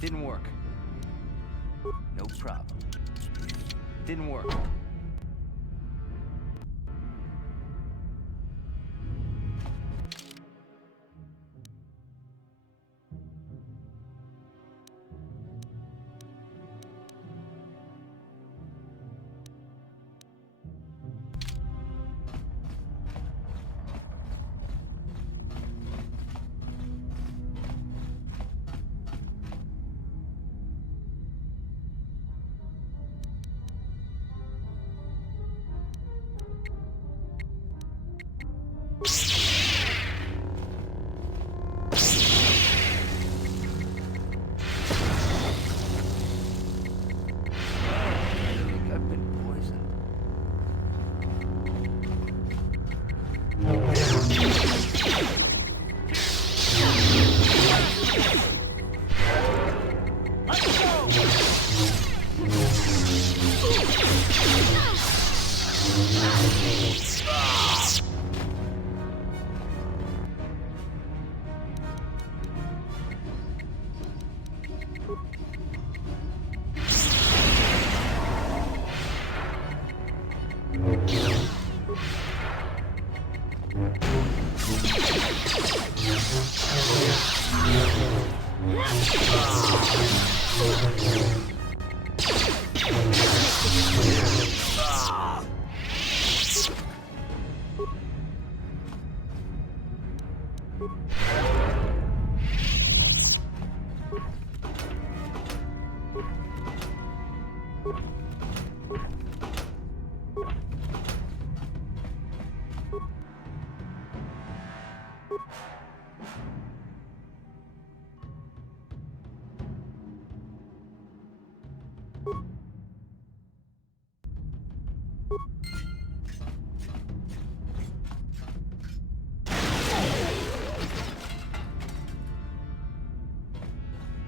Didn't work. No problem. Didn't work.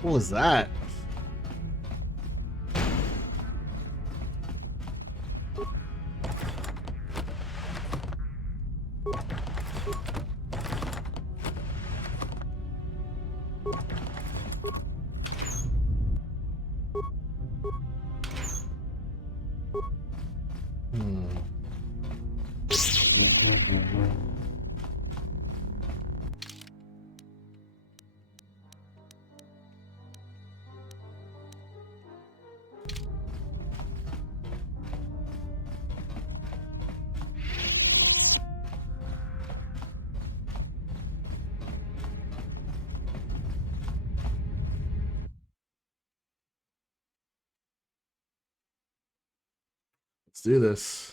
What was that? Let's do this.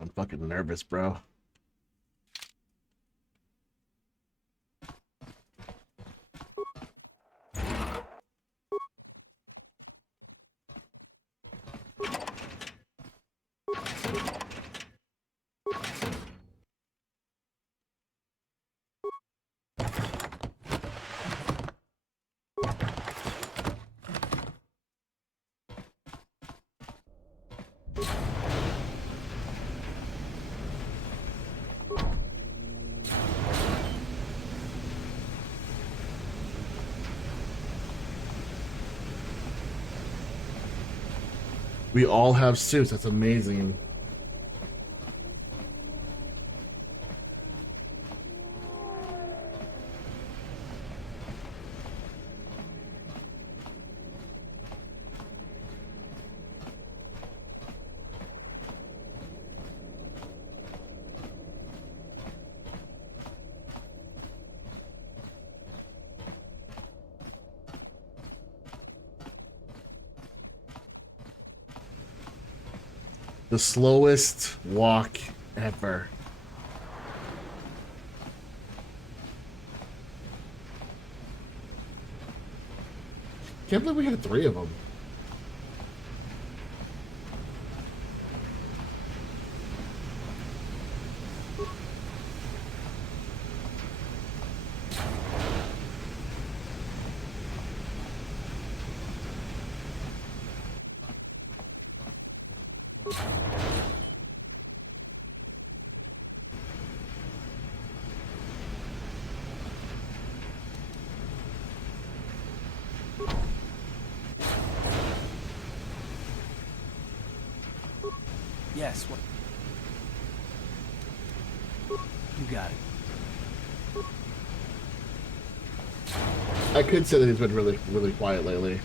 I'm fucking nervous, bro. We all have suits. That's amazing. The slowest walk ever. Can't believe we had 3 of them. Yes, what? You got it. I could say that he's been really quiet lately.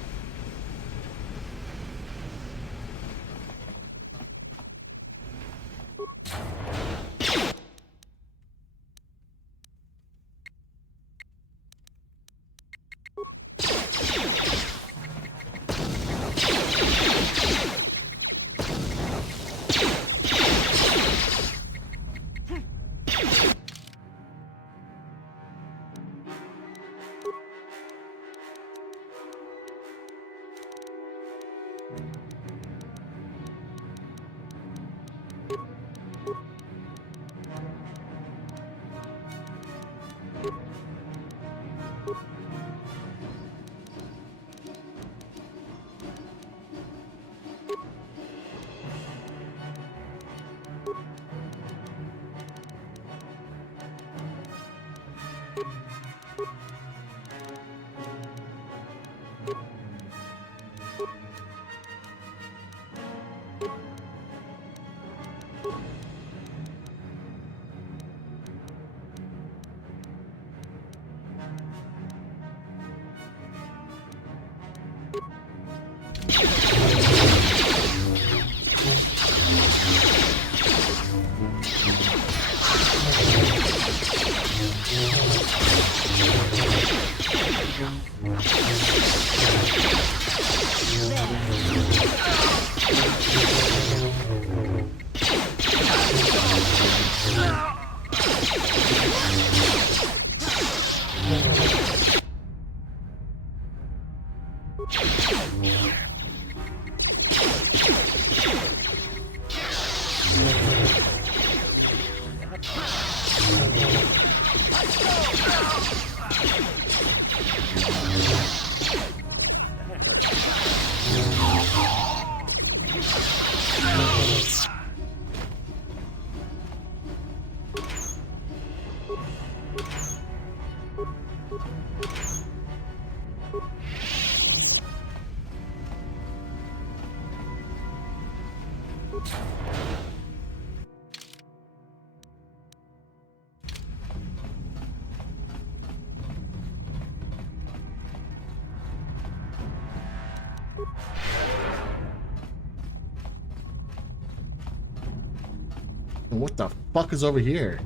And what the fuck is over here?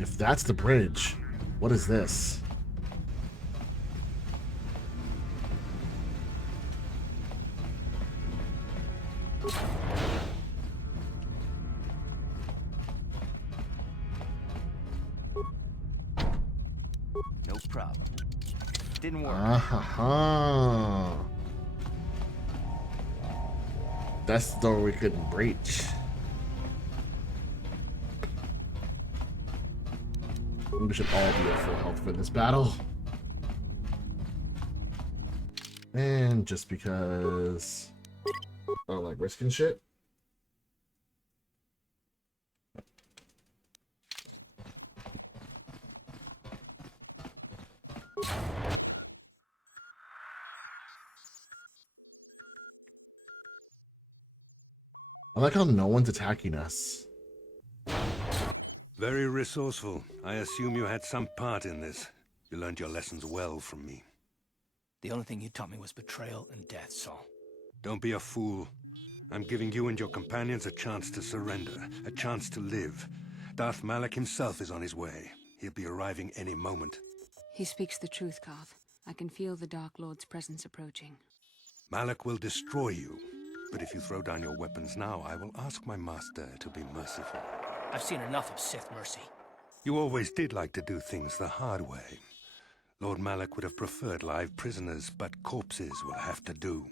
If that's the bridge, what is this? No problem. Didn't work. Ah-ha-ha. That's the door we couldn't breach. We should all be at full health for this battle. And just because I don't like risking shit. I like how no one's attacking us. Very resourceful. I assume you had some part in this. You learned your lessons well from me. The only thing you taught me was betrayal and death, Saul. Don't be a fool. I'm giving you and your companions a chance to surrender, a chance to live. Darth Malak himself is on his way. He'll be arriving any moment. He speaks the truth, Carth. I can feel the Dark Lord's presence approaching. Malak will destroy you. But if you throw down your weapons now, I will ask my master to be merciful. I've seen enough of Sith mercy. You always did like to do things the hard way. Lord Malak would have preferred live prisoners, but corpses will have to do.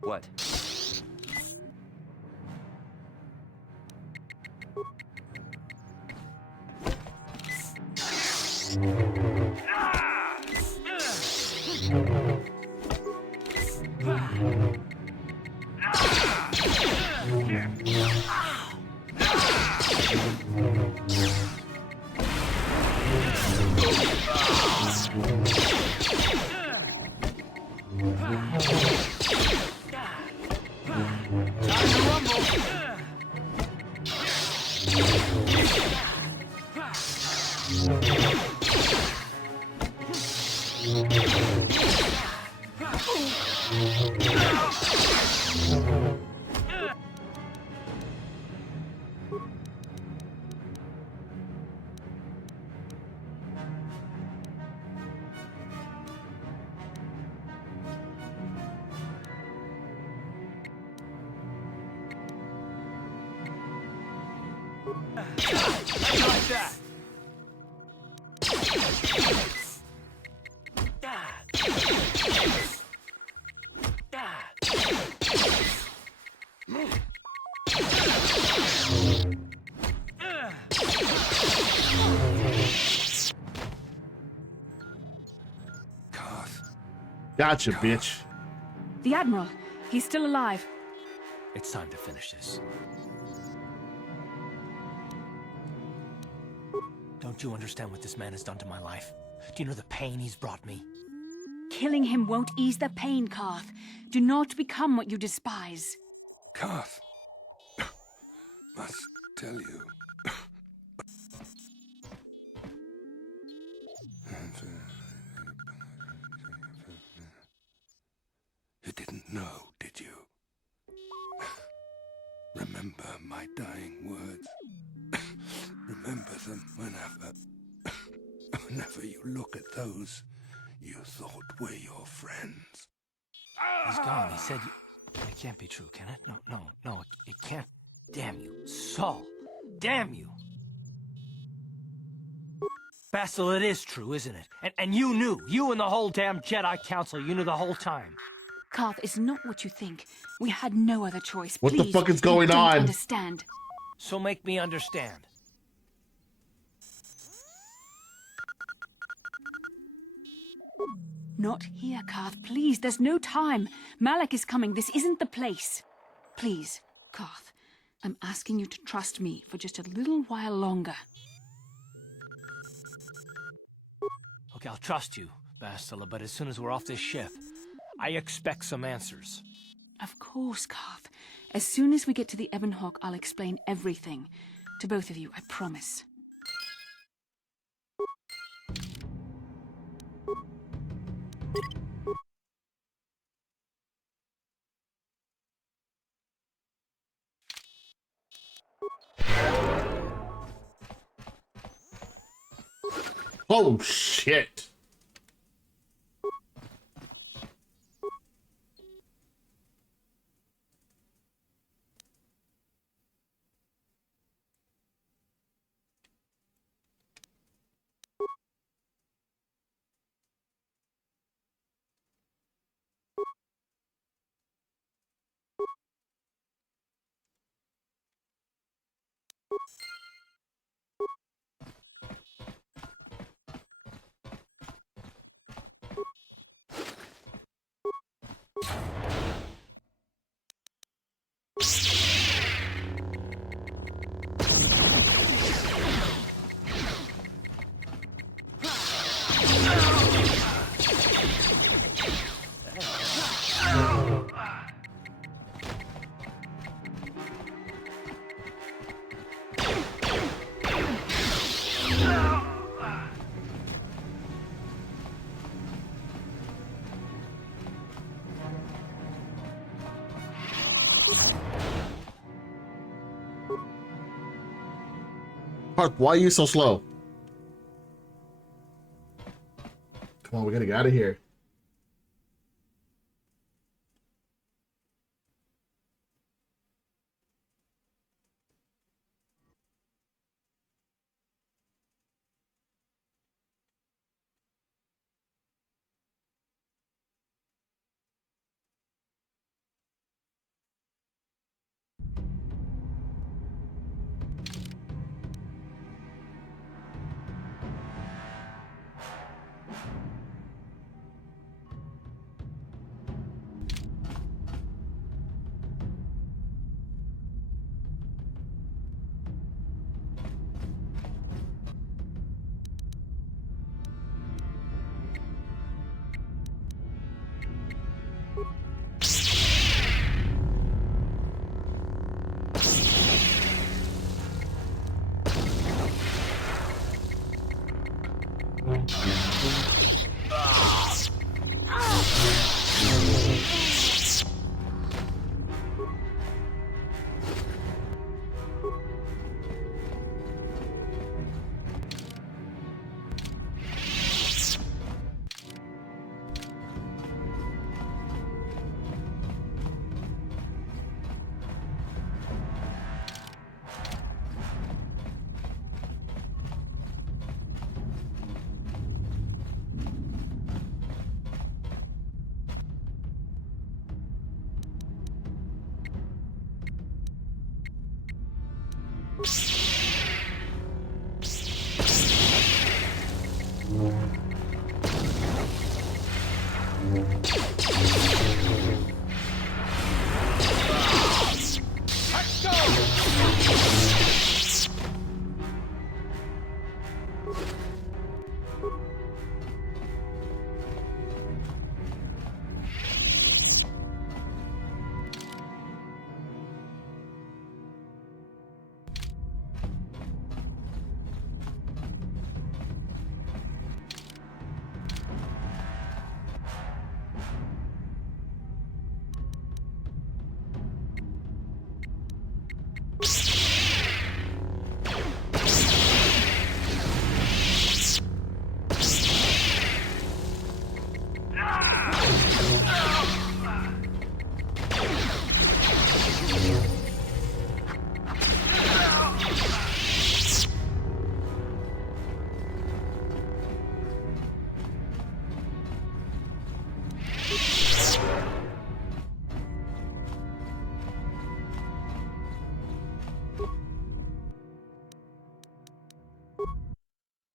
What? Like that. Gotcha, bitch. The Admiral, he's still alive. It's time to finish this. Don't you understand what this man has done to my life? Do you know the pain he's brought me? Killing him won't ease the pain, Karth. Do not become what you despise. Karth, must tell you. You didn't know, did you? Remember my dying words. Remember them whenever you look at those you thought were your friends. He's gone. He said it can't be true, can it? No, it can't. Damn you. Saul. Damn you. Basil, it is true, isn't it? And you knew. You and the whole damn Jedi Council, you knew the whole time. Karth, it's not what you think. We had no other choice. What Please, the fuck is you going don't on? Understand. So make me understand. Not here, Karth. Please, there's no time. Malak is coming. This isn't the place. Please, Karth, I'm asking you to trust me for just a little while longer. Okay, I'll trust you, Bastila, but as soon as we're off this ship, I expect some answers. Of course, Karth. As soon as we get to the Ebon Hawk, I'll explain everything. To both of you, I promise. Oh, shit. Fuck, why are you so slow? Come on, we gotta get out of here.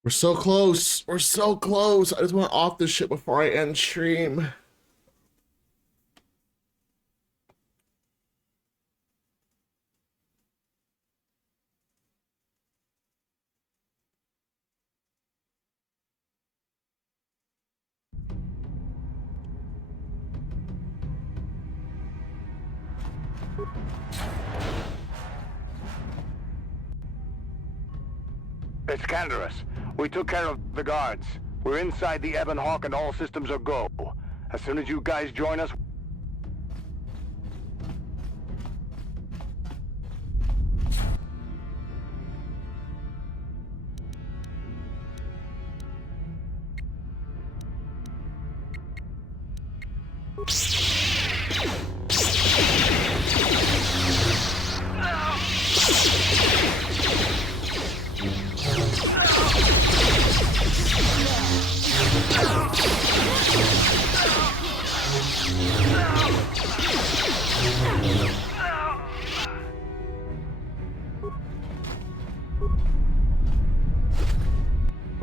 We're so close. We're so close. I just want off this shit before I end stream. It's Canderous. We took care of the guards. We're inside the Ebon Hawk and all systems are go. As soon as you guys join us...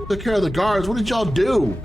Took care of the guards. What did y'all do?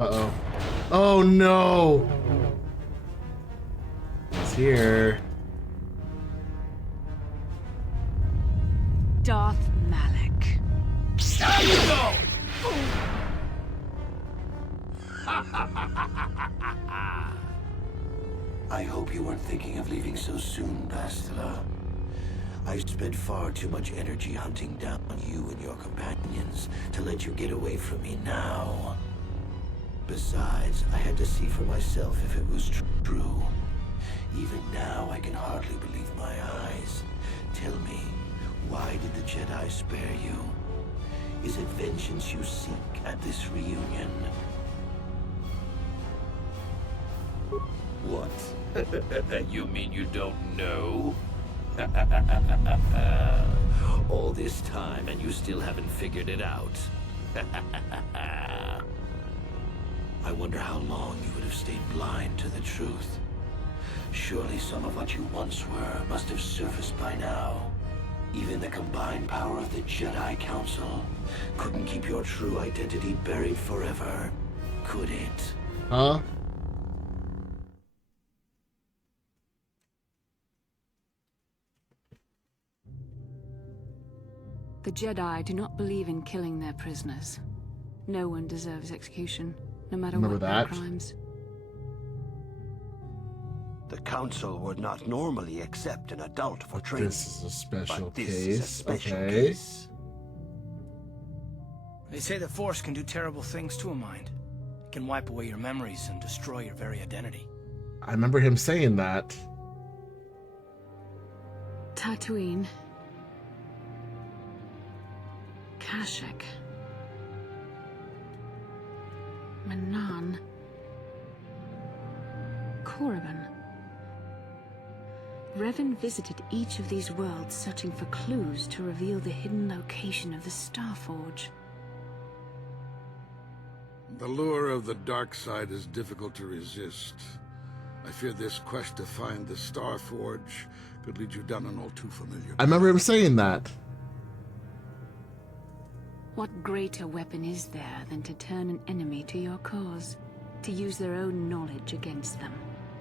Uh-oh. Oh no! It's here. Darth Malak. There you go! I hope you weren't thinking of leaving so soon, Bastila. I spent far too much energy hunting down you and your companions to let you get away from me now. Besides, I had to see for myself if it was true. Even now, I can hardly believe my eyes. Tell me, why did the Jedi spare you? Is it vengeance you seek at this reunion? What? You mean you don't know? All this time and you still haven't figured it out. I wonder how long you would have stayed blind to the truth. Surely some of what you once were must have surfaced by now. Even the combined power of the Jedi Council couldn't keep your true identity buried forever, could it? Huh? The Jedi do not believe in killing their prisoners. No one deserves execution, no matter Remember what their that? crimes. The Council would not normally accept an adult for training. This is a special but this case. is a special Okay. case. They say the Force can do terrible things to a mind. It can wipe away your memories and destroy your very identity. I remember him saying that. Tatooine. Kashyyyk. Manan. Korriban. Revan visited each of these worlds searching for clues to reveal the hidden location of the Starforge. The lure of the dark side is difficult to resist. I fear this quest to find the Starforge could lead you down an all too familiar I remember him saying that. What greater weapon is there than to turn an enemy to your cause? To use their own knowledge against them?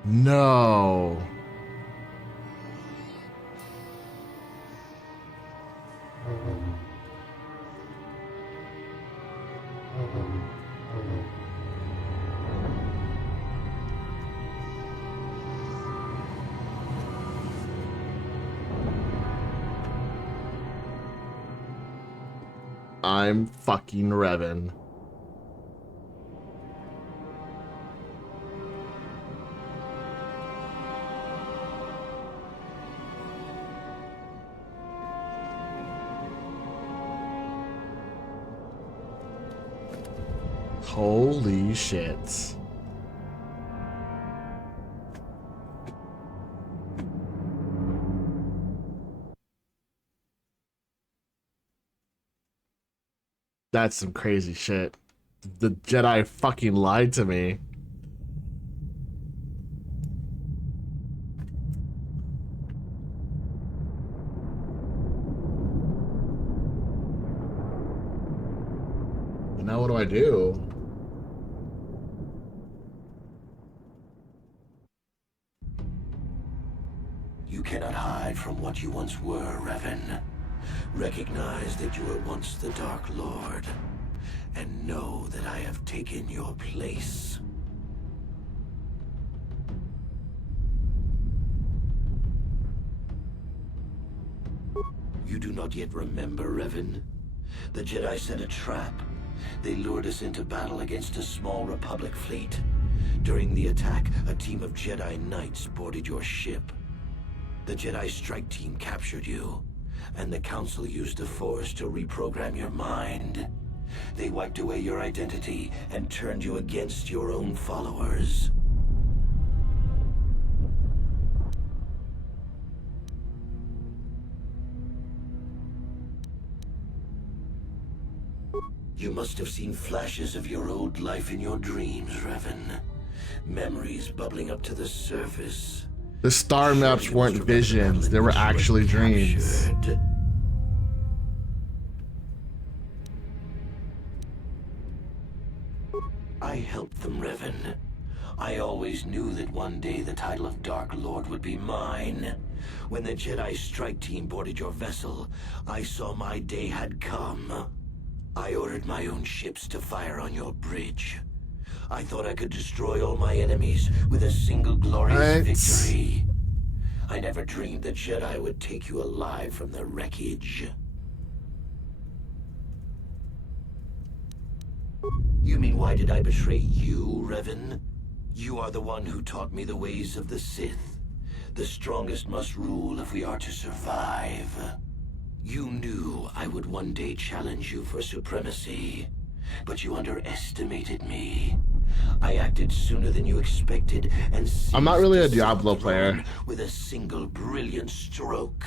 No. I'm fucking Revan. Holy shit. That's some crazy shit. The Jedi fucking lied to me. Now what do I do? You cannot hide from what you once were, Revan. Recognize that you were once the Dark Lord, and know that I have taken your place. You do not yet remember, Revan? The Jedi set a trap. They lured us into battle against a small Republic fleet. During the attack, a team of Jedi Knights boarded your ship. The Jedi strike team captured you, and the Council used the Force to reprogram your mind. They wiped away your identity and turned you against your own followers. You must have seen flashes of your old life in your dreams, Revan. Memories bubbling up to the surface. The star maps weren't visions, they were actually dreams. I helped them, Revan. I always knew that one day the title of Dark Lord would be mine. When the Jedi strike team boarded your vessel, I saw my day had come. I ordered my own ships to fire on your bridge. I thought I could destroy all my enemies with a single glorious victory. I never dreamed the Jedi would take you alive from the You mean why did I betray you, Revan? You are the one who taught me the ways of the Sith. The strongest must rule if we are to survive. You knew I would one day challenge you for supremacy, but you underestimated me. I acted sooner than you expected and I'm not really a seized the Diablo throne player. with a single brilliant stroke.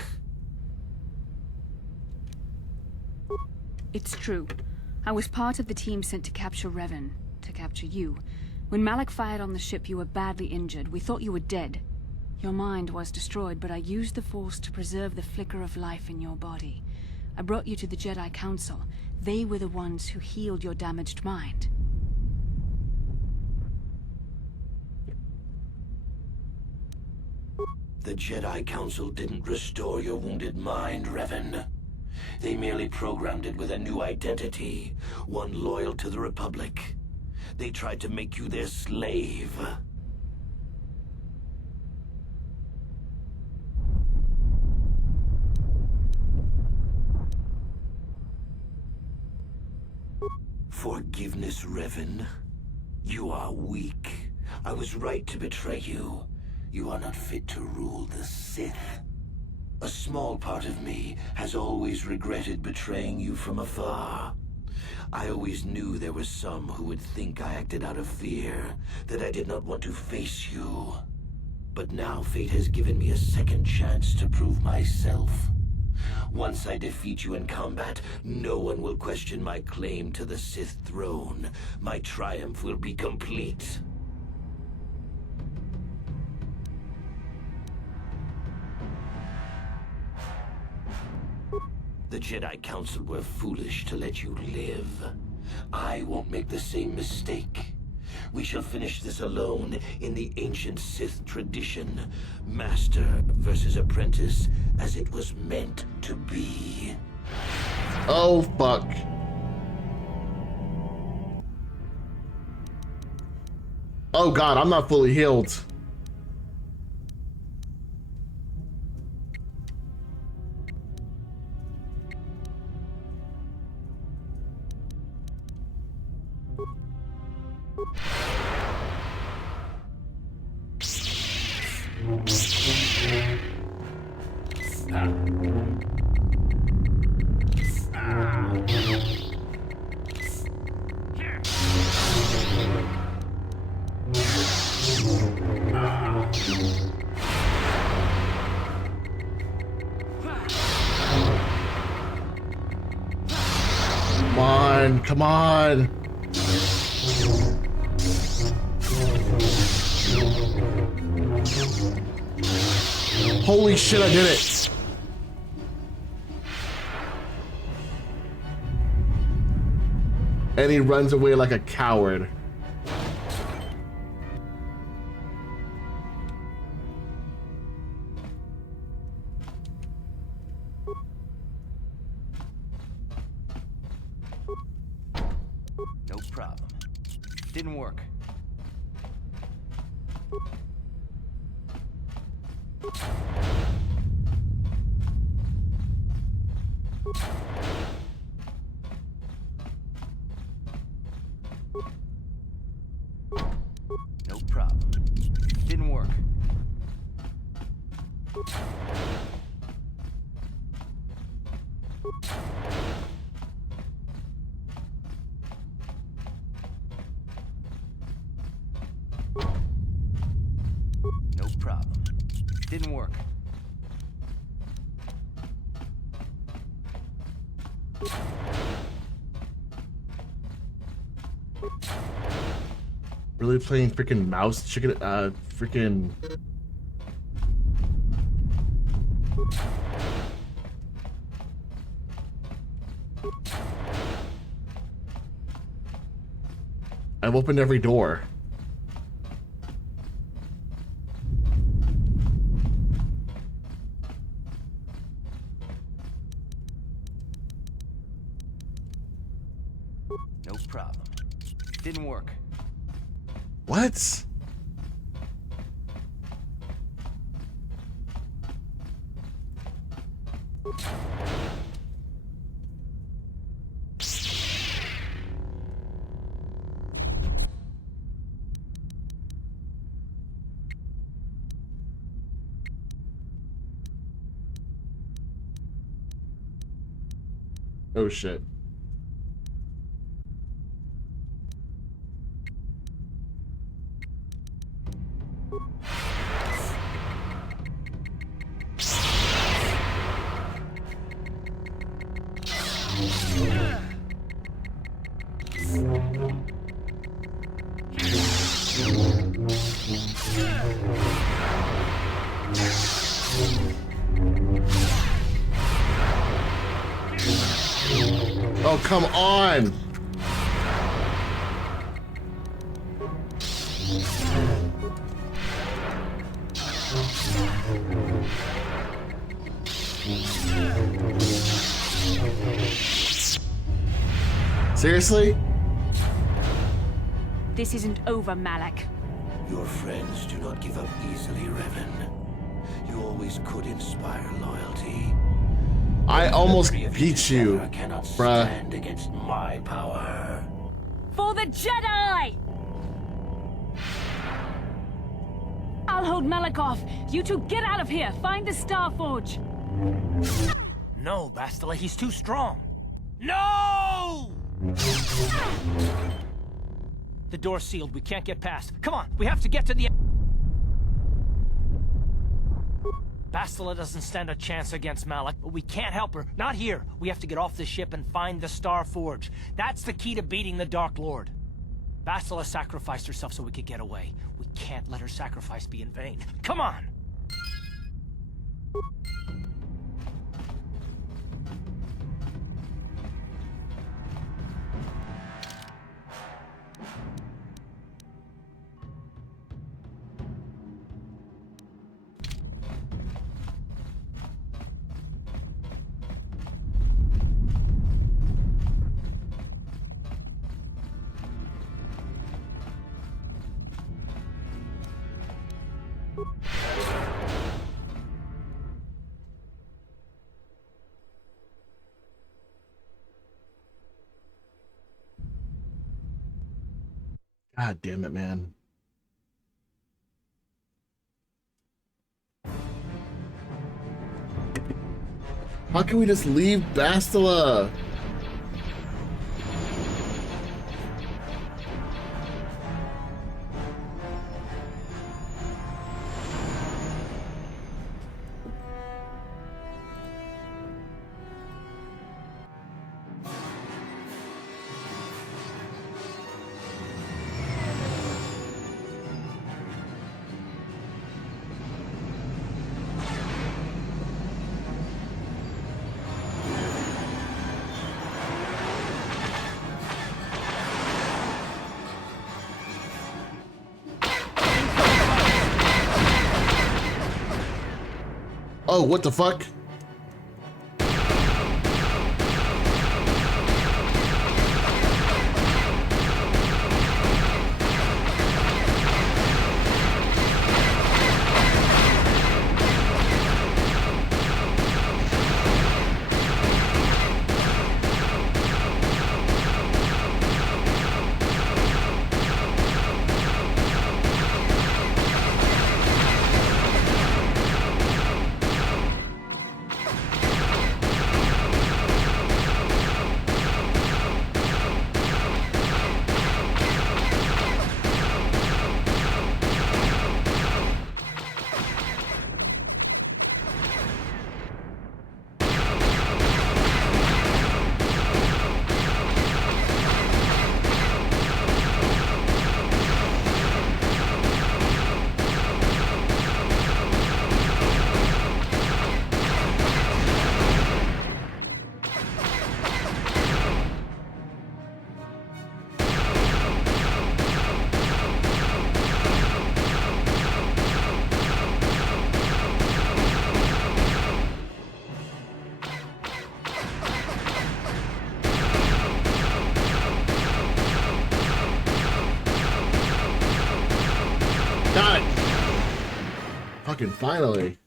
It's true. I was part of the team sent to capture Revan, to capture you. When Malak fired on the ship, you were badly injured. We thought you were dead. Your mind was destroyed, but I used the Force to preserve the flicker of life in your body. I brought you to the Jedi Council. They were the ones who healed your damaged mind. The Jedi Council didn't restore your wounded mind, Revan. They merely programmed it with a new identity, one loyal to the Republic. They tried to make you their slave. Forgiveness, Revan. You are weak. I was right to betray you. You are not fit to rule the Sith. A small part of me has always regretted betraying you from afar. I always knew there were some who would think I acted out of fear, that I did not want to face you. But now fate has given me a second chance to prove myself. Once I defeat you in combat, no one will question my claim to the Sith throne. My triumph will be complete. The Jedi Council were foolish to let you live. I won't make the same mistake. We shall finish this alone in the ancient Sith tradition. Master versus apprentice, as it was meant to be. Oh, fuck. Oh god, I'm not fully healed. Come on. Holy shit, I did it. And he runs away like a coward. No problem. Didn't work. No problem. Didn't work. No problem. Didn't work. Really playing freaking mouse chicken, freaking. I've opened every door. No problem. Didn't work. What? Oh shit. Oh, come on! Seriously? This isn't over, Malak. Your friends do not give up easily, Revan. You always could inspire loyalty. I almost beat you, Cannot bruh. stand against my power. For the Jedi! I'll hold Malak off. You two get out of here. Find the Star Forge. No, Bastila, he's too strong. No! The door's sealed. We can't get past. Come on, we have to get to the... Bastila doesn't stand a chance against Malak, but we can't help her. Not here. We have to get off the ship and find the Star Forge. That's the key to beating the Dark Lord. Bastila sacrificed herself so we could get away. We can't let her sacrifice be in vain. Come on! God damn it, man. How can we just leave Bastila? Oh, what the fuck? Got it! Fucking finally.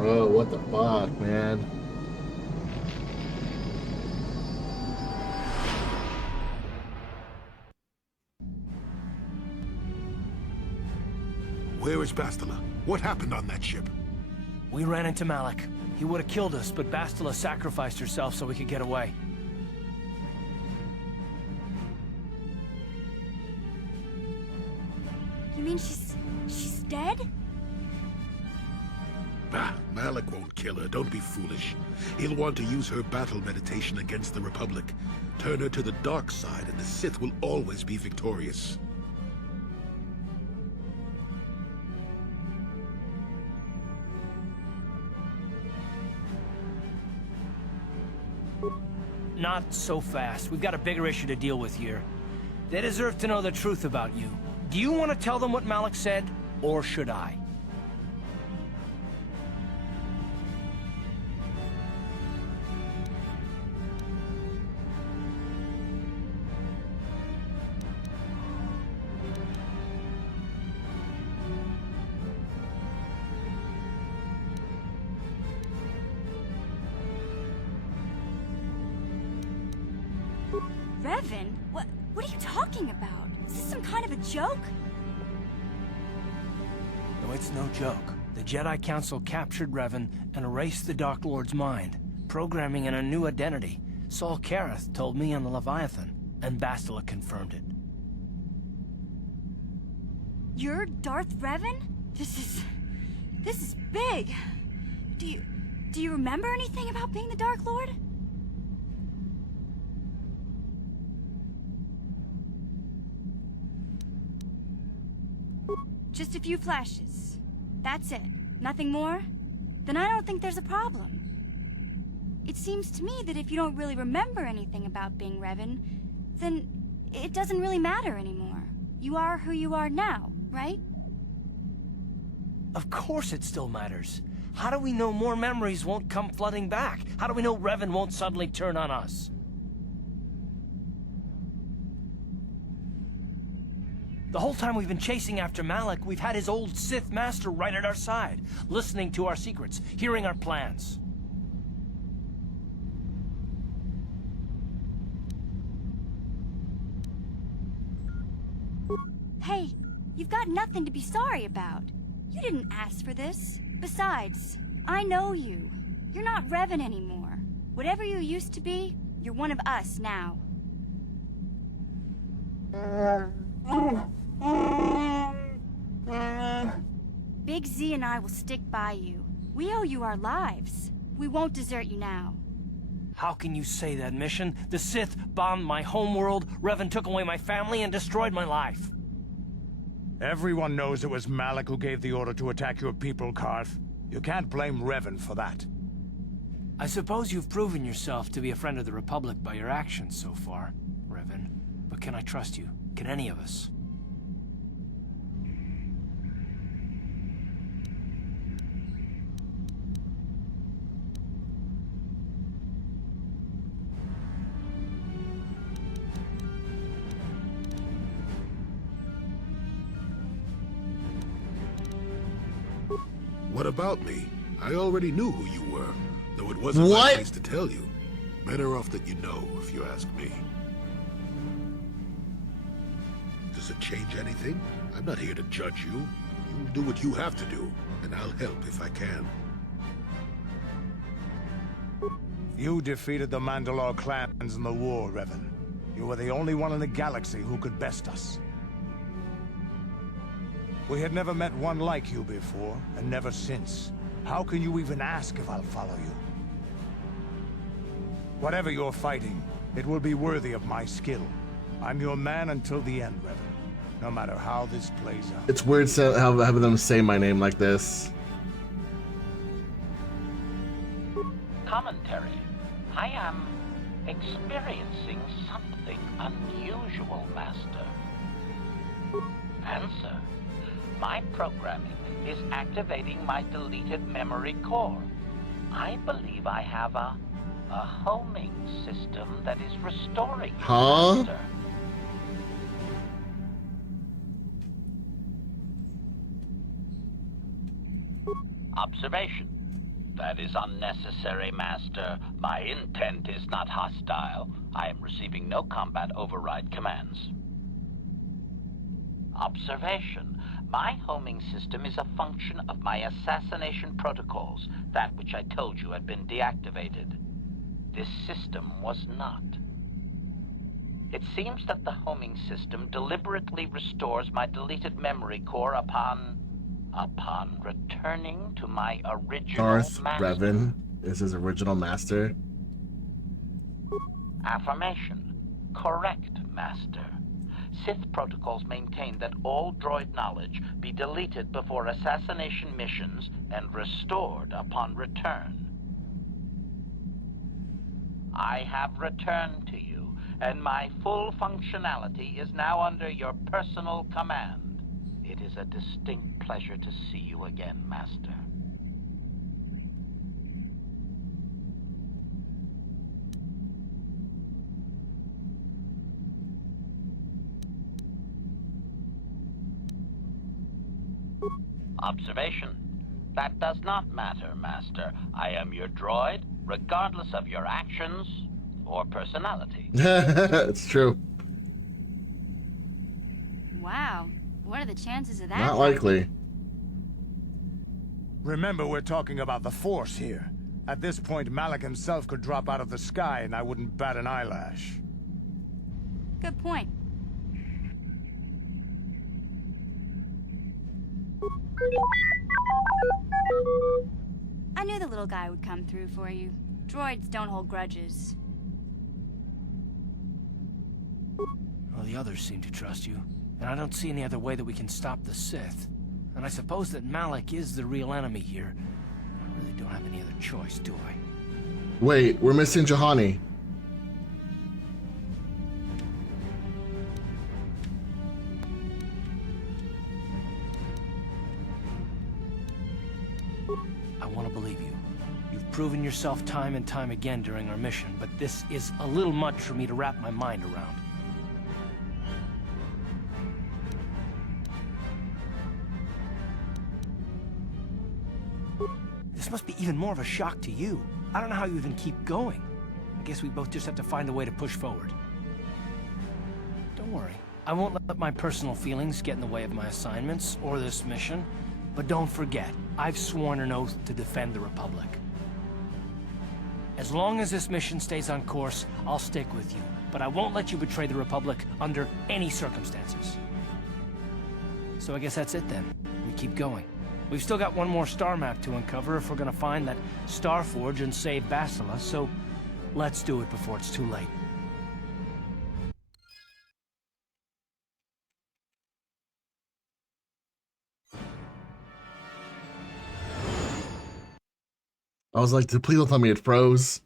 Bro, what the fuck, man? Where is Bastila? What happened on that ship? We ran into Malik. He would have killed us, but Bastila sacrificed herself so we could get away. You mean she's dead? Bah, Malik won't kill her. Don't be foolish. He'll want to use her battle meditation against the Republic. Turn her to the dark side, and the Sith will always be victorious. Not so fast. We've got a bigger issue to deal with here. They deserve to know the truth about you. Do you want to tell them what Malik said, or should I? Revan? What are you talking about? Is this some kind of a joke? No, it's no joke. The Jedi Council captured Revan and erased the Dark Lord's mind, programming in a new identity. Saul Kareth told me on the Leviathan, and Bastila confirmed it. You're Darth Revan? This is big. Do you remember anything about being the Dark Lord? Just a few flashes. That's it. Nothing more? Then I don't think there's a problem. It seems to me that if you don't really remember anything about being Revan, then it doesn't really matter anymore. You are who you are now, right? Of course it still matters. How do we know more memories won't come flooding back? How do we know Revan won't suddenly turn on us? The whole time we've been chasing after Malik, we've had his old Sith master right at our side, listening to our secrets, hearing our plans. Hey, you've got nothing to be sorry about. You didn't ask for this. Besides, I know you. You're not Revan anymore. Whatever you used to be, you're one of us now. Big Z and I will stick by you. We owe you our lives. We won't desert you now. How can you say that, Mission? The Sith bombed my homeworld, Revan took away my family, and destroyed my life. Everyone knows it was Malik who gave the order to attack your people, Karth. You can't blame Revan for that. I suppose you've proven yourself to be a friend of the Republic by your actions so far, Revan. But can I trust you? Can any of us? What about me? I already knew who you were, though it wasn't my place to tell you. Better off that you know, if you ask me. Does it change anything? I'm not here to judge you. You do what you have to do, and I'll help if I can. You defeated the Mandalore clans in the war, Revan. You were the only one in the galaxy who could best us. We had never met one like you before, and never since. How can you even ask if I'll follow you? Whatever you're fighting, it will be worthy of my skill. I'm your man until the end, Revan. No matter how this plays out. It's weird having them say my name like this. Commentary. I am experiencing something unusual, Master. Answer. My programming is activating my deleted memory core. I believe I have a homing system that is restoring you, Master. Observation. That is unnecessary, Master. My intent is not hostile. I am receiving no combat override commands. Observation. My homing system is a function of my assassination protocols, that which I told you had been deactivated. This system was not. It seems that the homing system deliberately restores my deleted memory core upon returning to my original Darth master. Revan is his original master. Affirmation. Correct, Master. Sith protocols maintain that all droid knowledge be deleted before assassination missions and restored upon return. I have returned to you, and my full functionality is now under your personal command. It is a distinct pleasure to see you again, Master. Observation. That does not matter, Master. I am your droid, regardless of your actions or personality. It's true. Wow. What are the chances of that? Not likely. Remember, we're talking about the Force here. At this point, Malak himself could drop out of the sky and I wouldn't bat an eyelash. Good point. I knew the little guy would come through for you. Droids don't hold grudges. Well, the others seem to trust you, and I don't see any other way that we can stop the Sith. And I suppose that Malak is the real enemy here. I really don't have any other choice, do I? Wait, we're missing Juhani. I want to believe you. You've proven yourself time and time again during our mission, but this is a little much for me to wrap my mind around. This must be even more of a shock to you. I don't know how you even keep going. I guess we both just have to find a way to push forward. Don't worry. I won't let my personal feelings get in the way of my assignments or this mission. But don't forget, I've sworn an oath to defend the Republic. As long as this mission stays on course, I'll stick with you. But I won't let you betray the Republic under any circumstances. So I guess that's it then. We keep going. We've still got one more star map to uncover if we're gonna find that Star Forge and save Bastila, so let's do it before it's too late. I was like, please don't tell me it froze.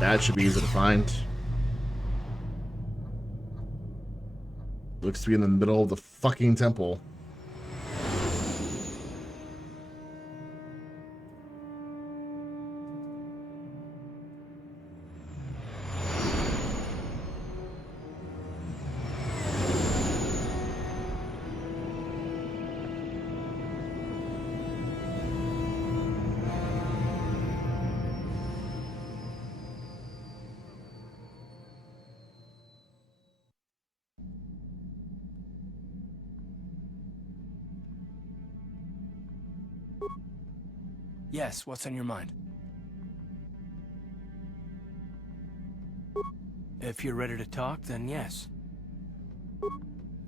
That should be easy to find. Looks to be in the middle of the fucking temple. Yes, what's on your mind? If you're ready to talk, then yes.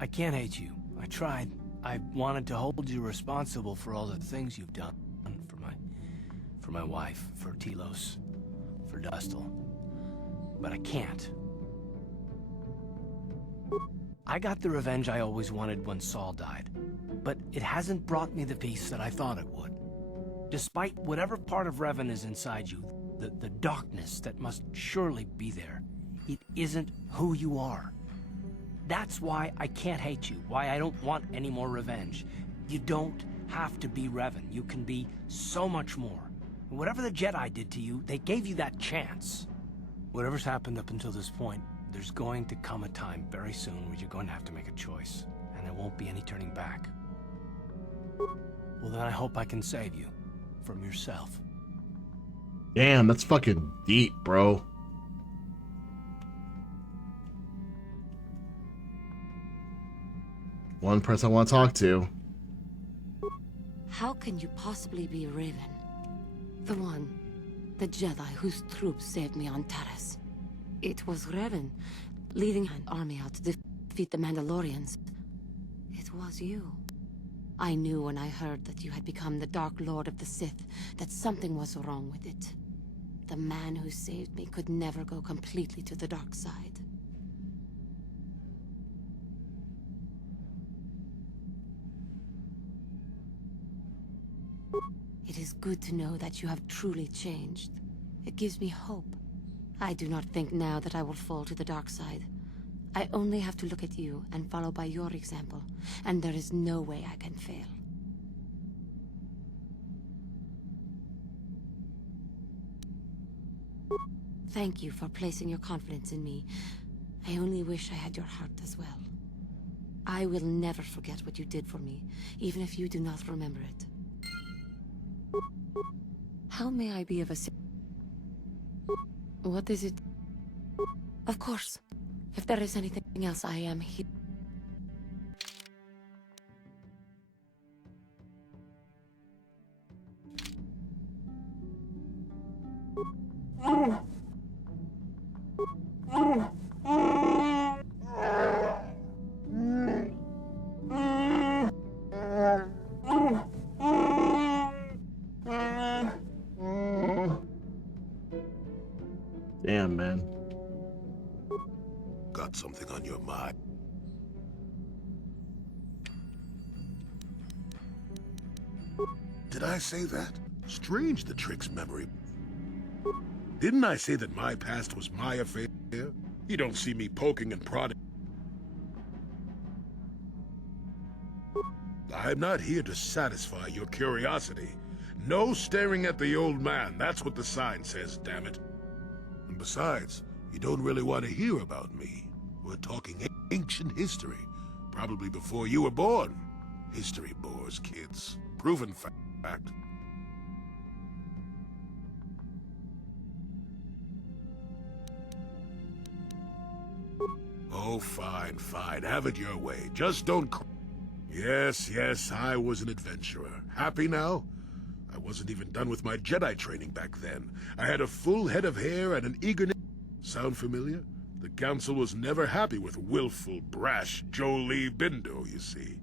I can't hate you. I tried. I wanted to hold you responsible for all the things you've done. For my wife, for Telos, for Dustil. But I can't. I got the revenge I always wanted when Saul died. But it hasn't brought me the peace that I thought it would. Despite whatever part of Revan is inside you, the darkness that must surely be there, it isn't who you are. That's why I can't hate you, why I don't want any more revenge. You don't have to be Revan. You can be so much more. Whatever the Jedi did to you, they gave you that chance. Whatever's happened up until this point, there's going to come a time very soon where you're going to have to make a choice, and there won't be any turning back. Well, then I hope I can save you from yourself. Damn, that's fucking deep, bro. One person I want to talk to. How can you possibly be Revan? The Jedi whose troops saved me on Taris. It was Revan leading an army out to defeat the Mandalorians. It was you. I knew when I heard that you had become the Dark Lord of the Sith that something was wrong with it. The man who saved me could never go completely to the dark side. It is good to know that you have truly changed. It gives me hope. I do not think now that I will fall to the dark side. I only have to look at you and follow by your example, and there is no way I can fail. Thank you for placing your confidence in me. I only wish I had your heart as well. I will never forget what you did for me, even if you do not remember it. How may I be of assistance? What is it? Of course. If there is anything else, I am here. Damn, man. Got something on your mind? Did I say that? Strange the trick's memory. Didn't I say that my past was my affair? You don't see me poking and prodding. I'm not here to satisfy your curiosity. No staring at the old man. That's what the sign says, damn it. And besides, you don't really want to hear about me. We're talking ancient history. Probably before you were born. History bores kids. Proven fact. Oh, fine, fine. Have it your way. Just don't Yes, I was an adventurer. Happy now? I wasn't even done with my Jedi training back then. I had a full head of hair and an eagerness. Sound familiar? The Council was never happy with willful, brash Jolee Bindo, you see.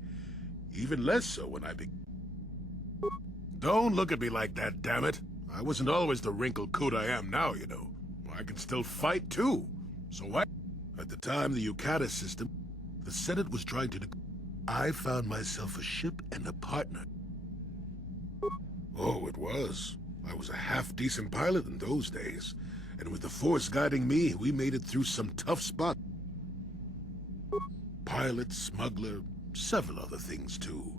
Even less so when I Don't look at me like that, damn it. I wasn't always the wrinkled coot I am now, you know. I can still fight, too. So what? At the time, the Yukata system, the Senate was trying to... I found myself a ship and a partner. Oh, it was. I was a half-decent pilot in those days. And with the Force guiding me, we made it through some tough spots. Pilot, smuggler, several other things, too.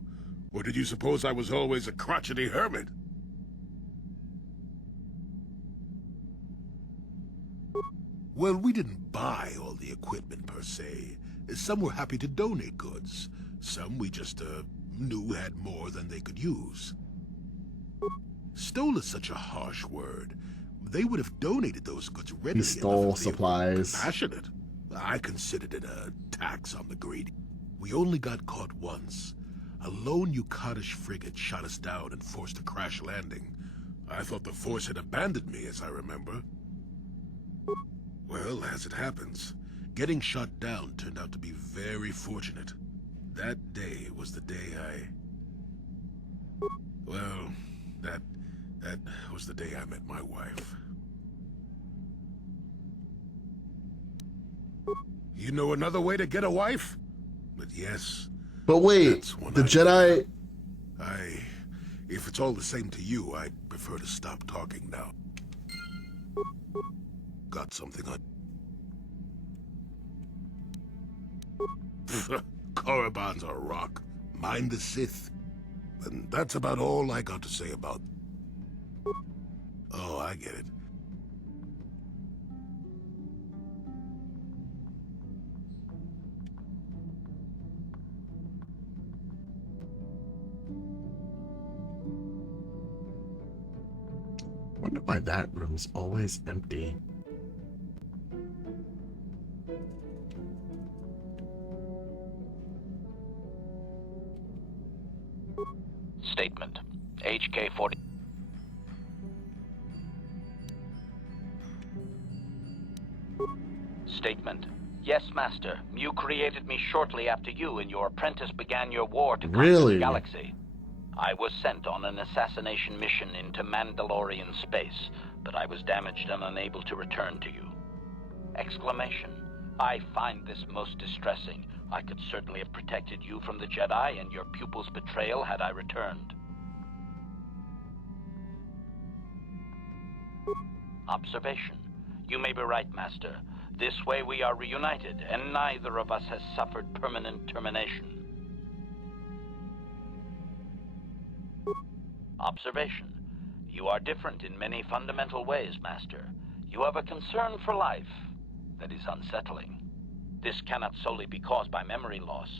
Or did you suppose I was always a crotchety hermit? Well, we didn't buy all the equipment, per se. Some were happy to donate goods. Some we just, knew had more than they could use. Stole is such a harsh word. They would have donated those goods readily. He stole supplies. Compassionate. I considered it a tax on the greedy. We only got caught once. A lone Yukatish frigate shot us down and forced a crash landing. I thought the Force had abandoned me, as I remember. Well, as it happens, getting shot down turned out to be very fortunate. That day was the day Well, that was the day I met my wife. You know another way to get a wife? But yes. But wait, the Jedi... If it's all the same to you, I'd prefer to stop talking now. Got something on... Korriban's a rock. Mind the Sith. And that's about all I got to say about... Oh, I get it. Wonder why that room's always empty. Statement. HK-40... Statement. Yes, Master. You created me shortly after you and your apprentice began your war to conquer the galaxy. I was sent on an assassination mission into Mandalorian space, but I was damaged and unable to return to you. Exclamation. I find this most distressing. I could certainly have protected you from the Jedi and your pupil's betrayal had I returned. Observation. You may be right, Master. This way we are reunited, and neither of us has suffered permanent termination. Observation. You are different in many fundamental ways, Master. You have a concern for life that is unsettling. This cannot solely be caused by memory loss.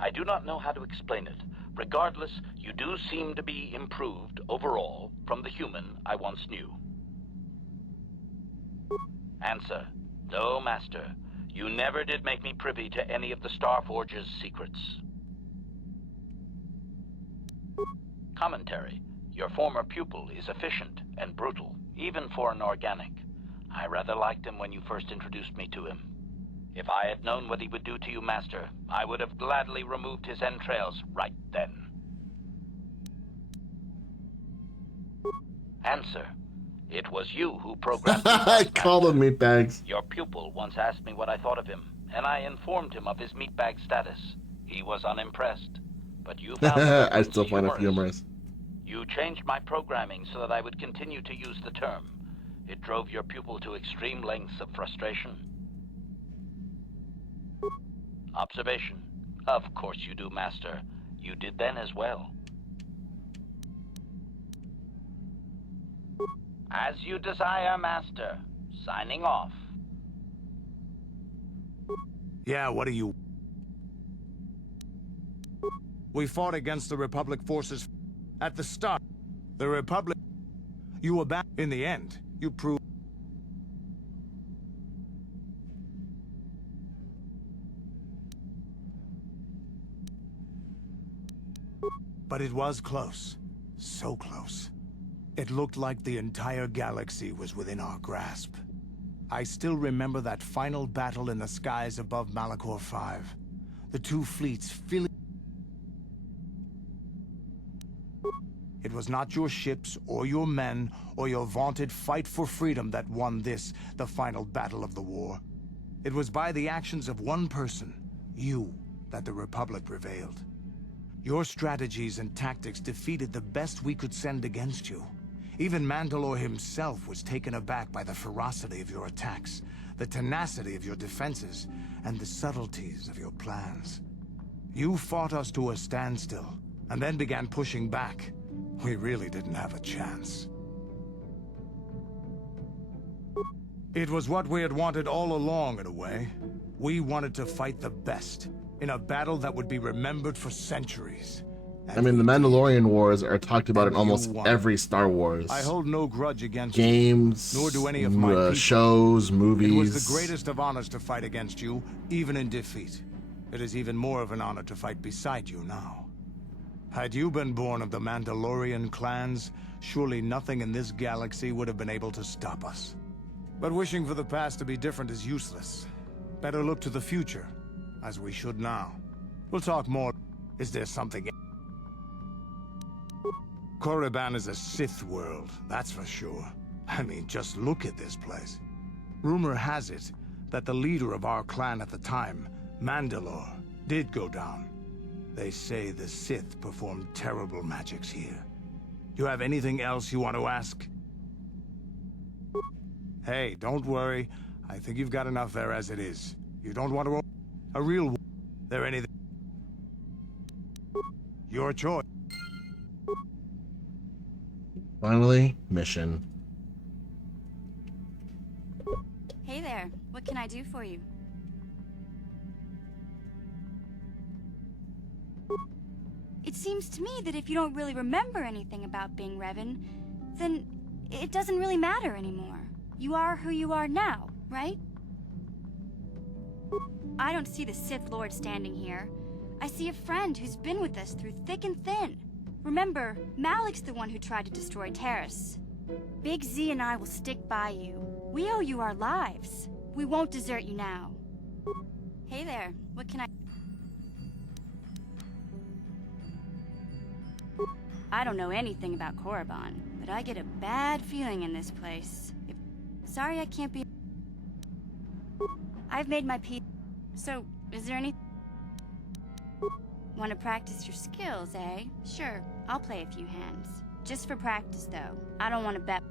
I do not know how to explain it. Regardless, you do seem to be improved overall from the human I once knew. Answer. No, Master. You never did make me privy to any of the Starforge's secrets. Commentary. Your former pupil is efficient and brutal, even for an organic. I rather liked him when you first introduced me to him. If I had known what he would do to you, Master, I would have gladly removed his entrails right then. Answer. It was you who programmed me. Call him meatbags. Your pupil once asked me what I thought of him, and I informed him of his meatbag status. He was unimpressed, but you found the I still find it humorous. You changed my programming so that I would continue to use the term. It drove your pupil to extreme lengths of frustration. Observation. Of course you do, Master. You did then as well. As you desire, Master. Signing off. Yeah, what do you... We fought against the Republic forces at the start. The Republic... You were back in the end. You proved... But it was close. So close. It looked like the entire galaxy was within our grasp. I still remember that final battle in the skies above Malachor 5. The two fleets filling... It was not your ships, or your men, or your vaunted fight for freedom that won this, the final battle of the war. It was by the actions of one person, you, that the Republic prevailed. Your strategies and tactics defeated the best we could send against you. Even Mandalore himself was taken aback by the ferocity of your attacks, the tenacity of your defenses, and the subtleties of your plans. You fought us to a standstill, and then began pushing back. We really didn't have a chance. It was what we had wanted all along, in a way. We wanted to fight the best, in a battle that would be remembered for centuries. I mean, the Mandalorian Wars are talked about in almost every Star Wars. I hold no grudge against games, you, nor do any of my people. Shows, movies. It was the greatest of honors to fight against you, even in defeat. It is even more of an honor to fight beside you now. Had you been born of the Mandalorian clans, surely nothing in this galaxy would have been able to stop us. But wishing for the past to be different is useless. Better look to the future, as we should now. We'll talk more. Is there something... Korriban is a Sith world, that's for sure. I mean, just look at this place. Rumor has it that the leader of our clan at the time, Mandalore, did go down. They say the Sith performed terrible magics here. You have anything else you want to ask? Hey, don't worry. I think you've got enough there as it is. You don't want to... A real war. There anything? Your choice. Finally, mission. Hey there, what can I do for you? It seems to me that if you don't really remember anything about being Revan, then it doesn't really matter anymore. You are who you are now, right? I don't see the Sith Lord standing here. I see a friend who's been with us through thick and thin. Remember, Malik's the one who tried to destroy Terrace. Big Z and I will stick by you. We owe you our lives. We won't desert you now. Hey there, what can I don't know anything about Korriban, but I get a bad feeling in this place. Sorry I can't be... I've made my peace. So, is there any... Want to practice your skills, eh? Sure, I'll play a few hands. Just for practice, though. I don't want to bet...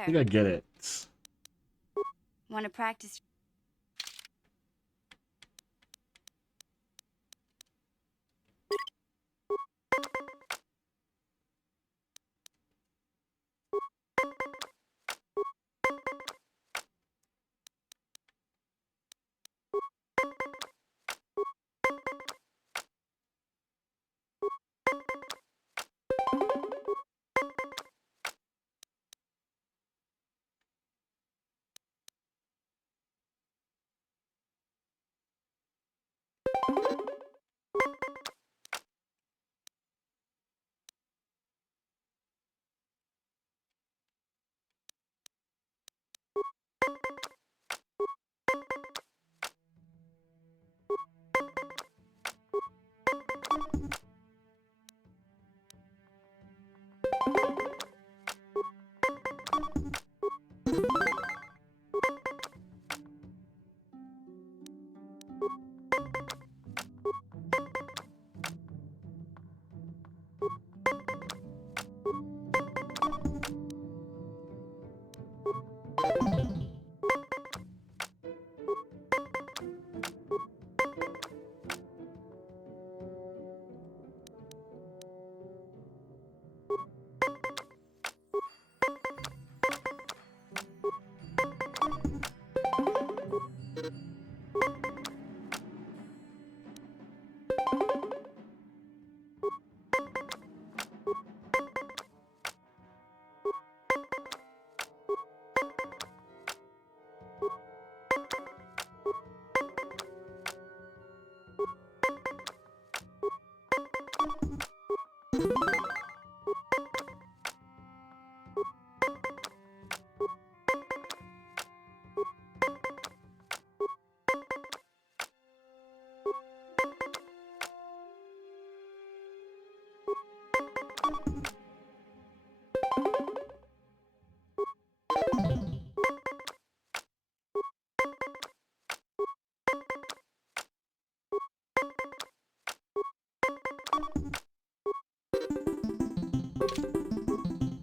I think I get it. Want to practice?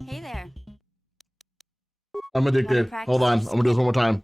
Hey there. I'm gonna do good. Hold on. I'm gonna do this one more time.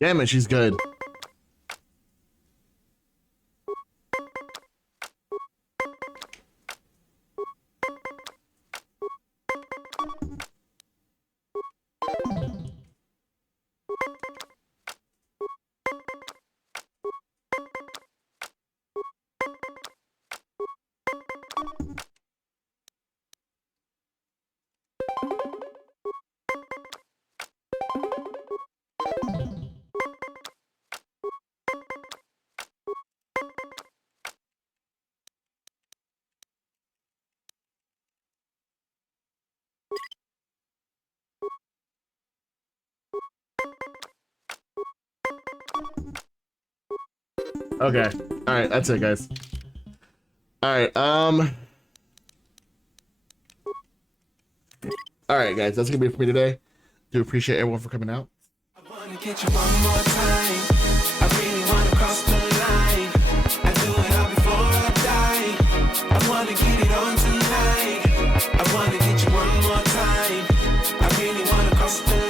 Damn it, she's good. Okay. All right, that's it, guys. All right. All right, guys, that's gonna be it for me today. Do appreciate everyone for coming out. I wanna get you one more time. I really wanna cross the line. I do it all before I die. I wanna get it on tonight. I wanna get you one more time. I really wanna cross the line.